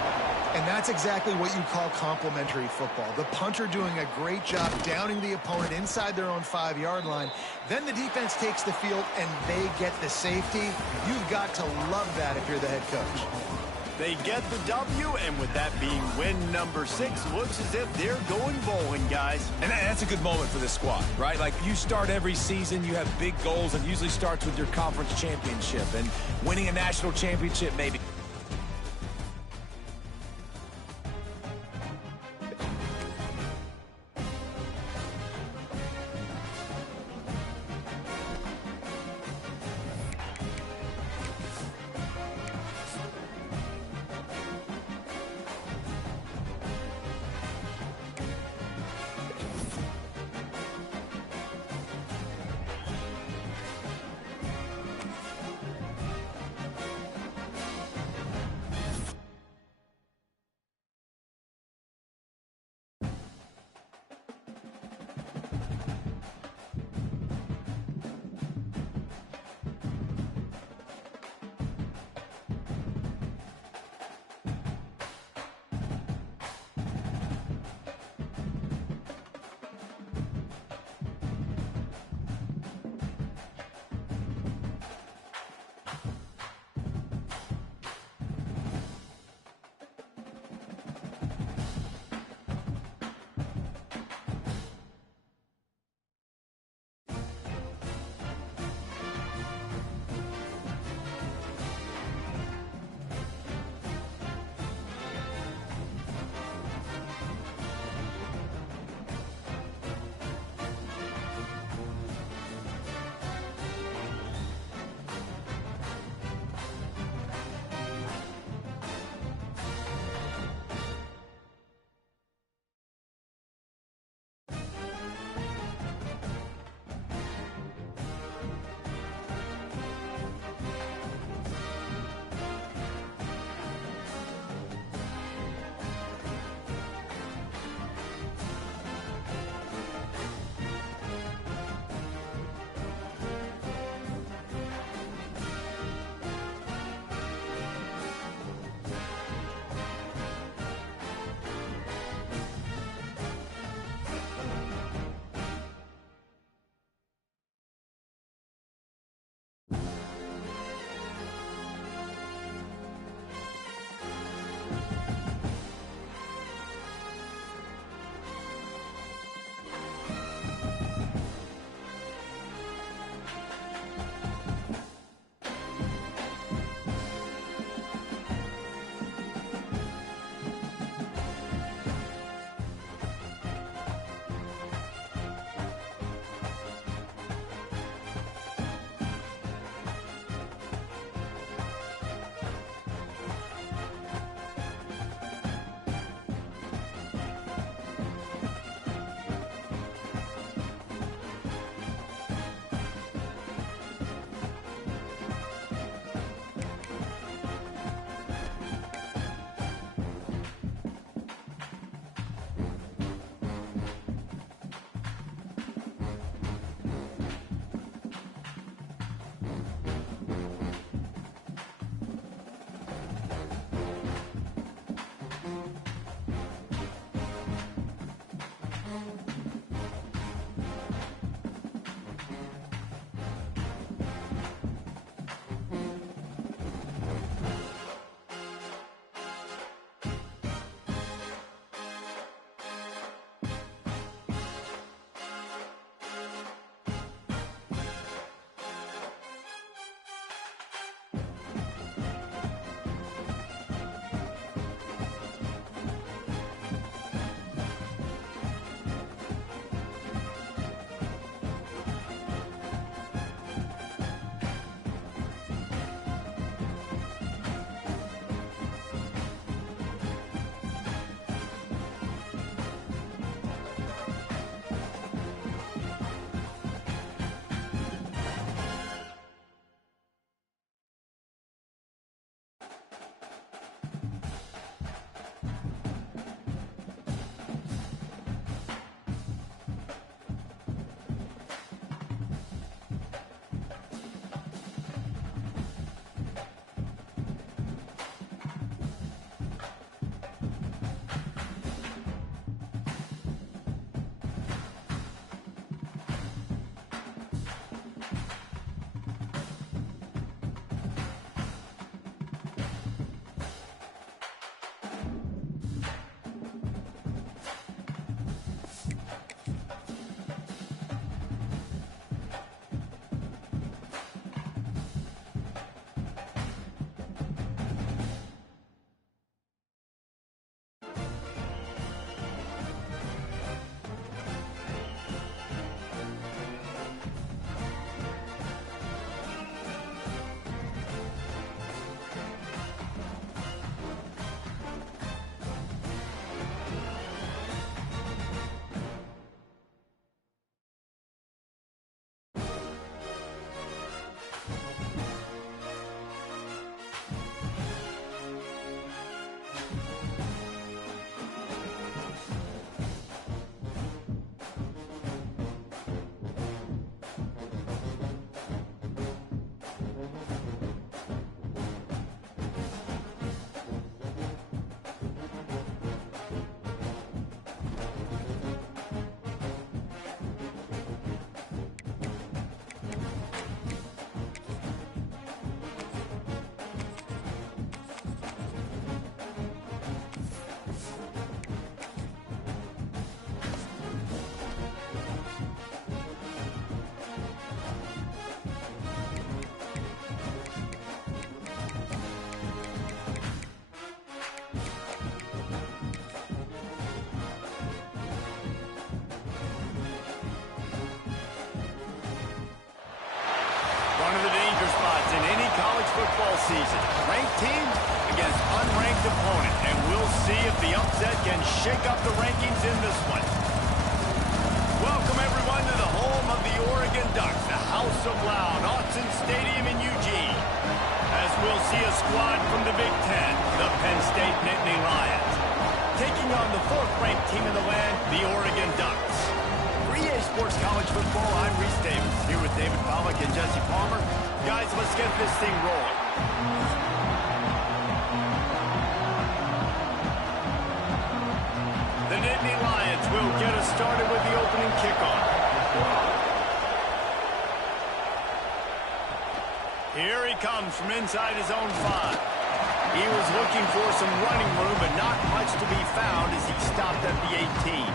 And that's exactly what you call complimentary football. The punter doing a great job downing the opponent inside their own 5-yard line. Then the defense takes the field and they get the safety. You've got to love that if you're the head coach. They get the W, and with that being win number 6, looks as if they're going bowling, guys. And that's a good moment for this squad, right? Like, you start every season, you have big goals, and usually starts with your conference championship and winning a national championship maybe. college football season. Ranked team against unranked opponent. And we'll see if the upset can shake up the rankings in this one. Welcome, everyone, to the home of the Oregon Ducks, the House of Loud, Autzen Stadium in Eugene. As we'll see a squad from the Big Ten, the Penn State Nittany Lions, taking on the fourth-ranked team in the land, the Oregon Ducks. For EA Sports College Football, I'm Reese Davis, here with David Pollack and Jesse Palmer. Guys, let's get this thing rolling. The Nittany Lions will get us started with the opening kickoff. Here he comes from inside his own 5. He was looking for some running room, but not much to be found as he stopped at the 18.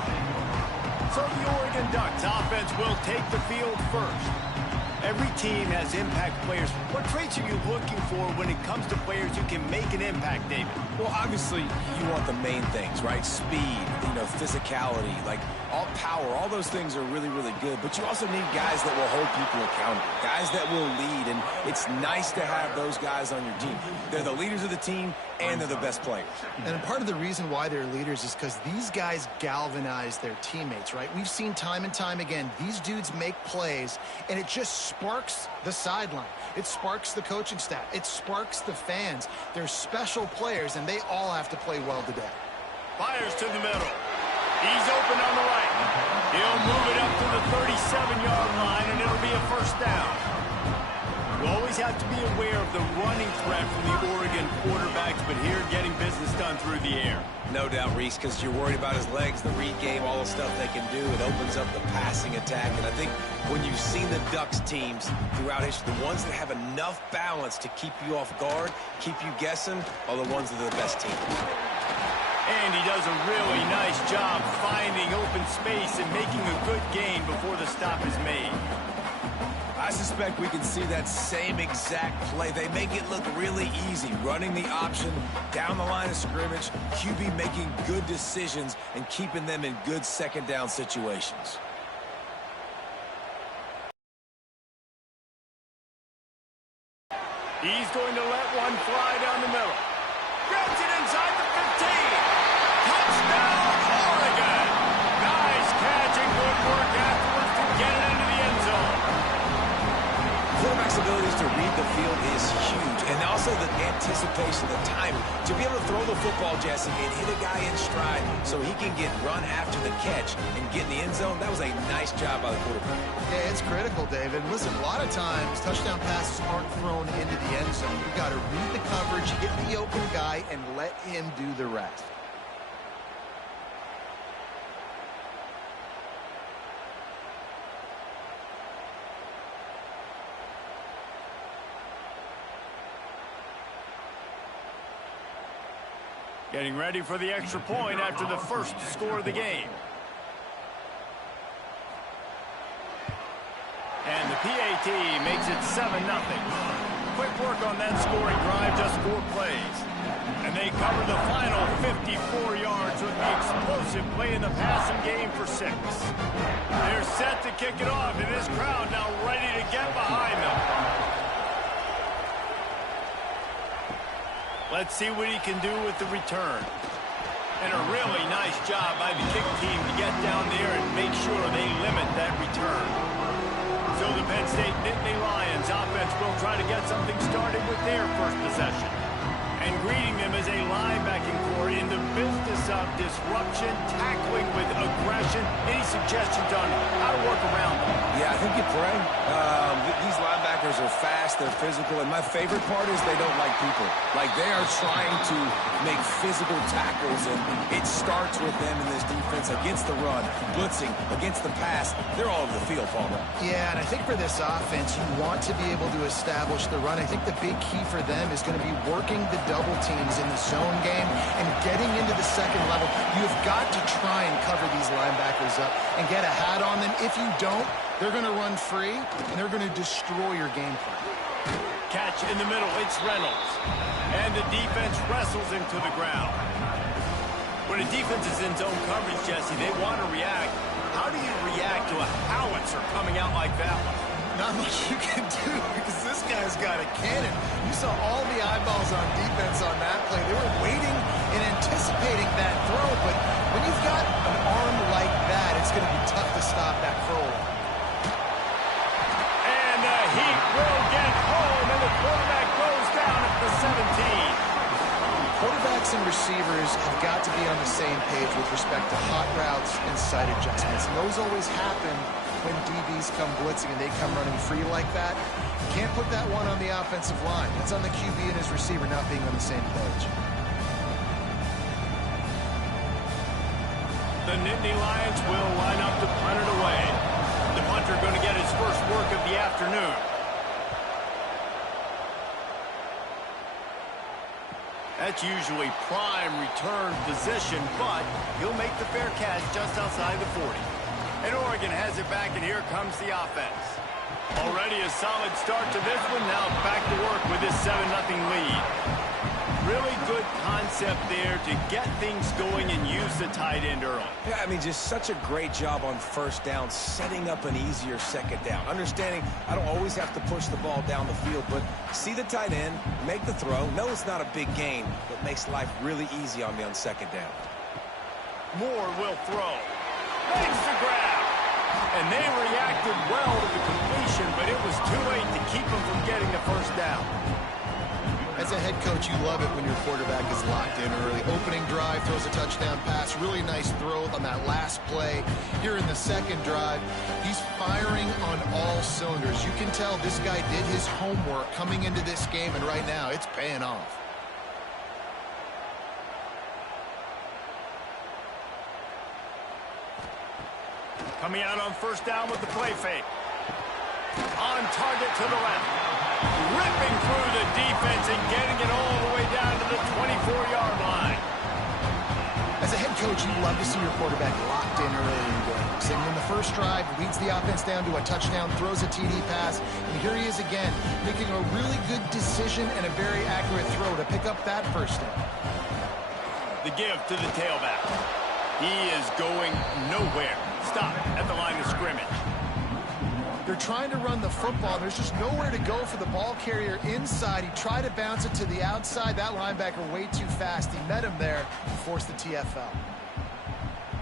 So the Oregon Ducks offense will take the field first. Every team has impact players. What traits are you looking for when it comes to players who can make an impact, David? Well, obviously, you want the main things, right? Speed, physicality, like all power, all those things are really, really good. But you also need guys that will hold people accountable, guys that will lead. And it's nice to have those guys on your team. They're the leaders of the team, and they're the best players. And part of the reason why they're leaders is because these guys galvanize their teammates, right? We've seen time and time again, these dudes make plays, and it just sparks the sideline. It sparks the coaching staff. It sparks the fans. They're special players, and they all have to play well today. Fires to the middle. He's open on the right. He'll move it up to the 37-yard line, and it'll be a first down. You always have to be aware of the running threat from the Oregon quarterbacks, but here getting business done through the air. No doubt, Reese, because you're worried about his legs, the read game, all the stuff they can do. It opens up the passing attack. And I think when you've seen the Ducks teams throughout history, the ones that have enough balance to keep you off guard, keep you guessing, are the ones that are the best team. And he does a really nice job finding open space and making a good gain before the stop is made. I suspect we can see that same exact play. They make it look really easy, running the option down the line of scrimmage, QB making good decisions and keeping them in good second down situations. He's going to let one fly down the middle. Grabs it inside the 15. Touchdown, Oregon! Nice catch and good work afterwards to get it into the end zone. Quarterback's abilities to read the field is huge, and also the anticipation, the timing. To be able to throw the football, Jesse, and hit a guy in stride so he can get run after the catch and get in the end zone, that was a nice job by the quarterback. Yeah, it's critical, David. Listen, a lot of times, touchdown passes aren't thrown into the end zone. You've got to read the coverage, hit the open guy, and let him do the rest. Getting ready for the extra point after the first score of the game. And the PAT makes it 7-0. Quick work on that scoring drive, just 4 plays. And they cover the final 54 yards with the explosive play in the passing game for 6. They're set to kick it off, and this crowd now ready to get behind them. Let's see what he can do with the return. And a really nice job by the kick team to get down there and make sure they limit that return. So the Penn State Nittany Lions offense will try to get something started with their first possession. And greeting them as a linebacking core in the business of disruption, tackling with aggression. Any suggestions on how to work around them? Yeah, I think you pray. These linebackers are fast, they're physical, and my favorite part is they don't like people. Like, they are trying to make physical tackles, and it starts with them in this defense against the run, blitzing, against the pass. They're all over the field, Palmer. Yeah, and I think for this offense, you want to be able to establish the run. I think the big key for them is going to be working the double teams in the zone game and getting into the second level. You've got to try and cover these linebackers up and get a hat on them. If you don't, they're going to run free, and they're going to destroy your game plan. Catch in the middle, it's Reynolds. And the defense wrestles him to the ground. When a defense is in zone coverage, Jesse, they want to react. How do you react to a howitzer coming out like that one? not much you can do because this guy's got a cannon. You saw all the eyeballs on defense on that play. They were waiting and anticipating that throw, but when you've got an arm like that, it's going to be tough to stop that throw. And the Heat will get home, and the quarterback goes down at the 17. Quarterbacks and receivers have got to be on the same page with respect to hot routes and sight adjustments. And those always happen when DBs come blitzing and they come running free like that. You can't put that one on the offensive line. It's on the QB and his receiver not being on the same page. The Nittany Lions will line up to punt it away. The punter going to get his first work of the afternoon. That's usually prime return position, but he'll make the fair catch just outside the 40. And Oregon has it back, and here comes the offense. Already a solid start to this one. Now back to work with this 7-0 lead. Really good concept there to get things going and use the tight end early. Yeah, I mean, just such a great job on first down, setting up an easier second down. Understanding I don't always have to push the ball down the field, but see the tight end, make the throw. No, it's not a big gain, but makes life really easy on me on second down. Moore will throw. Makes the grab. And they reacted well to the completion, but it was too late to keep them from getting the first down. As a head coach, you love it when your quarterback is locked in early. Opening drive, throws a touchdown pass. Really nice throw on that last play. Here in the second drive, he's firing on all cylinders. You can tell this guy did his homework coming into this game, and right now it's paying off. Coming out on first down with the play fake. On target to the left. Ripping through the defense and getting it all the way down to the 24-yard line. As a head coach, you love to see your quarterback locked in early in games. And in the first drive, leads the offense down to a touchdown, throws a TD pass, and here he is again, making a really good decision and a very accurate throw to pick up that first down. The give to the tailback. He is going nowhere. Stop at the line of scrimmage. They're trying to run the football. There's just nowhere to go for the ball carrier inside. He tried to bounce it to the outside. That linebacker way too fast. He met him there and forced the TFL.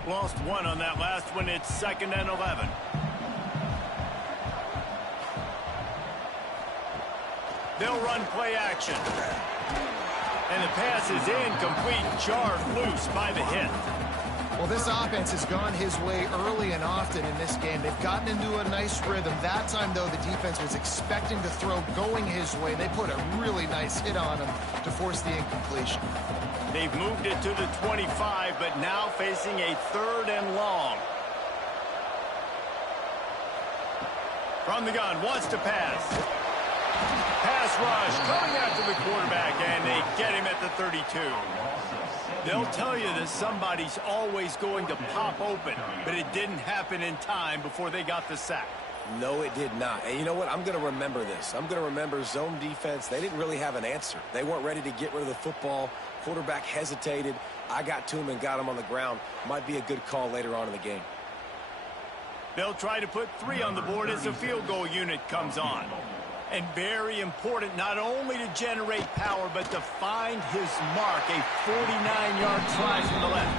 Lost one on that last one. It's 2nd and 11. They'll run play action. And the pass is incomplete. Jarred loose by the hit. Well, this offense has gone his way early and often in this game. They've gotten into a nice rhythm. That time, though, the defense was expecting to throw going his way. They put a really nice hit on him to force the incompletion. They've moved it to the 25, but now facing a 3rd and long. From the gun, wants to pass. Pass rush coming after the quarterback, and they get him at the 32. They'll tell you that somebody's always going to pop open, but it didn't happen in time before they got the sack. No, it did not. And you know what? I'm going to remember this. I'm going to remember zone defense. They didn't really have an answer. They weren't ready to get rid of the football. Quarterback hesitated. I got to him and got him on the ground. Might be a good call later on in the game. They'll try to put 3 on the board as the field goal unit comes on. And very important not only to generate power, but to find his mark, a 49-yard try from the left.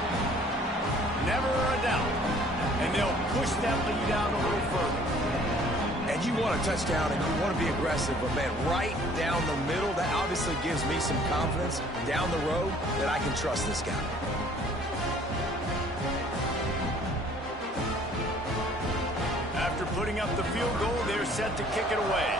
Never a doubt. And they'll push that lead out a little further. And you want a touchdown and you want to be aggressive, but man, right down the middle, that obviously gives me some confidence down the road that I can trust this guy. After putting up the field goal, they're set to kick it away.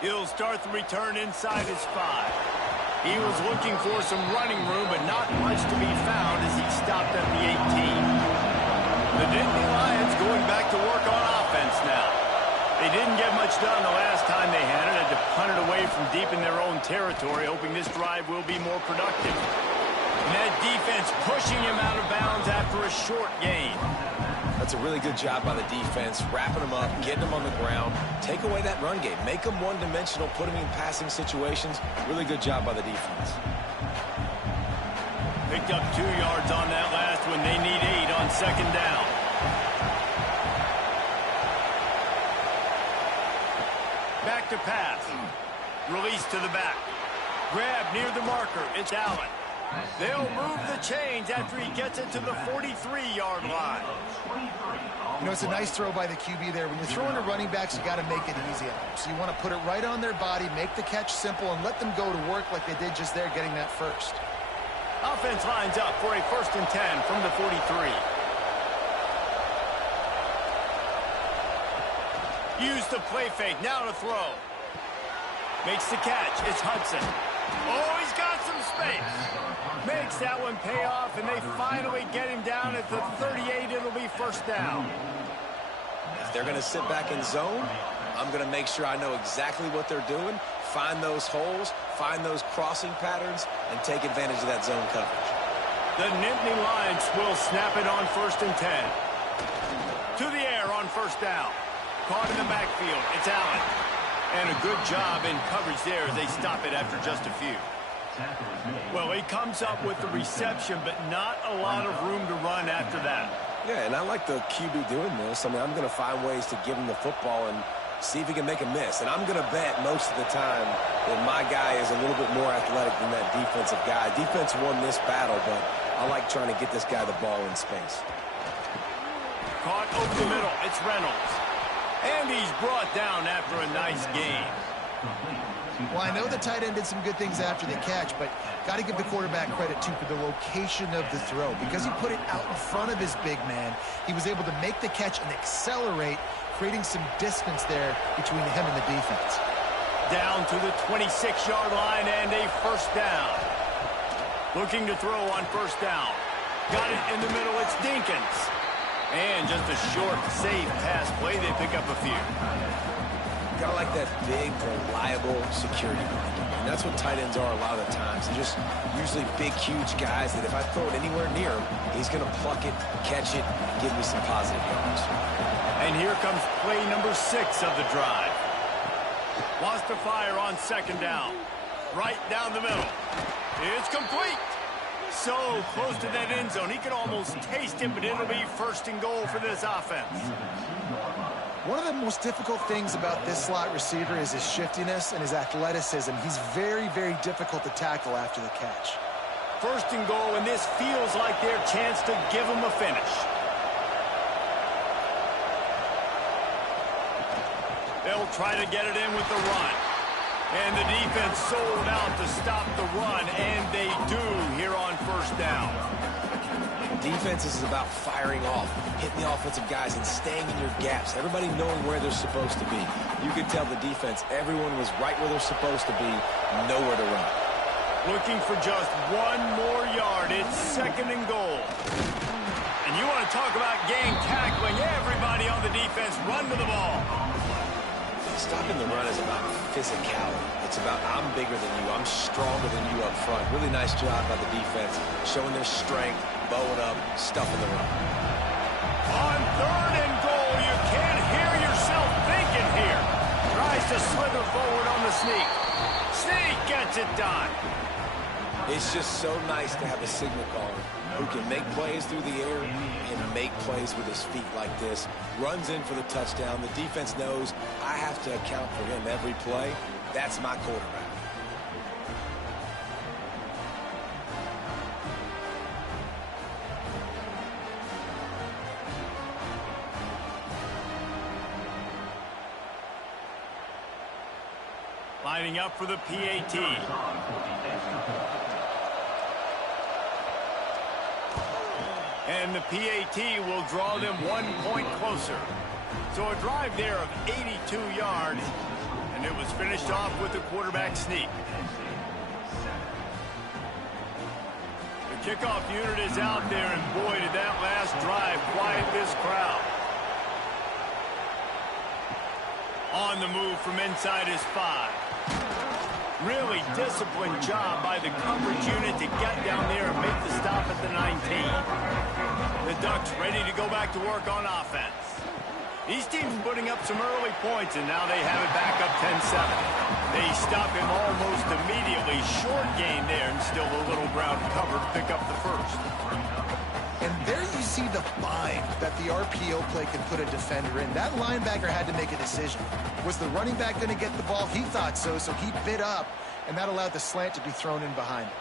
He'll start the return inside his 5. He was looking for some running room, but not much to be found as he stopped at the 18. The Nittany Lions going back to work on offense now. They didn't get much done the last time they had it. Had to punt it away from deep in their own territory, hoping this drive will be more productive. And that defense pushing him out of bounds after a short gain. That's a really good job by the defense, wrapping them up, getting them on the ground. Take away that run game. Make them one-dimensional, put them in passing situations. Really good job by the defense. Picked up 2 yards on that last one. They need 8 on 2nd down. Back to pass. Release to the back. Grab near the marker. It's Allen. They'll move the chains after he gets it to the 43-yard line. You know, it's a nice throw by the QB there. When you're throwing to running backs, you got to make it easy on them. So you want to put it right on their body, make the catch simple, and let them go to work like they did just there, getting that first. Offense lines up for a 1st and 10 from the 43. Use the play fake. Now to throw. Makes the catch. It's Hudson. Oh, he's got some space. Makes that one pay off, and they finally get him down at the 38. It'll be 1st down. If they're going to sit back in zone, I'm going to make sure I know exactly what they're doing, find those holes, find those crossing patterns, and take advantage of that zone coverage. The Nittany Lions will snap it on 1st and 10. To the air on 1st down. Caught in the backfield. It's Allen. And a good job in coverage there as they stop it after just a few. Well, he comes up with the reception, but not a lot of room to run after that. Yeah, and I like the QB doing this. I mean, I'm going to find ways to give him the football and see if he can make a miss. And I'm going to bet most of the time that my guy is a little bit more athletic than that defensive guy. Defense won this battle, but I like trying to get this guy the ball in space. Caught over the middle. It's Reynolds. And he's brought down after a nice game. Well, I know the tight end did some good things after the catch, but got to give the quarterback credit, too, for the location of the throw. Because he put it out in front of his big man, he was able to make the catch and accelerate, creating some distance there between him and the defense. Down to the 26-yard line and a 1st down. Looking to throw on 1st down. Got it in the middle. It's Dinkins. And just a short, safe pass play. They pick up a few. Gotta like that big, reliable security blanket. And that's what tight ends are a lot of the times. They're just usually big, huge guys that if I throw it anywhere near him, he's going to pluck it, catch it, give me some positive yards. And here comes play number 6 of the drive. Wants to fire on 2nd down. Right down the middle. It's complete. So close to that end zone. He can almost taste it, but it'll be 1st and goal for this offense. One of the most difficult things about this slot receiver is his shiftiness and his athleticism. He's very, very difficult to tackle after the catch. 1st and goal, and this feels like their chance to give him a finish. They'll try to get it in with the run. And the defense sold out to stop the run, and they do here on 1st down. Defense is about firing off, hitting the offensive guys, and staying in your gaps. Everybody knowing where they're supposed to be. You could tell the defense, everyone was right where they're supposed to be, nowhere to run. Looking for just 1 more yard. It's 2nd and goal. And you want to talk about gang tackling. Everybody on the defense run to the ball. Stopping the run is about physicality. It's about I'm bigger than you. I'm stronger than you up front. Really nice job by the defense, showing their strength, bowing up, stuffing the run. On 3rd and goal, you can't hear yourself thinking here. Tries to slither forward on the sneak. Sneak gets it done. It's just so nice to have a signal caller who can make plays through the air and make plays with his feet like this. Runs in for the touchdown. The defense knows I have to account for him every play. That's my quarterback. Lining up for the PAT. And the PAT will draw them 1 point closer. So a drive there of 82 yards, and it was finished off with a quarterback sneak. The kickoff unit is out there, and boy, did that last drive quiet this crowd. On the move from inside his 5. Really disciplined job by the coverage unit to get down there and make the stop at the 19. The Ducks ready to go back to work on offense. These teams putting up some early points, and now they have it back up 10-7. They stop him almost immediately. Short gain there, and still a little ground cover to pick up the 1st. And there you see the bind that the RPO play can put a defender in. That linebacker had to make a decision. Was the running back going to get the ball? He thought so, so he bit up, and that allowed the slant to be thrown in behind him.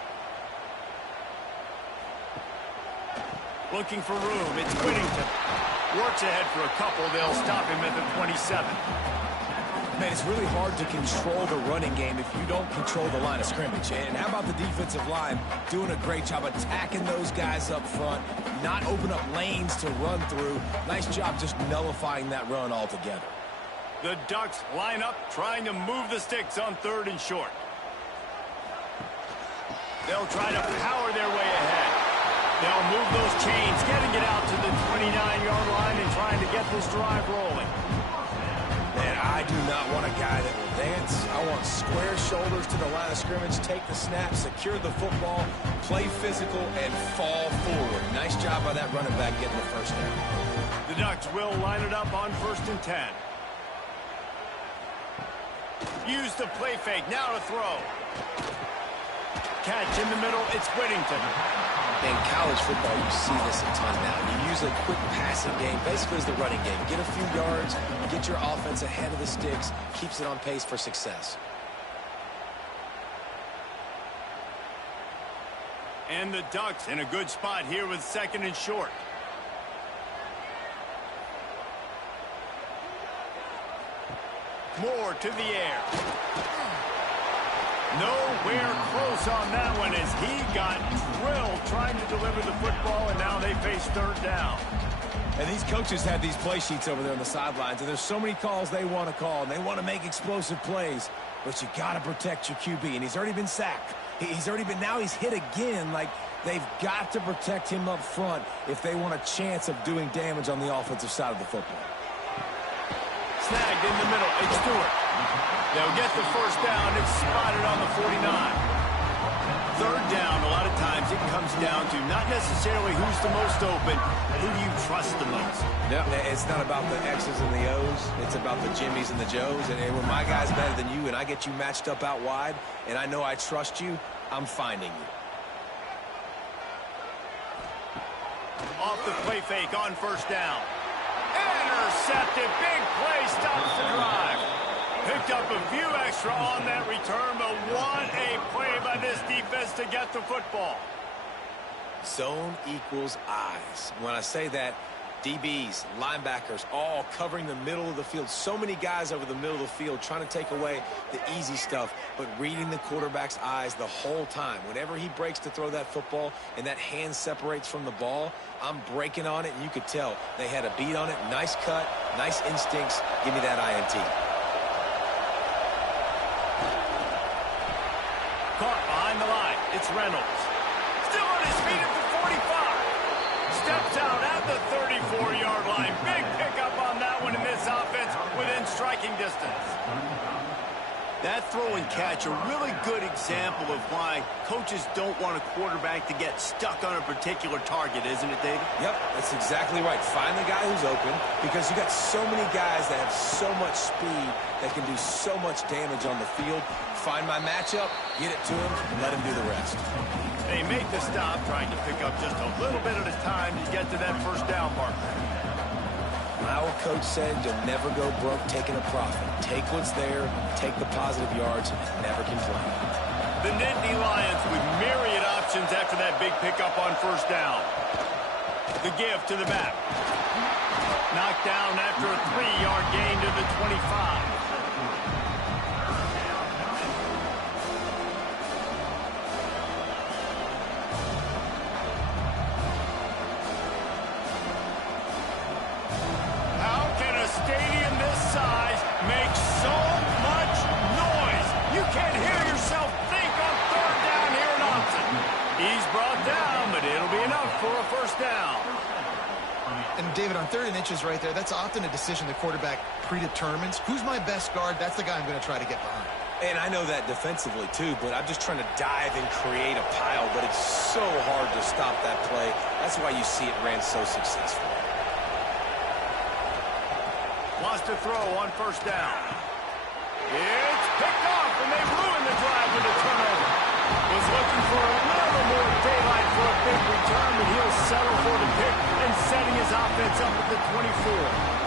Looking for room. It's Whittington. Works ahead for a couple. They'll stop him at the 27. Man, it's really hard to control the running game if you don't control the line of scrimmage. And how about the defensive line doing a great job attacking those guys up front, not open up lanes to run through. Nice job just nullifying that run altogether. The Ducks line up, trying to move the sticks on 3rd and short. They'll try to power their way ahead. They'll move those chains, getting it out to the 29-yard line and trying to get this drive rolling. Man, I do not want a guy that will dance. I want square shoulders to the line of scrimmage, take the snap, secure the football, play physical, and fall forward. Nice job by that running back getting the first down. The Ducks will line it up on 1st and 10. Use the play fake, now to throw. Catch in the middle, it's Whittington. In college football, you see this a ton now. You use a quick passing game, basically as the running game. Get a few yards, get your offense ahead of the sticks, keeps it on pace for success. And the Ducks in a good spot here with 2nd and short. Moore to the air. Nowhere close on that one as he got drilled trying to deliver the football, and now they face 3rd down. And these coaches have these play sheets over there on the sidelines, and there's so many calls they want to call, and they want to make explosive plays, but you got to protect your QB, and he's already been sacked. Now he's hit again. Like, they've got to protect him up front if they want a chance of doing damage on the offensive side of the football. Snagged in the middle, it's Stewart. They'll get the first down. It's spotted on the 49. 3rd down, a lot of times it comes down to not necessarily who's the most open, who do you trust the most? Yeah, it's not about the X's and the O's. It's about the Jimmys and the Joes. And when my guy's better than you and I get you matched up out wide and I know I trust you, I'm finding you. Off the play fake on 1st down. Intercepted. Big play stops the drive. Picked up a few extra on that return, but what a play by this defense to get the football. Zone equals eyes. When I say that, DBs, linebackers, all covering the middle of the field. So many guys over the middle of the field trying to take away the easy stuff, but reading the quarterback's eyes the whole time. Whenever he breaks to throw that football and that hand separates from the ball, I'm breaking on it, and you could tell they had a beat on it. Nice cut, nice instincts. Give me that INT. Caught behind the line. It's Reynolds. Still on his feet at the 45. Steps out at the 34-yard line. Big pickup on that one in this offense within striking distance. That throw and catch, a really good example of why coaches don't want a quarterback to get stuck on a particular target, isn't it, David? Yep, that's exactly right. Find the guy who's open because you got so many guys that have so much speed that can do so much damage on the field. Find my matchup, get it to him, and let him do the rest. They make the stop, trying to pick up just a little bit at a time to get to that first down marker. Our coach said you'll never go broke taking a profit. Take what's there, take the positive yards, and never complain. The Nittany Lions with myriad options after that big pickup on first down. The give to the back. Knocked down after a 3-yard gain to the 25. Stadium this size makes so much noise. You can't hear yourself think on 3rd down here in Austin. He's brought down, but it'll be enough for a first down. And David, on 3rd and inches right there, that's often a decision the quarterback predetermines. Who's my best guard? That's the guy I'm going to try to get behind. And I know that defensively too, but I'm just trying to dive and create a pile, but it's so hard to stop that play. That's why you see it ran so successful. Wants to throw on first down. It's picked off, and they ruin the drive with a turnover. Was looking for a little more daylight for a big return, but he'll settle for the pick and setting his offense up at the 24.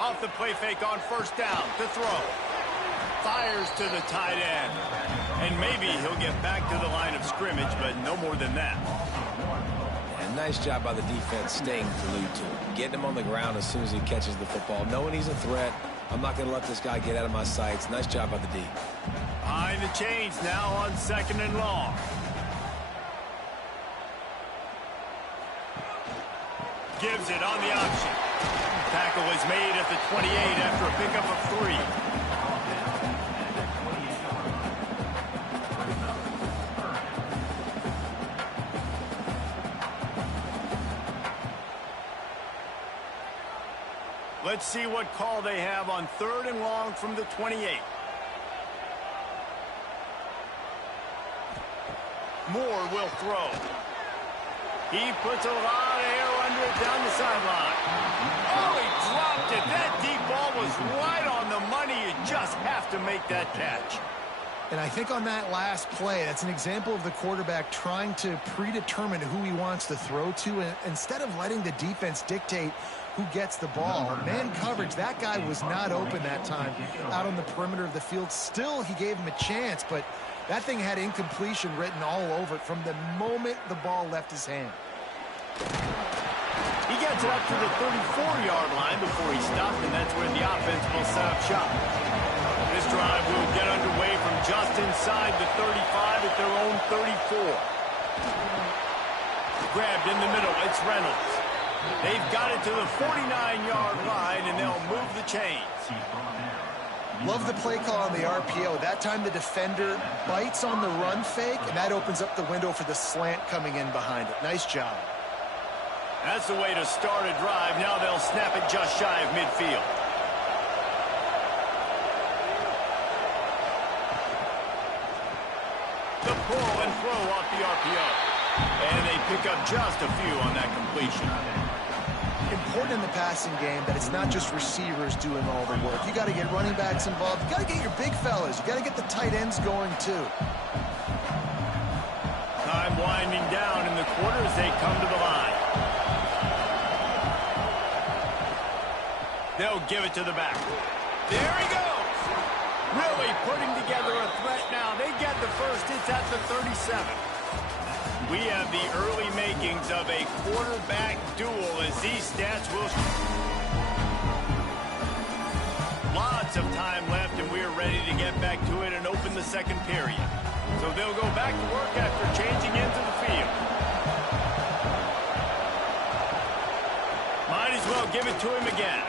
Off the play fake on first down to throw. Fires to the tight end. And maybe he'll get back to the line of scrimmage, but no more than that. And nice job by the defense staying glued to him. Getting him on the ground as soon as he catches the football. Knowing he's a threat. I'm not going to let this guy get out of my sights. Nice job by the D. Behind the chains now on 2nd and long. Gives it on the option. Tackle is made at the 28 after a pickup of 3. Let's see what call they have on 3rd and long from the 28. Moore will throw. He puts a lot of air under it down the sideline. Oh, he dropped it. That deep ball was right on the money. You just have to make that catch. And I think on that last play, that's an example of the quarterback trying to predetermine who he wants to throw to, and instead of letting the defense dictate who gets the ball. Man coverage, that guy was not open that time out on the perimeter of the field. Still, he gave him a chance, but that thing had incompletion written all over it from the moment the ball left his hand. He gets it up to the 34-yard line before he stopped, and that's where the offense will set up shop. This drive will get underway from just inside the 35 at their own 34. Grabbed in the middle, it's Reynolds. They've got it to the 49-yard line, and they'll move the chains. Love the play call on the RPO. That time the defender bites on the run fake, and that opens up the window for the slant coming in behind it. Nice job. That's the way to start a drive. Now they'll snap it just shy of midfield. The pull and throw off the RPO. And they pick up just a few on that completion. Important in the passing game that it's not just receivers doing all the work. You got to get running backs involved. You got to get your big fellas. You got to get the tight ends going too. Time winding down in the quarter as they come to the line. They'll give it to the back. There he goes. Really putting together a threat now. They get the first. It's at the 37. We have the early makings of a quarterback duel as these stats will... Lots of time left, and we're ready to get back to it and open the second period. So they'll go back to work after changing into the field. Might as well give it to him again.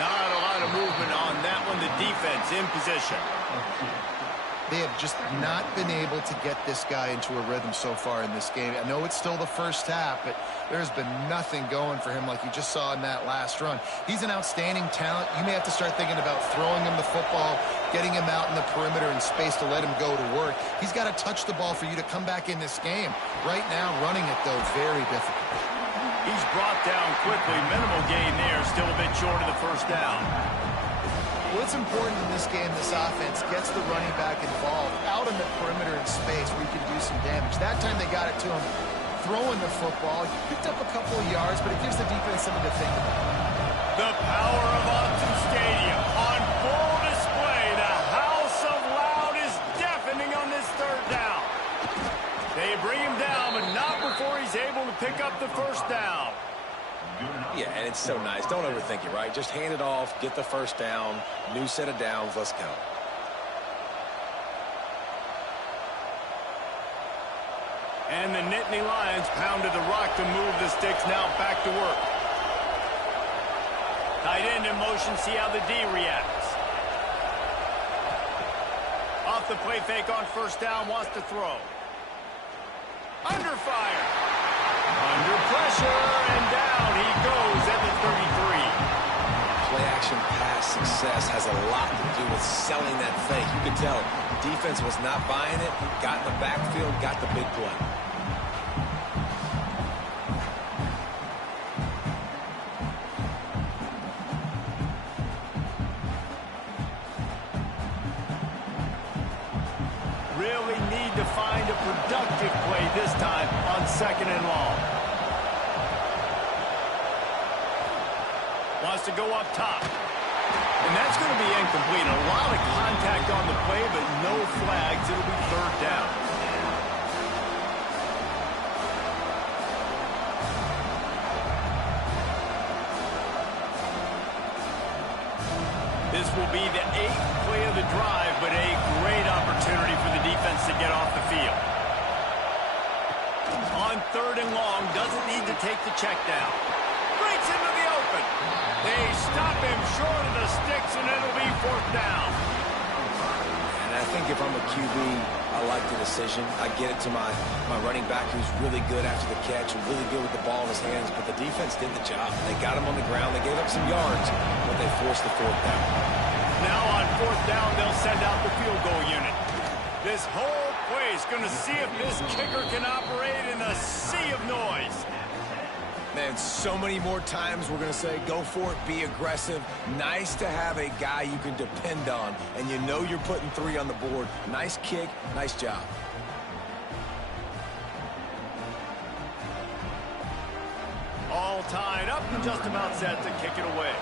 Not a lot of movement on that one. The defense in position. They have just not been able to get this guy into a rhythm so far in this game. I know it's still the first half, but there's been nothing going for him like you just saw in that last run. He's an outstanding talent. You may have to start thinking about throwing him the football, getting him out in the perimeter in space to let him go to work. He's got to touch the ball for you to come back in this game. Right now, running it, though, very difficult. He's brought down quickly. Minimal gain there. Still a bit short of the first down. What's important in this game, this offense gets the running back involved out in the perimeter in space where you can do some damage. That time they got it to him throwing the football. He picked up a couple of yards, but it gives the defense something to think about. The power of Autzen Stadium on full display. The house of loud is deafening on this third down. They bring him down, but not before he's able to pick up the first down. Yeah, and it's so nice. Don't overthink it, right? Just hand it off, get the first down, new set of downs, let's go. And the Nittany Lions pounded the rock to move the sticks, now back to work. Tight end in motion, see how the D reacts. Off the play fake on first down, wants to throw. Under fire. Under pressure, and down he goes at the 33. Play action has a lot to do with selling that fake. You could tell defense was not buying it, got in the backfield, got the big play. Really need to find a productive play this time on 2nd and long. Wants to go up top. And that's going to be incomplete. A lot of contact on the play, but no flags. It'll be 3rd down. This will be the 8th play of the drive, but a great opportunity for the defense to get off the field. On 3rd and long, doesn't need to take the check down. Breaks into the open. They stop him short of the sticks, and it'll be 4th down. And I think if I'm a QB, I like the decision. I get it to my running back who's really good after the catch, and really good with the ball in his hands, but the defense did the job. They got him on the ground. They gave up some yards, but they forced the 4th down. Now on 4th down, they'll send out the field goal unit. This whole play is going to see if this kicker can operate in a sea of noise. Man, so many more times we're going to say, go for it, be aggressive. Nice to have a guy you can depend on, and you know you're putting 3 on the board. Nice kick, nice job. All tied up and just about set to kick it away.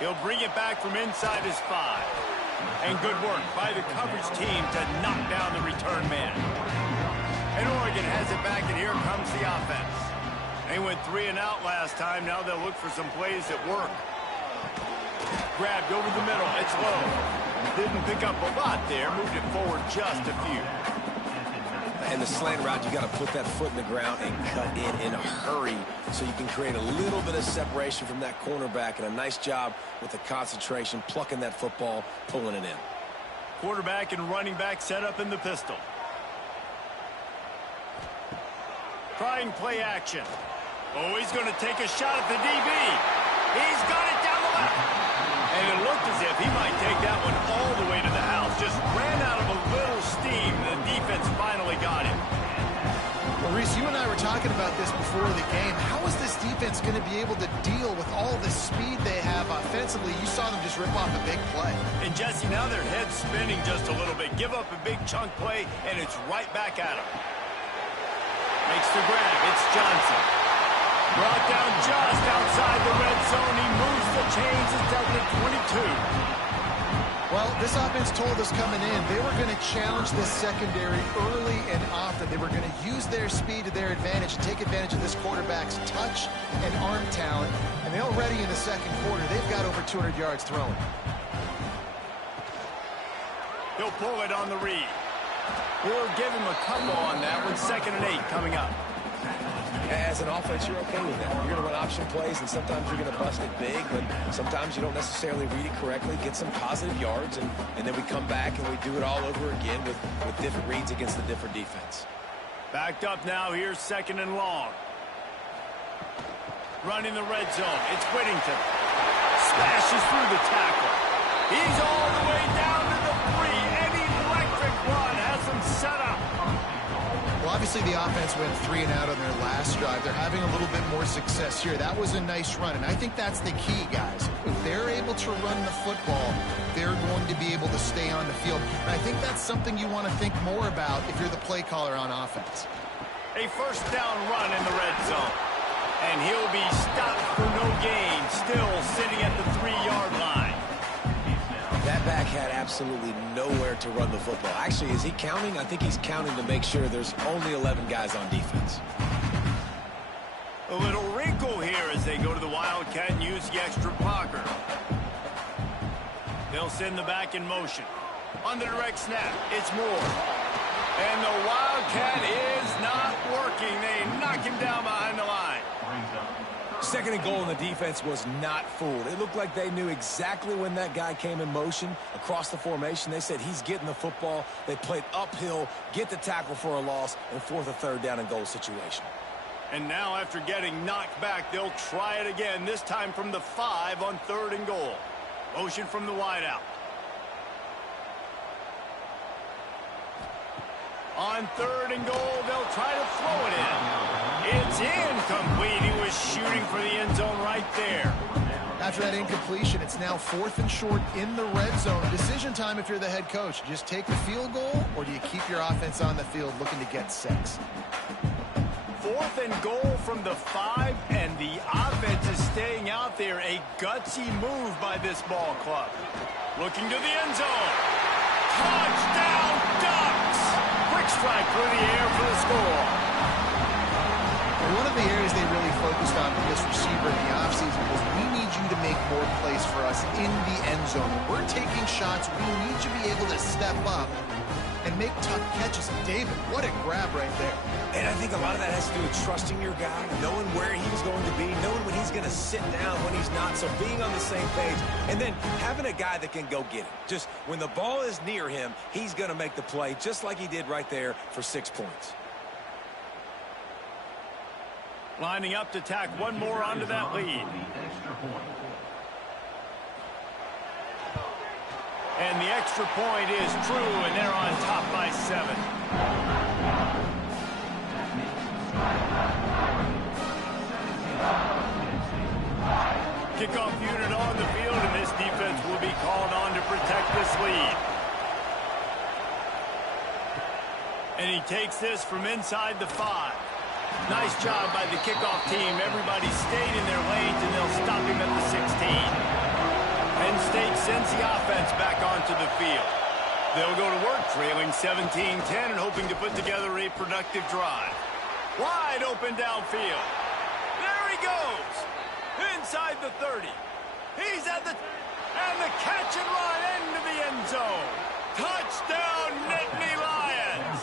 He'll bring it back from inside his 5. And good work by the coverage team to knock down the return man. And Oregon has it back, and here comes the offense. They went 3 and out last time. Now they'll look for some plays that work. Grabbed over the middle. It's low. Didn't pick up a lot there. Moved it forward just a few. And the slant route, you got to put that foot in the ground and cut in a hurry so you can create a little bit of separation from that cornerback, and a nice job with the concentration, plucking that football, pulling it in. Quarterback and running back set up in the pistol. Trying play action. Oh, he's going to take a shot at the DB. He's got it down the left. And it looked as if he might take that one all the way to the house. Just ran out of a little steam. The defense finally got him. Well, Reese, you and I were talking about this before the game. How is this defense going to be able to deal with all the speed they have offensively? You saw them just rip off a big play. And, Jesse, now their head's spinning just a little bit. Give up a big chunk play, and it's right back at him. Makes the grab. It's Johnson. Brought down just outside the red zone. He moves the chains. It's down to 22. Well, this offense told us coming in they were going to challenge this secondary early and often. They were going to use their speed to their advantage and take advantage of this quarterback's touch and arm talent. And they already in the 2nd quarter, they've got over 200 yards thrown. He'll pull it on the read. We'll give him a couple on that one. 2nd and 8 coming up. As an offense, you're okay with that. You're going to run option plays, and sometimes you're going to bust it big, but sometimes you don't necessarily read it correctly, get some positive yards, and then we come back and we do it all over again with different reads against the different defense. Backed up now. Here's 2nd and long. Running the red zone. It's Whittington. Smashes through the tackle. He's all the way down to the 3. An electric run has him set up. Well, obviously the offense went 3 and out on their last drive. They're having a little bit more success here. That was a nice run, and I think that's the key, guys. If they're able to run the football, they're going to be able to stay on the field. And I think that's something you want to think more about if you're the play caller on offense. A 1st down run in the red zone. And he'll be stopped for no gain, still sitting at the 3-yard line. That back had absolutely nowhere to run the football. Actually, is he counting? I think he's counting to make sure there's only 11 guys on defense. A little wrinkle here as they go to the Wildcat and use the extra blocker. They'll send the back in motion. On the direct snap, it's Moore. And the Wildcat is not working. They knock him down behind the line. 2nd and goal, and the defense was not fooled. It looked like they knew exactly when that guy came in motion across the formation. They said he's getting the football. They played uphill, get the tackle for a loss, and force a 3rd down and goal situation. And now after getting knocked back, they'll try it again, this time from the 5 on 3rd and goal. Motion from the wideout. On 3rd and goal, they'll try to throw it in. It's incomplete. He was shooting for the end zone right there. After that incompletion, it's now 4th and short in the red zone. Decision time if you're the head coach. Just take the field goal, or do you keep your offense on the field looking to get 6? 4th and goal from the 5, and the offense is staying out there. A gutsy move by this ball club. Looking to the end zone. Touchdown, Ducks! Quick strike through the air for the score. One of the areas they really focused on with this receiver in the offseason was we need you to make more plays for us in the end zone. When we're taking shots, we need you to be able to step up and make tough catches. David, what a grab right there. And I think a lot of that has to do with trusting your guy, knowing where he's going to be, knowing when he's going to sit down, when he's not, so being on the same page, and then having a guy that can go get it. Just when the ball is near him, he's going to make the play, just like he did right there for 6 points. Lining up to tack one more onto that lead. And the extra point is true, and they're on top by 7. Kickoff unit on the field, and this defense will be called on to protect this lead. And he takes this from inside the 5. Nice job by the kickoff team. Everybody stayed in their lanes, and they'll stop him at the 16. Penn State sends the offense back onto the field. They'll go to work trailing 17-10 and hoping to put together a productive drive. Wide open downfield. There he goes. Inside the 30. He's at the... And the catch and run into the end zone. Touchdown, Nittany Lions.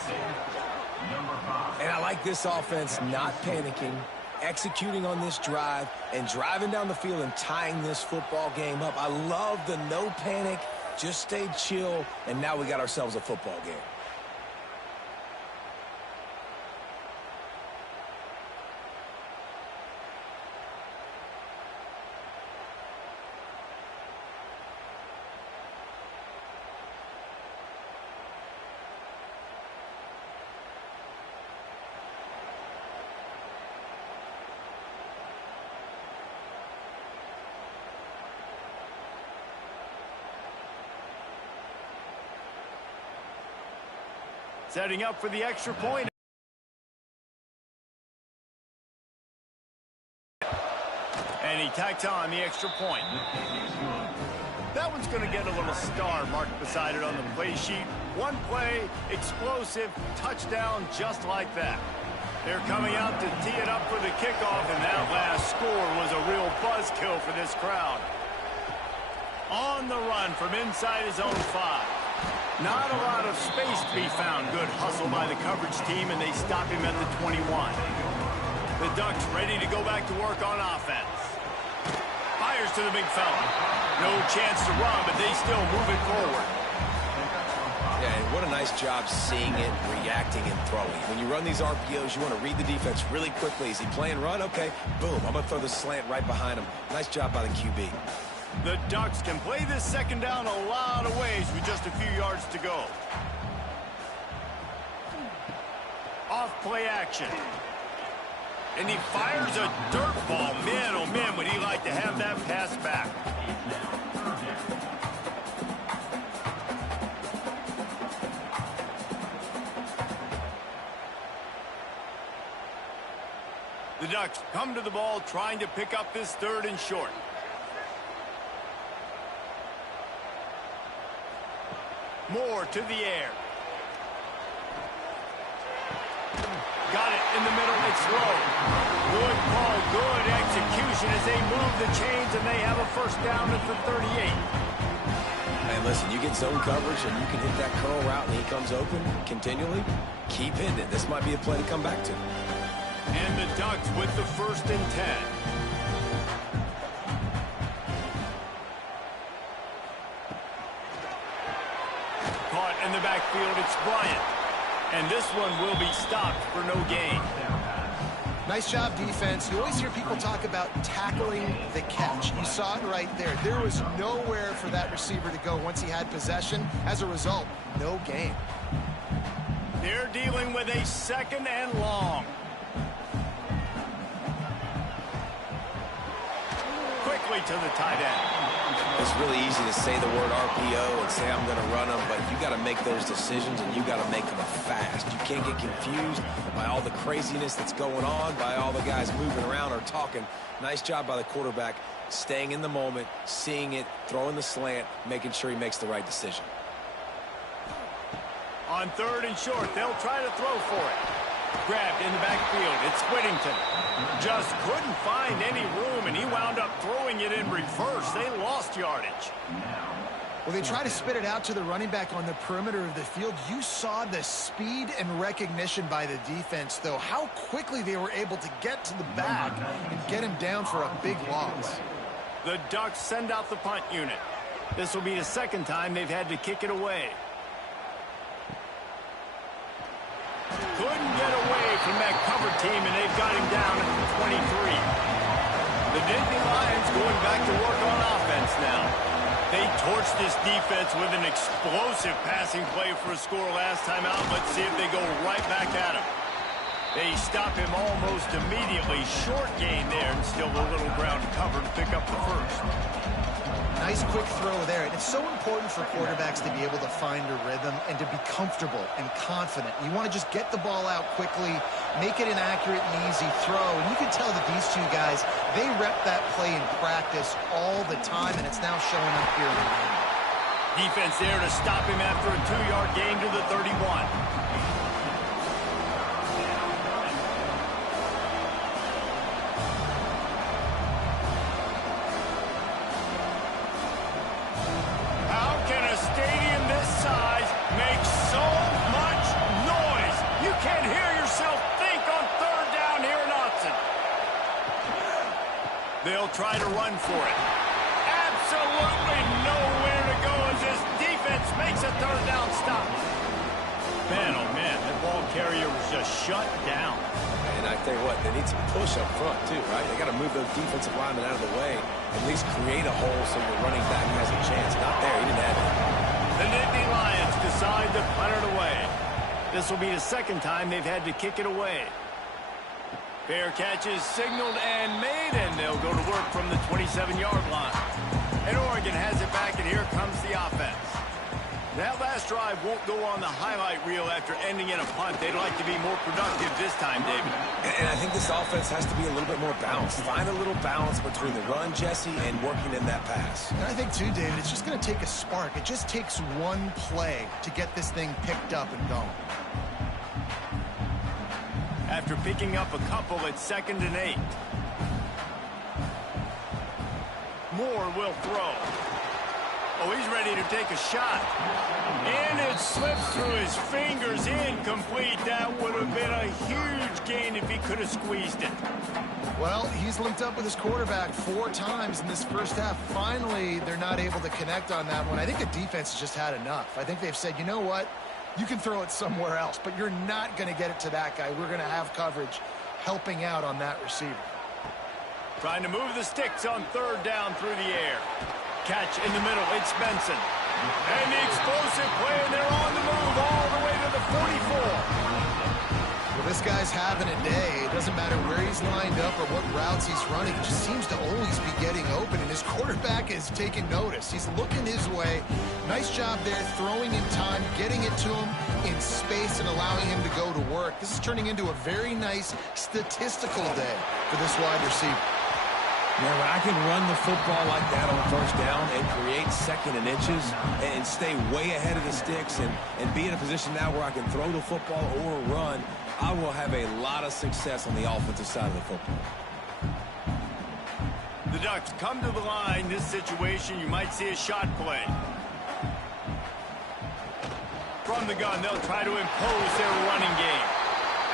And I like this offense not panicking, executing on this drive, and driving down the field and tying this football game up. I love the no panic, just stay chill, and now we got ourselves a football game. Setting up for the extra point. And he tacks on the extra point. That one's going to get a little star marked beside it on the play sheet. One play, explosive, touchdown just like that. They're coming out to tee it up for the kickoff, and that last score was a real buzzkill for this crowd. On the run from inside his own 5. Not a lot of space to be found. Good hustle by the coverage team, and they stop him at the 21. The Ducks ready to go back to work on offense. Fires to the big fella. No chance to run, but they still move it forward. Yeah, and what a nice job seeing it, reacting, and throwing. When you run these RPOs, you want to read the defense really quickly. Is he playing run? Okay, boom. I'm going to throw the slant right behind him. Nice job by the QB. The Ducks can play this second down a lot of ways with just a few yards to go. Off play action. And he fires a dirt ball. Man, oh man, would he like to have that pass back. The Ducks come to the ball trying to pick up this 3rd and short. Moore to the air. Got it in the middle. It's low. Good call. Good execution as they move the chains, and they have a first down at the 38. Man, listen, you get zone coverage, and you can hit that curl route, and he comes open continually. Keep hitting it. This might be a play to come back to. And the Ducks with the 1st and 10. Caught in the backfield, it's Bryant. And this one will be stopped for no gain. Nice job, defense. You always hear people talk about tackling the catch. You saw it right there. There was nowhere for that receiver to go once he had possession. As a result, no gain. They're dealing with a 2nd and long. Quickly to the tight end. It's really easy to say the word RPO and say I'm going to run them, but you got to make those decisions and you got to make them fast. You can't get confused by all the craziness that's going on, by all the guys moving around or talking. Nice job by the quarterback, staying in the moment, seeing it, throwing the slant, making sure he makes the right decision. On 3rd and short, they'll try to throw for it. Grabbed in the backfield. It's Whittington. Just couldn't find any room, and he wound up throwing it in reverse. They lost yardage. Well, they try to spit it out to the running back on the perimeter of the field. You saw the speed and recognition by the defense, though, how quickly they were able to get to the back and get him down for a big loss. The Ducks send out the punt unit. This will be the 2nd time they've had to kick it away. Couldn't get away from that cover team, and they've got him down at the 23. The Nittany Lions going back to work on offense now. They torched this defense with an explosive passing play for a score last time out. Let's see if they go right back at him. They stop him almost immediately. Short gain there, and still a little ground cover to pick up the 1st. Nice quick throw there. And it's so important for quarterbacks to be able to find a rhythm and to be comfortable and confident. You want to just get the ball out quickly, make it an accurate and easy throw. And you can tell that these two guys, they rep that play in practice all the time, and it's now showing up here in the game. Defense there to stop him after a 2-yard gain to the 31. They'll try to run for it. Absolutely nowhere to go as this defense makes a 3rd down stop. Man, oh man, that ball carrier was just shut down. And I tell you what, they need some push up front too, right? They got to move those defensive linemen out of the way, at least create a hole so your running back has a chance. Not there, he didn't have it. The Nittany Lions decide to punt it away. This will be the 2nd time they've had to kick it away. Fair catch is signaled and made, and they'll go to work from the 27-yard line. And Oregon has it back, and here comes the offense. That last drive won't go on the highlight reel after ending in a punt. They'd like to be more productive this time, David. And I think this offense has to be a little bit more balanced. Find a little balance between the run, Jesse, and working in that pass. And I think, too, David, it's just going to take a spark. It just takes one play to get this thing picked up and going. After picking up a couple, it's 2nd and 8. Moore will throw. Oh, he's ready to take a shot. And it slips through his fingers. Incomplete. That would have been a huge gain if he could have squeezed it. Well, he's linked up with his quarterback 4 times in this first half. Finally, they're not able to connect on that one. I think the defense has just had enough. I think they've said, you know what? You can throw it somewhere else, but you're not going to get it to that guy. We're going to have coverage helping out on that receiver. Trying to move the sticks on 3rd down through the air. Catch in the middle. It's Benson. And the explosive play, and they're on the move all the way to the 44. Well, this guy's having a day. It doesn't matter where he's lined up or what routes he's running. He just seems to always be getting open, and his quarterback is taking notice. He's looking his way. Nice job there, throwing in time, getting it to him in space, and allowing him to go to work. This is turning into a very nice statistical day for this wide receiver. Man, when I can run the football like that on 1st down and create 2nd and inches and stay way ahead of the sticks and be in a position now where I can throw the football or run, I will have a lot of success on the offensive side of the football. The Ducks come to the line. This situation, you might see a shot play. From the gun, they'll try to impose their running game.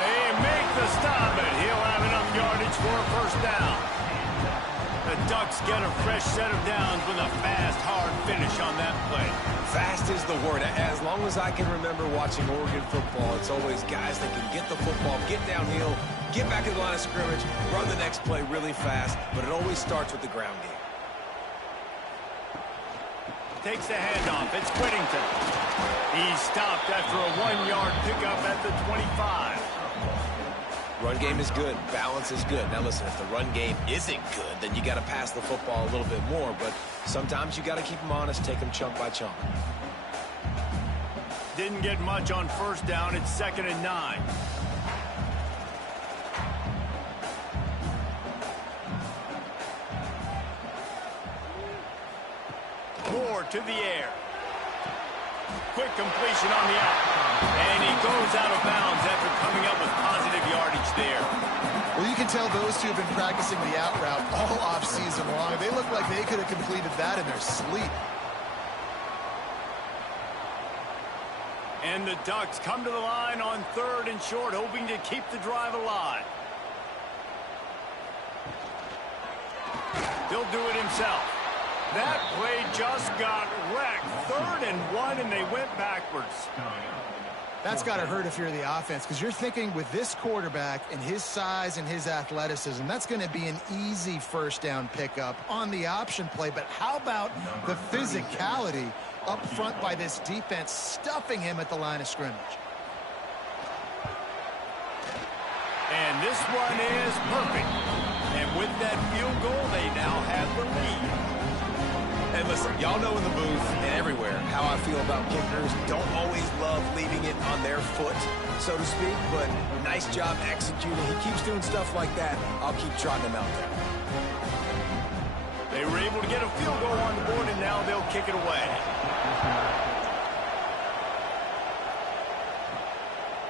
They make the stop, and he'll have enough yardage for a 1st down. The Ducks get a fresh set of downs with a fast, hard finish on that play. Fast is the word. As long as I can remember watching Oregon football, it's always guys that can get the football, get downhill, get back in the line of scrimmage, run the next play really fast, but it always starts with the ground game. Takes the handoff. It's Whittington. He's stopped after a 1-yard pickup at the 25. Run game is good. Balance is good. Now listen, if the run game isn't good, then you got to pass the football a little bit more. But sometimes you got to keep them honest, take them chunk by chunk. Didn't get much on first down. It's 2nd and 9. Moore to the air. Quick completion on the out. And he goes out of bounds after coming up with positive yardage there. Well, you can tell those two have been practicing the out route all offseason long. They look like they could have completed that in their sleep. And the Ducks come to the line on 3rd and short, hoping to keep the drive alive. He'll do it himself. That play just got wrecked. 3rd and 1, and they went backwards. That's got to hurt if you're the offense, because you're thinking with this quarterback and his size and his athleticism, that's going to be an easy first down pickup on the option play. But how about the physicality up front by this defense, stuffing him at the line of scrimmage? And this one is perfect. And with that field goal, they now have the lead. And listen, y'all know in the booth and everywhere how I feel about kickers. Don't always love leaving it on their foot, so to speak, but nice job executing. He keeps doing stuff like that. I'll keep trotting him out there. They were able to get a field goal on the board, and now they'll kick it away.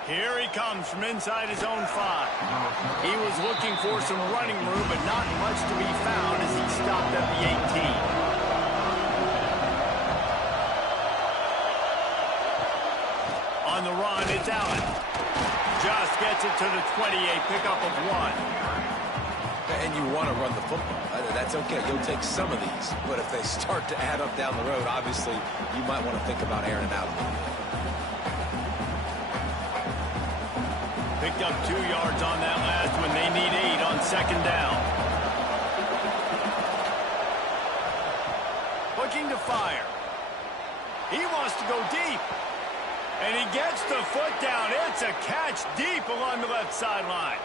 Here he comes from inside his own 5. He was looking for some running room, but not much to be found as he stopped at the 18. On the run, it's Allen. Just gets it to the 28, pickup of 1. And you want to run the football. That's okay. You'll take some of these. But if they start to add up down the road, obviously, you might want to think about airing it out a little bit. Picked up 2 yards on that last one. They need 8 on 2nd down. Looking to fire. He wants to go deep. And he gets the foot down. It's a catch deep along the left sideline.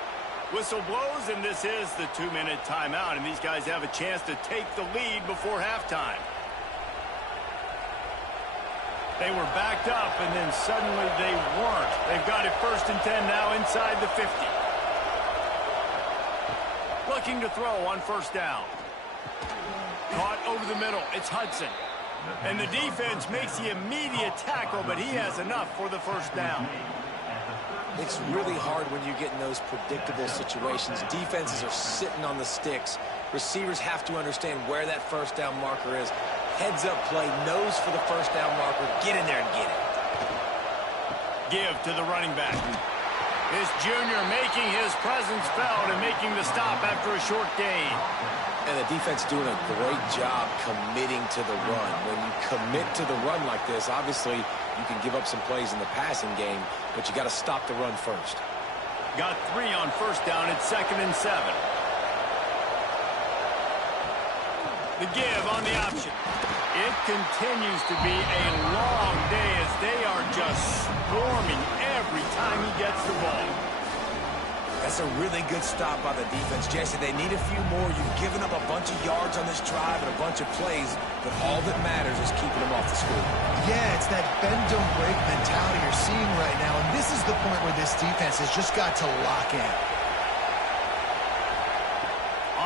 Whistle blows, and this is the 2-minute timeout. And these guys have a chance to take the lead before halftime. They were backed up, and then suddenly they weren't. They've got it 1st and 10 now inside the 50. Looking to throw on 1st down. Caught over the middle. It's Hudson. And the defense makes the immediate tackle, but he has enough for the 1st down. It's really hard when you get in those predictable situations. Defenses are sitting on the sticks. Receivers have to understand where that 1st down marker is. Heads up play, nose for the 1st down marker. Get in there and get it. Give to the running back. This junior making his presence felt and making the stop after a short gain. And the defense doing a great job committing to the run. When you commit to the run like this, obviously you can give up some plays in the passing game, but you got to stop the run first. Got 3 on 1st down. It's 2nd and 7. The give on the option. It continues to be a long day as they are just swarming every time he gets the ball. That's a really good stop by the defense. Jesse, they need a few more. You've given up a bunch of yards on this drive and a bunch of plays, but all that matters is keeping them off the score. Yeah, it's that bend, don't break mentality you're seeing right now, and this is the point where this defense has just got to lock in.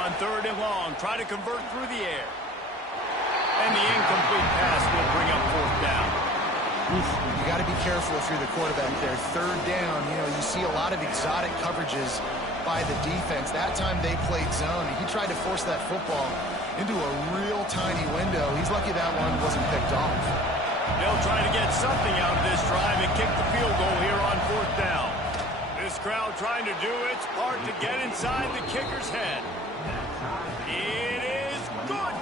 On 3rd and long, try to convert through the air. And the incomplete pass will bring up 4th down. You got to be careful if you're the quarterback there. 3rd down, you see a lot of exotic coverages by the defense. That time they played zone. He tried to force that football into a real tiny window. He's lucky that one wasn't picked off. They'll try to get something out of this drive and kick the field goal here on 4th down. This crowd trying to do its part to get inside the kicker's head. It is good.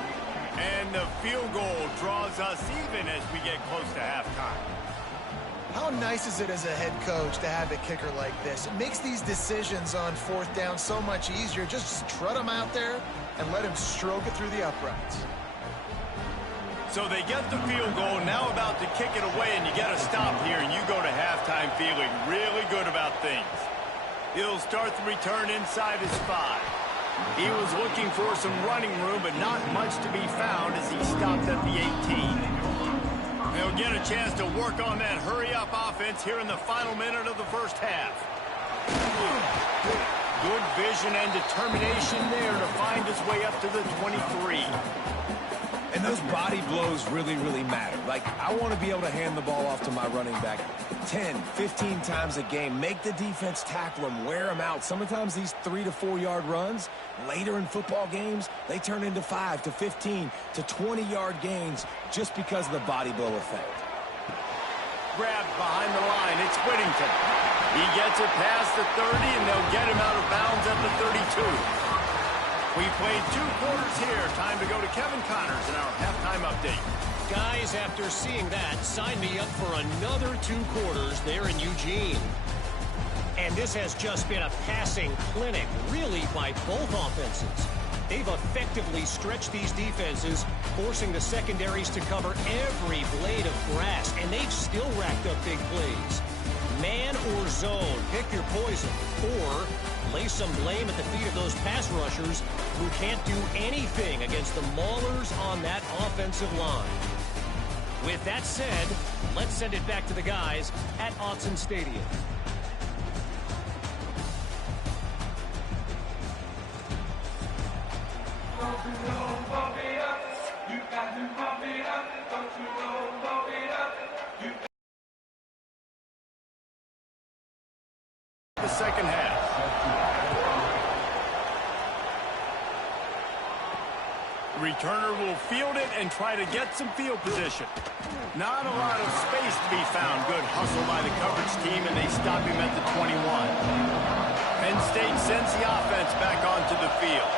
And the field goal draws us even as we get close to halftime. How nice is it as a head coach to have a kicker like this? It makes these decisions on fourth down so much easier. Just trot him out there and let him stroke it through the uprights. So they get the field goal, now about to kick it away, and you get a stop here, and you go to halftime feeling really good about things. He'll start the return inside his 5. He was looking for some running room, but not much to be found as he stopped at the 18. He'll get a chance to work on that hurry-up offense here in the final minute of the first half. Good vision and determination there to find his way up to the 23. And those body blows really, really matter. Like, I want to be able to hand the ball off to my running back 10, 15 times a game. Make the defense tackle him, wear him out. Sometimes these 3 to 4 yard runs, later in football games, they turn into 5 to 15 to 20 yard gains just because of the body blow effect. Grabbed behind the line, it's Whittington. He gets it past the 30, and they'll get him out of bounds at the 32. We played 2 quarters here. Time to go to Kevin Connors in our halftime update. Guys, after seeing that, sign me up for another 2 quarters there in Eugene. And this has just been a passing clinic, really, by both offenses. They've effectively stretched these defenses, forcing the secondaries to cover every blade of grass, and they've still racked up big plays. Man or zone, pick your poison, or lay some blame at the feet of those pass rushers who can't do anything against the maulers on that offensive line. With that said, let's send it back to the guys at Autzen Stadium. The second half. The returner will field it and try to get some field position. Not a lot of space to be found. Good hustle by the coverage team, and they stop him at the 21. Penn State sends the offense back onto the field.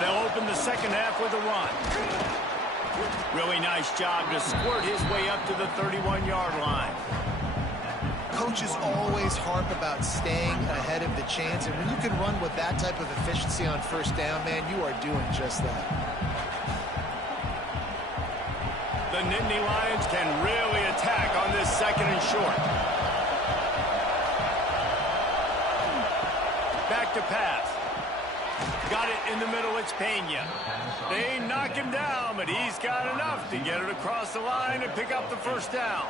They'll open the second half with a run. Really nice job to squirt his way up to the 31-yard line. Coaches always harp about staying ahead of the chains, and when you can run with that type of efficiency on first down, man, you are doing just that. The Nittany Lions can really attack on this second and short. Back to pass. Got it in the middle, it's Pena. They knock him down, but he's got enough to get it across the line and pick up the first down.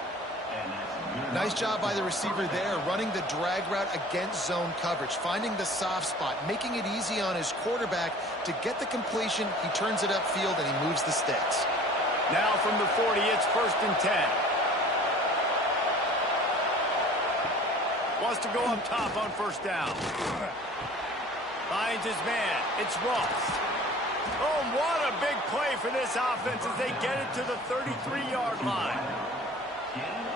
Nice job by the receiver there, running the drag route against zone coverage, finding the soft spot, making it easy on his quarterback to get the completion. He turns it upfield, and he moves the sticks. Now from the 40, it's 1st and 10. Wants to go up top on first down. Finds his man. It's Ross. Oh, what a big play for this offense as they get it to the 33-yard line.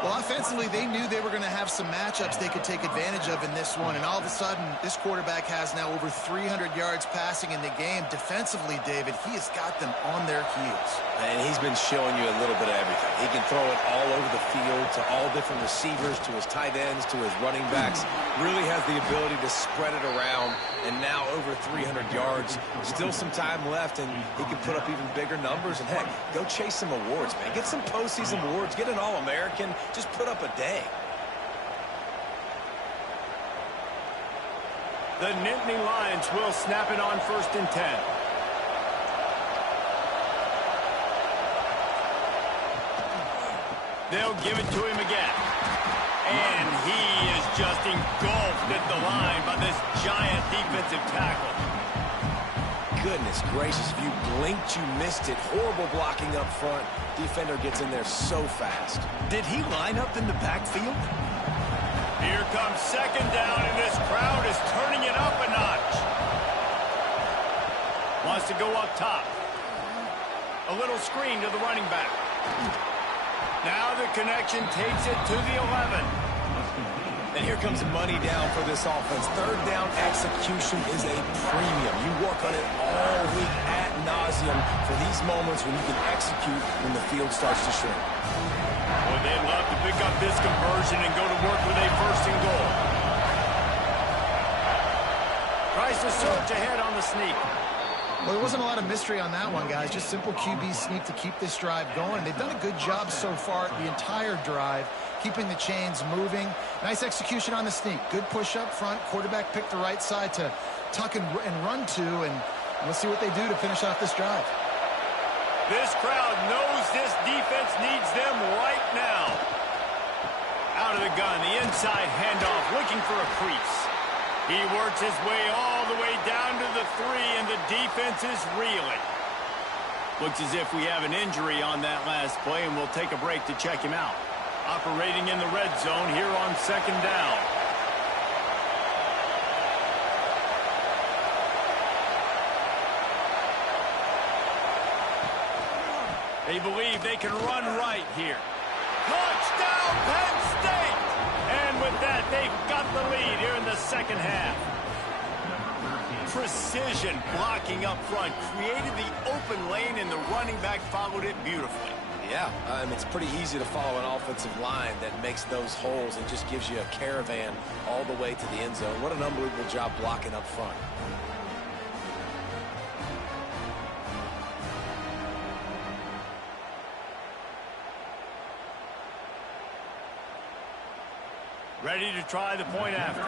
Well, offensively, they knew they were going to have some matchups they could take advantage of in this one, and all of a sudden, this quarterback has now over 300 yards passing in the game. Defensively, David, he has got them on their heels. And he's been showing you a little bit of everything. He can throw it all over the field to all different receivers, to his tight ends, to his running backs. Really has the ability to spread it around, and now over 300 yards. Still some time left, and he can put up even bigger numbers. And, heck, go chase some awards, man. Get some postseason awards. Get an All-American. Just put up a day. The Nittany Lions will snap it on 1st and 10. They'll give it to him again. And he is just engulfed at the line by this giant defensive tackle. Goodness gracious, if you blinked, you missed it. Horrible blocking up front. Defender gets in there so fast. Did he line up in the backfield? Here comes second down, and this crowd is turning it up a notch. Wants to go up top. A little screen to the running back. Now the connection takes it to the 11. And here comes money down for this offense. Third down execution is a premium. You work on it all week ad nauseum for these moments when you can execute when the field starts to shrink. Well, they'd love to pick up this conversion and go to work with a first and goal. Tries to surge ahead on the sneak. Well, there wasn't a lot of mystery on that one, guys. Just simple QB sneak to keep this drive going. They've done a good job so far the entire drive, keeping the chains moving. Nice execution on the sneak. Good push up front. Quarterback picked the right side to tuck and run to, and we'll see what they do to finish off this drive. This crowd knows this defense needs them right now. Out of the gun, the inside handoff, looking for a crease. He works his way all the way down to the 3, and the defense is reeling. Looks as if we have an injury on that last play, and we'll take a break to check him out. Operating in the red zone here on second down. They believe they can run right here. Touchdown, Penn State! And with that, they've got the lead here in the second half. Precision blocking up front created the open lane, and the running back followed it beautifully. Yeah, it's pretty easy to follow an offensive line that makes those holes and just gives you a caravan all the way to the end zone. What an unbelievable job blocking up front. Ready to try the point after.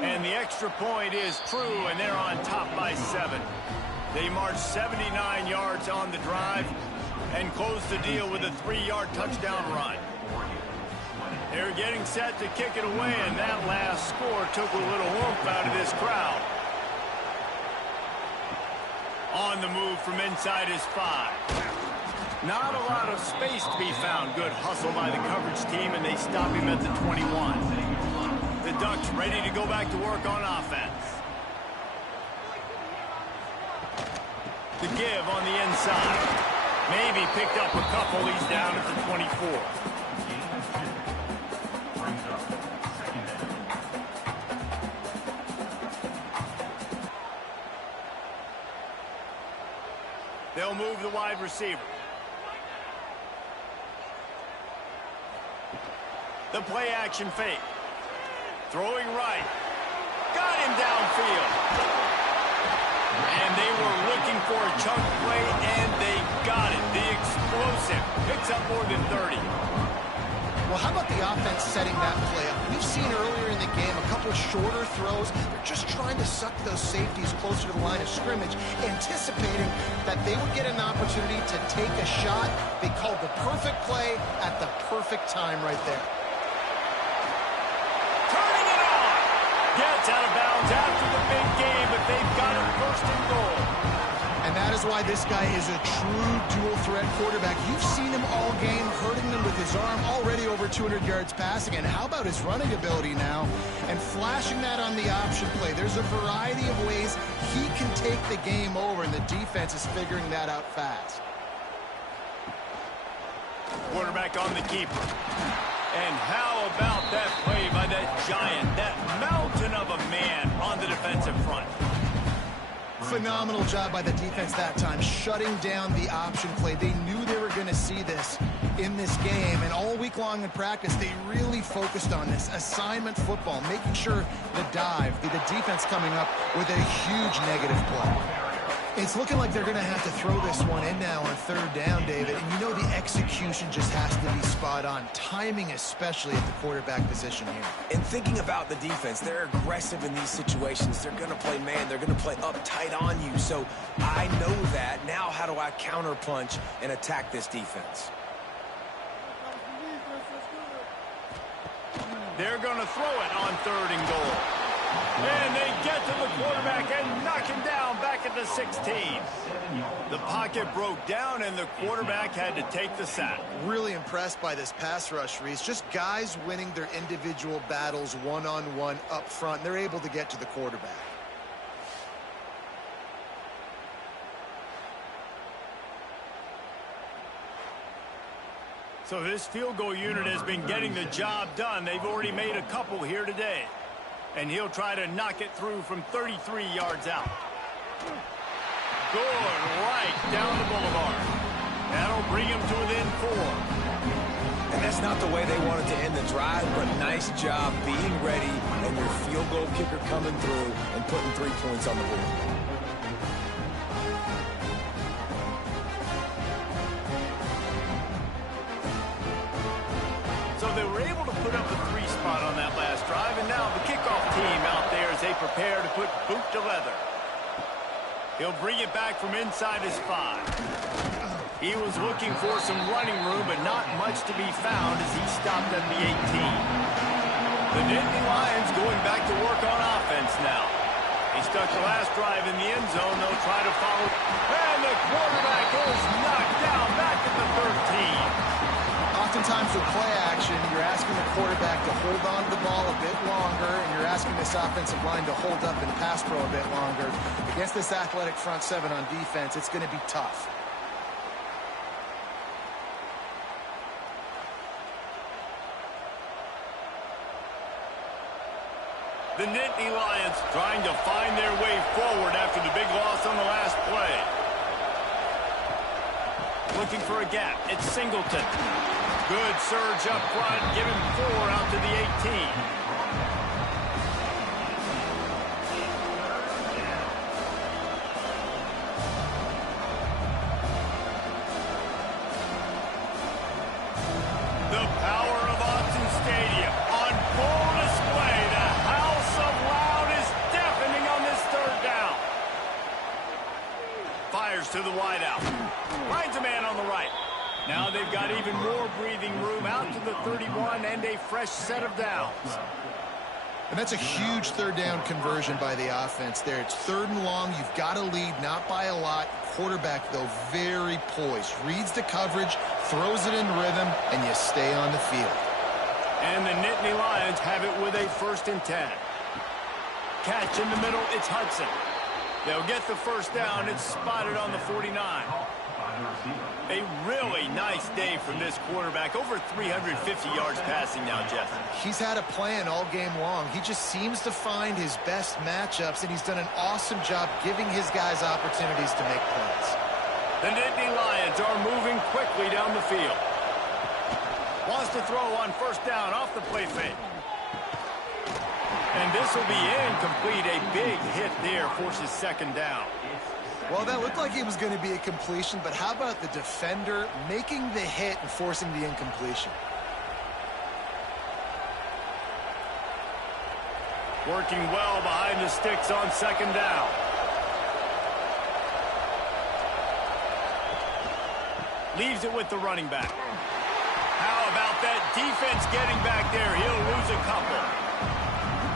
And the extra point is true, and they're on top by 7. They march 79 yards on the drive and close the deal with a 3-yard touchdown run. They're getting set to kick it away, and that last score took a little oomph out of this crowd. On the move from inside his 5. Not a lot of space to be found. Good hustle by the coverage team, and they stop him at the 21. The Ducks ready to go back to work on offense. The give on the inside. Maybe picked up a couple. He's down at the 24. They'll move the wide receiver. The play action fake. Throwing right. Got him downfield. And they were looking for a chunk play, and they got it. The explosive picks up more than 30. Well, how about the offense setting that play up? We've seen earlier in the game a couple of shorter throws. They're just trying to suck those safeties closer to the line of scrimmage, anticipating that they would get an opportunity to take a shot. They called the perfect play at the perfect time right there. Gets out of bounds after the big game, but they've got it first and goal. And that is why this guy is a true dual-threat quarterback. You've seen him all game, hurting them with his arm, already over 200 yards passing. And how about his running ability now? And flashing that on the option play. There's a variety of ways he can take the game over, and the defense is figuring that out fast. Quarterback on the keeper. And how about that play by that giant, that mountain of a man on the defensive front? Phenomenal job by the defense that time, shutting down the option play. They knew they were going to see this in this game, and all week long in practice, they really focused on this assignment football, making sure the dive, the defense coming up with a huge negative play. It's looking like they're going to have to throw this one in now on third down, David. And you know the execution just has to be spot on. Timing especially at the quarterback position here. And thinking about the defense, they're aggressive in these situations. They're going to play man. They're going to play up tight on you. So I know that. Now how do I counterpunch and attack this defense? They're going to throw it on third and goal. And they get to the quarterback and knock him down back at the 16. The pocket broke down, and the quarterback had to take the sack. Really impressed by this pass rush, Reese. Just guys winning their individual battles one-on-one up front. They're able to get to the quarterback. So this field goal unit has been getting the job done. They've already made a couple here today. And he'll try to knock it through from 33 yards out. good right down the boulevard. That'll bring him to within 4. And that's not the way they wanted to end the drive, but nice job being ready and your field goal kicker coming through and putting 3 points on the board. So they were able to put up a 3 spot on that last drive, and now the kickoff team out there as they prepare to put boot to leather. He'll bring it back from inside his 5. He was looking for some running room, but not much to be found as he stopped at the 18. The Nittany Lions going back to work on offense now. He stuck the last drive in the end zone. They'll try to follow. And the quarterback is knocked down back at the 13. Oftentimes with play action, you're asking the quarterback to hold on to the ball a bit longer, and you're asking this offensive line to hold up in pass pro a bit longer. Against this athletic front 7 on defense, it's going to be tough. The Nittany Lions trying to find their way forward after the big loss on the last play. Looking for a gap. It's Singleton. Good surge up front. Give him 4 out to the 18. The power of Autzen Stadium on full display. The house of loud is deafening on this 3rd down. Fires to the wideout. Finds a man on the right. Now they've got even more breathing room out to the 31 and a fresh set of downs. And that's a huge 3rd down conversion by the offense there. It's 3rd and long. You've got to lead, not by a lot. Quarterback, though, very poised. Reads the coverage, throws it in rhythm, and you stay on the field. And the Nittany Lions have it with a 1st and 10. Catch in the middle, it's Hudson. They'll get the 1st down. It's spotted on the 49. A really nice day from this quarterback. Over 350 yards passing now, Jeff. He's had a plan all game long. He just seems to find his best matchups, and he's done an awesome job giving his guys opportunities to make plays. The Nittany Lions are moving quickly down the field. Wants to throw on 1st down off the play fake. And this will be incomplete. A big hit there forces 2nd down. Well, that looked like it was going to be a completion, but how about the defender making the hit and forcing the incompletion? Working well behind the sticks on 2nd down. Leaves it with the running back. How about that defense getting back there? He'll lose a couple.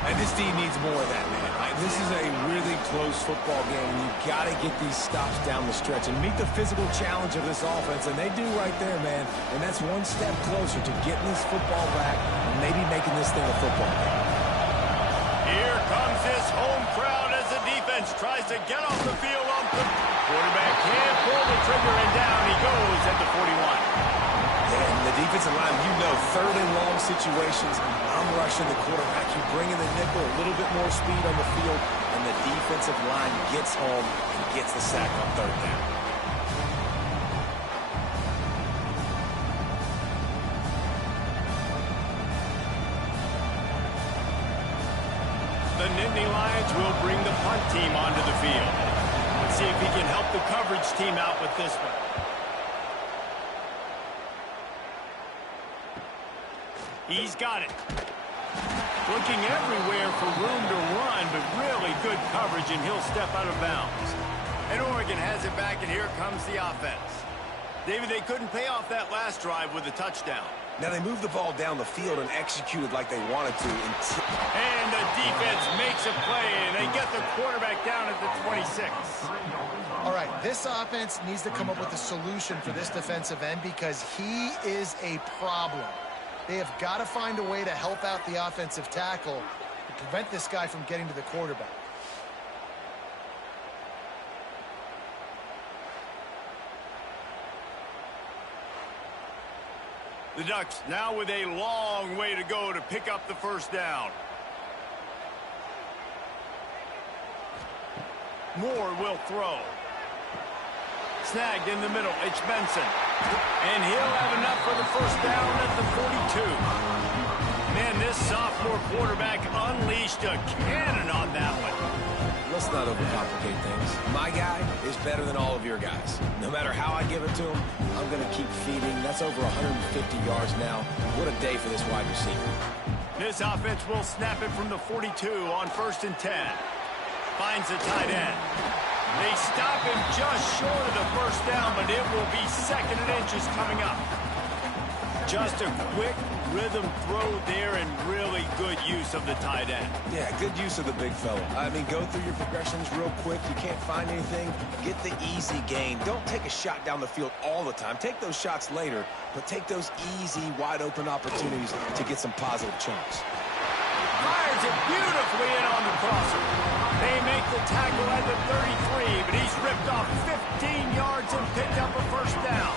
And this team needs more of that, man. This is a really close football game. You've got to get these stops down the stretch and meet the physical challenge of this offense, and they do right there, man. And that's one step closer to getting this football back and maybe making this thing a football game. Here comes this home crowd as the defense tries to get off the field. Quarterback can't pull the trigger, and down he goes at the 41. And the defensive line, you know, 3rd and long situations, I'm rushing the quarterback. You bring in the nickel, a little bit more speed on the field, and the defensive line gets home and gets the sack on 3rd down. The Nittany Lions will bring the punt team onto the field. Let's see if he can help the coverage team out with this one. He's got it. Looking everywhere for room to run, but really good coverage, and he'll step out of bounds. And Oregon has it back, and here comes the offense. David, they couldn't pay off that last drive with a touchdown. Now they moved the ball down the field and executed like they wanted to. And the defense makes a play, and they get the quarterback down at the 26. All right, this offense needs to come up with a solution for this defensive end because he is a problem. They have got to find a way to help out the offensive tackle to prevent this guy from getting to the quarterback. The Ducks now with a long way to go to pick up the 1st down. Moore will throw. Snagged in the middle. It's Benson. And he'll have enough for the first down at the 42. Man, this sophomore quarterback unleashed a cannon on that one. Let's not overcomplicate things. My guy is better than all of your guys. No matter how I give it to him, I'm going to keep feeding. That's over 150 yards now. What a day for this wide receiver. This offense will snap it from the 42 on 1st and 10. Finds the tight end. They stop him just short of the first down, but it will be 2nd and inches coming up. Just a quick rhythm throw there and really good use of the tight end. Yeah, good use of the big fella. I mean, go through your progressions real quick. You can't find anything. Get the easy gain. Don't take a shot down the field all the time. Take those shots later, but take those easy, wide-open opportunities to get some positive chunks. Fires it beautifully in on the crosser. They make the tackle at the 33, but he's ripped off 15 yards and picked up a first down.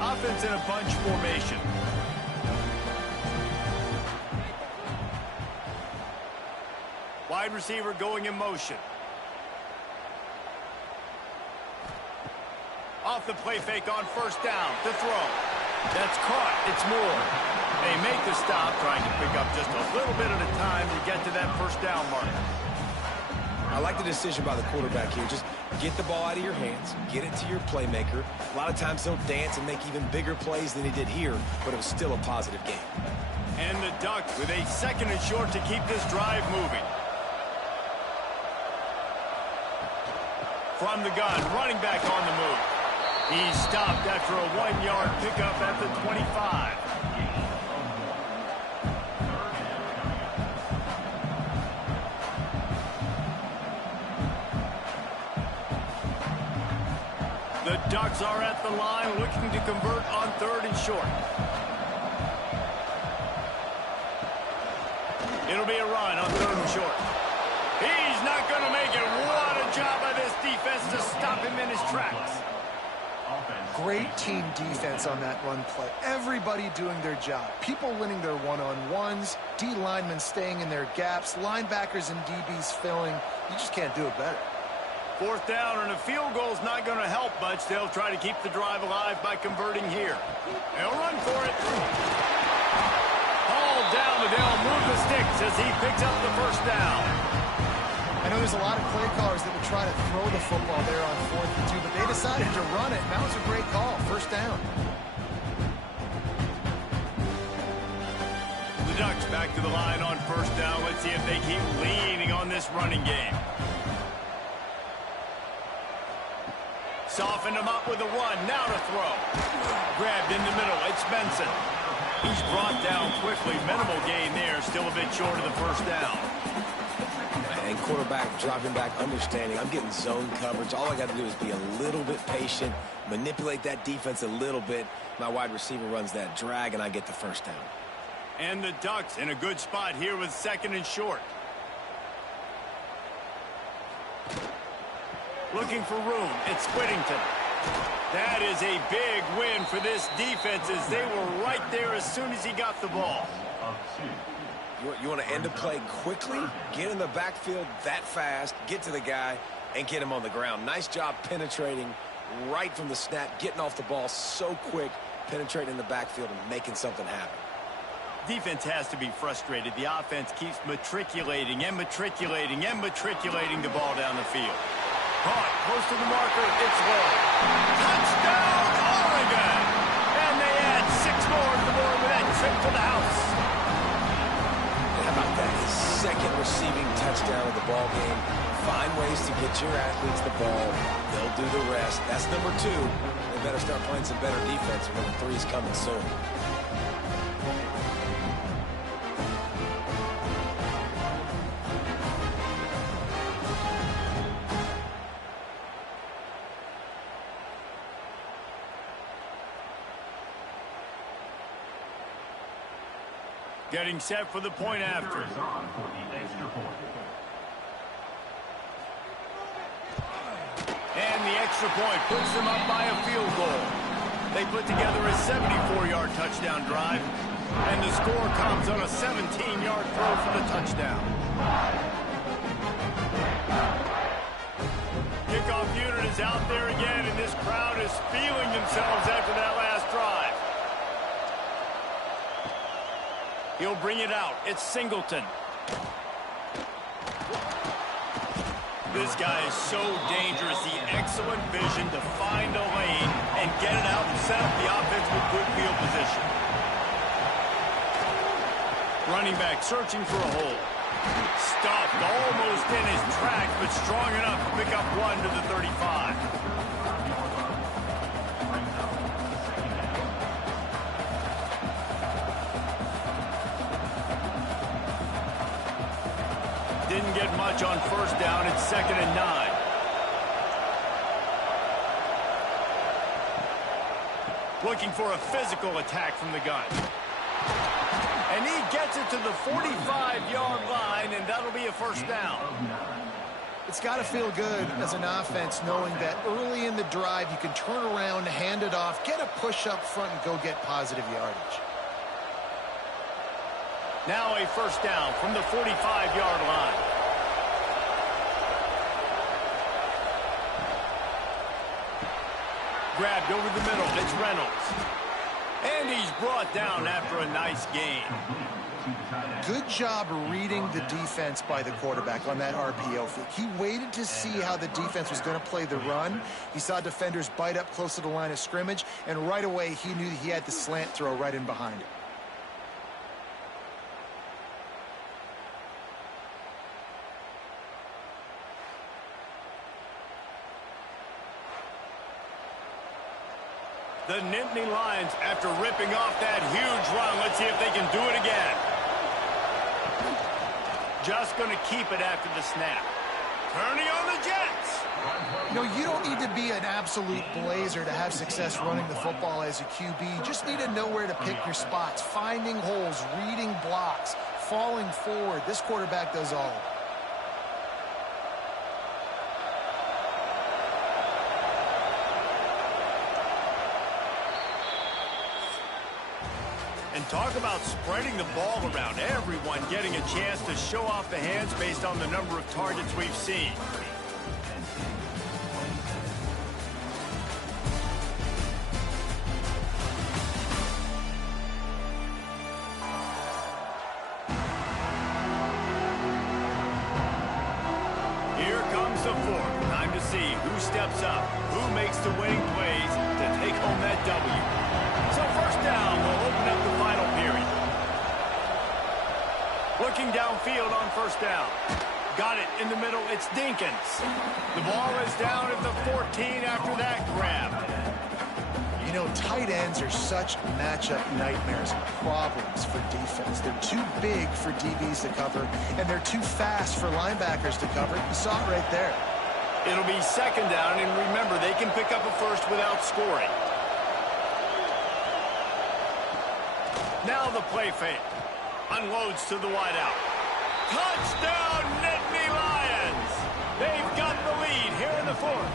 Offense in a bunch formation. Wide receiver going in motion. Off the play fake on 1st down. The throw. That's caught. It's Moore. They make the stop, trying to pick up just a little bit at a time to get to that first down mark. I like the decision by the quarterback here. Just get the ball out of your hands, get it to your playmaker. A lot of times he'll dance and make even bigger plays than he did here, but it was still a positive game. And the Ducks with a 2nd and short to keep this drive moving. From the gun, running back on the move. He's stopped after a 1-yard pickup at the 25. The Ducks are at the line looking to convert on 3rd and short. It'll be a run on 3rd and short. He's not going to make it. What a job by this defense to stop him in his tracks. Great team defense on that run play. Everybody doing their job. People winning their one-on-ones, D linemen staying in their gaps, linebackers and DBs filling. You just can't do it better. 4th down, and a field goal's not going to help much. They'll try to keep the drive alive by converting here. They'll run for it. Hauled down, but they'll move the sticks as he picks up the first down. I know there's a lot of play callers that would try to throw the football there on 4th and 2, but they decided to run it, and that was a great call. First down. The Ducks back to the line on 1st down. Let's see if they keep leaning on this running game. Softened him up with a run. Now to throw. Grabbed in the middle. It's Benson. He's brought down quickly. Minimal gain there. Still a bit short of the first down. And quarterback dropping back, understanding I'm getting zone coverage. All I got to do is be a little bit patient, manipulate that defense a little bit. My wide receiver runs that drag, and I get the first down. And the Ducks in a good spot here with 2nd and short. Looking for room. It's Whittington. That is a big win for this defense as they were right there as soon as he got the ball. You want to end a play quickly, get in the backfield that fast, get to the guy, and get him on the ground. Nice job penetrating right from the snap, getting off the ball so quick, penetrating in the backfield and making something happen. Defense has to be frustrated. The offense keeps matriculating and matriculating and matriculating the ball down the field. Caught, close to the marker, it's low. Touchdown, Oregon! And they add 6 more to the board with that trip to the house. How about that? His 2nd receiving touchdown of the ball game. Find ways to get your athletes the ball. They'll do the rest. That's number 2. They better start playing some better defense when the 3's coming soon. Getting set for the point after. And the extra point puts them up by a field goal. They put together a 74-yard touchdown drive. And the score comes on a 17-yard throw for the touchdown. Kickoff unit is out there again, and this crowd is feeling themselves after that last drive. He'll bring it out. It's Singleton. This guy is so dangerous. The excellent vision to find a lane and get it out and set up the offense with good field position. Running back searching for a hole. Stuffed almost in his tracks, but strong enough to pick up one to the 35. Didn't get much on first down. It's 2nd and 9. Looking for a physical attack from the gun. And he gets it to the 45-yard line, and that'll be a first down. It's got to feel good as an offense knowing that early in the drive you can turn around, hand it off, get a push up front, and go get positive yardage. Now a first down from the 45-yard line. Grabbed over the middle. It's Reynolds. And he's brought down after a nice gain. Good job reading the defense by the quarterback on that RPO fake. He waited to see how the defense was going to play the run. He saw defenders bite up close to the line of scrimmage, and right away he knew he had the slant throw right in behind it. The Nittany Lions, after ripping off that huge run, let's see if they can do it again. Just going to keep it after the snap. Turning on the Jets. You know, you don't need to be an absolute blazer to have success running the football as a QB. You just need to know where to pick your spots, finding holes, reading blocks, falling forward. This quarterback does all of it. And talk about spreading the ball around. Everyone getting a chance to show off the hands based on the number of targets we've seen. Here comes the fourth. Time to see who steps up, who makes the winning plays to take home that W. So first down, we'll open up the final period. Looking downfield on first down. Got it in the middle. It's Dinkins. The ball is down at the 14 after that grab. You know, tight ends are such matchup nightmares and problems for defense. They're too big for DBs to cover, and they're too fast for linebackers to cover. You saw it right there. It'll be second down, and remember, they can pick up a first without scoring. Now the play fake. Unloads to the wideout. Touchdown, Nittany Lions! They've got the lead here in the fourth.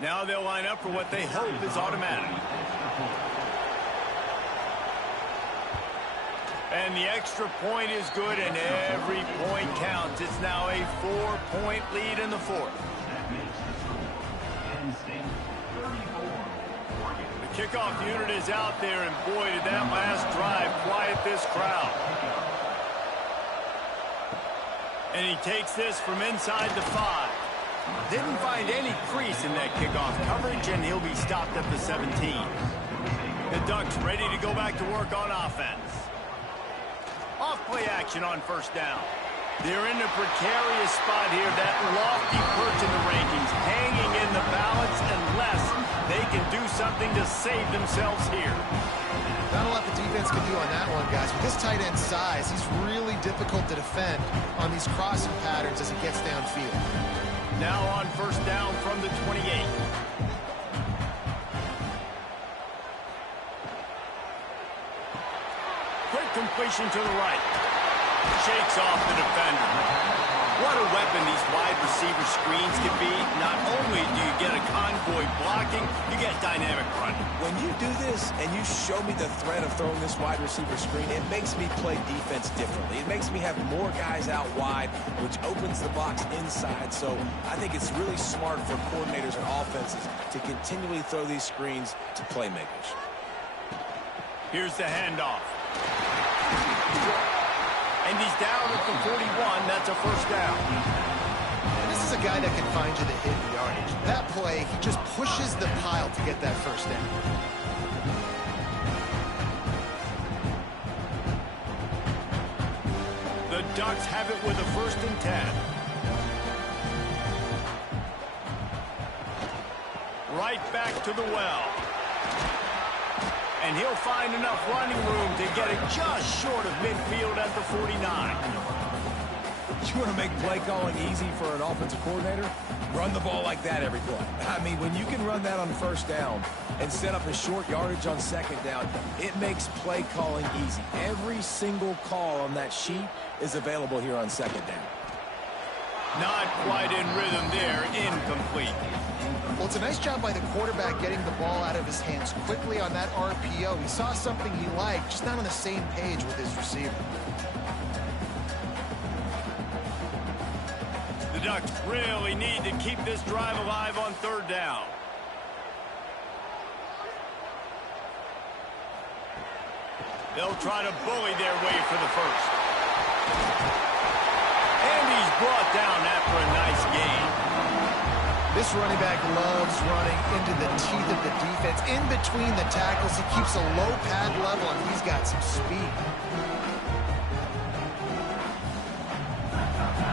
Now they'll line up for what they hope is automatic. And the extra point is good, and every point counts. It's now a 4-point lead in the fourth. The kickoff unit is out there, and boy, did that last drive quiet this crowd. And he takes this from inside the 5. Didn't find any crease in that kickoff coverage, and he'll be stopped at the 17. The Ducks ready to go back to work on offense. Off play action on first down. They're in a precarious spot here, that lofty perch in the rankings, hanging in the balance unless they can do something to save themselves here. Not a lot the defense can do on that one, guys. With this tight end size, he's really difficult to defend on these crossing patterns as he gets downfield. Now on first down from the 28. Quick completion to the right. Shakes off the defender. What a weapon these wide receiver screens can be. Not only do you get a convoy blocking, you get dynamic running. When you do this and you show me the threat of throwing this wide receiver screen, it makes me play defense differently. It makes me have more guys out wide, which opens the box inside. So I think it's really smart for coordinators and offenses to continually throw these screens to playmakers. Here's the handoff. And he's down at the 41. That's a first down. And this is a guy that can find you the hidden yardage. That play, he just pushes the pile to get that first down. The Ducks have it with a 1st and 10. Right back to the well. And he'll find enough running room to get it just short of midfield at the 49. You want to make play calling easy for an offensive coordinator? Run the ball like that every play. I mean, when you can run that on first down and set up a short yardage on second down, it makes play calling easy. Every single call on that sheet is available here on second down. Not quite in rhythm there. Incomplete. Well, it's a nice job by the quarterback getting the ball out of his hands quickly on that RPO. He saw something he liked, just not on the same page with his receiver. The Ducks really need to keep this drive alive on 3rd down. They'll try to bully their way for the first. And he's brought down after a nice gain. This running back loves running into the teeth of the defense. In between the tackles, he keeps a low pad level, and he's got some speed.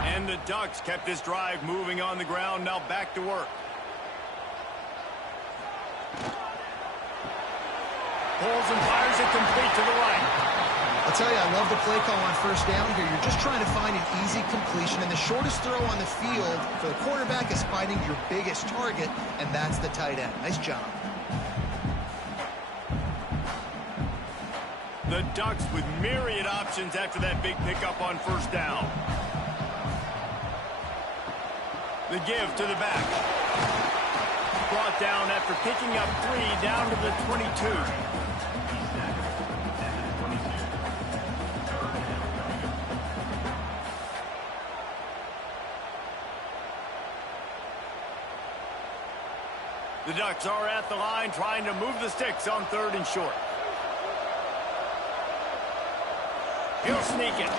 And the Ducks kept this drive moving on the ground. Now back to work. Pulls and fires it complete to the right. I'll tell you, I love the play call on first down here. You're just trying to find an easy completion, and the shortest throw on the field for the quarterback is finding your biggest target, and that's the tight end. Nice job. The Ducks with myriad options after that big pickup on first down. The give to the back. Brought down after picking up 3 down to the 22. The Ducks are at the line trying to move the sticks on 3rd and short. He'll sneak it.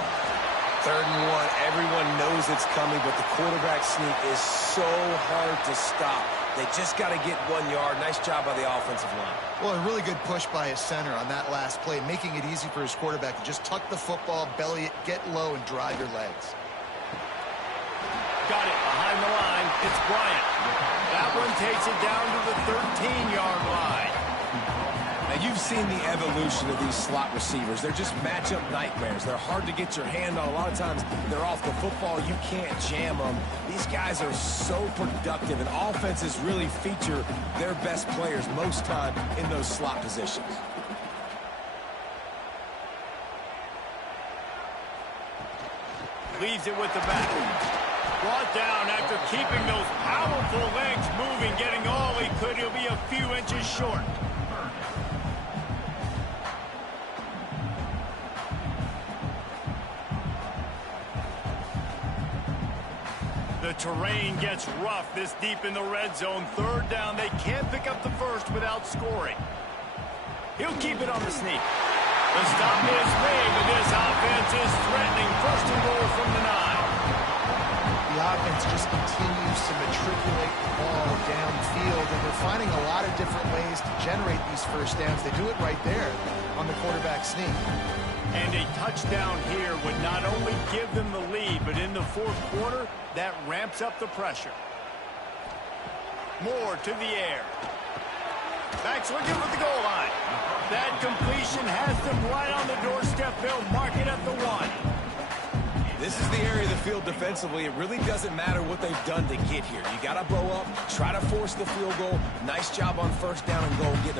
3rd and 1. Everyone knows it's coming, but the quarterback sneak is so hard to stop. They just got to get 1 yard. Nice job by the offensive line. Well, a really good push by his center on that last play, making it easy for his quarterback to just tuck the football, belly it, get low, and drive your legs. Got it behind the line. It's Bryant. That one takes it down to the 13-yard line. Now, you've seen the evolution of these slot receivers. They're just matchup nightmares. They're hard to get your hand on. A lot of times, they're off the football. You can't jam them. These guys are so productive, and offenses really feature their best players most time in those slot positions. Leaves it with the back. Brought down after keeping those powerful legs moving, getting all he could. He'll be a few inches short. The terrain gets rough this deep in the red zone. 3rd down. They can't pick up the first without scoring. He'll keep it on the sneak. The stop is made, but this offense is threatening. 1st and goal from the 9. The offense just continues to matriculate the ball downfield, and they're finding a lot of different ways to generate these first downs. They do it right there on the quarterback sneak. And a touchdown here would not only give them the lead, but in the 4th quarter, that ramps up the pressure. Moore to the air. Backs looking for the goal line. That completion has them right on the doorstep. They'll mark it at the 1. This is the area of the field defensively. It really doesn't matter what they've done to get here. You got to blow up, try to force the field goal. Nice job on first down and goal, getting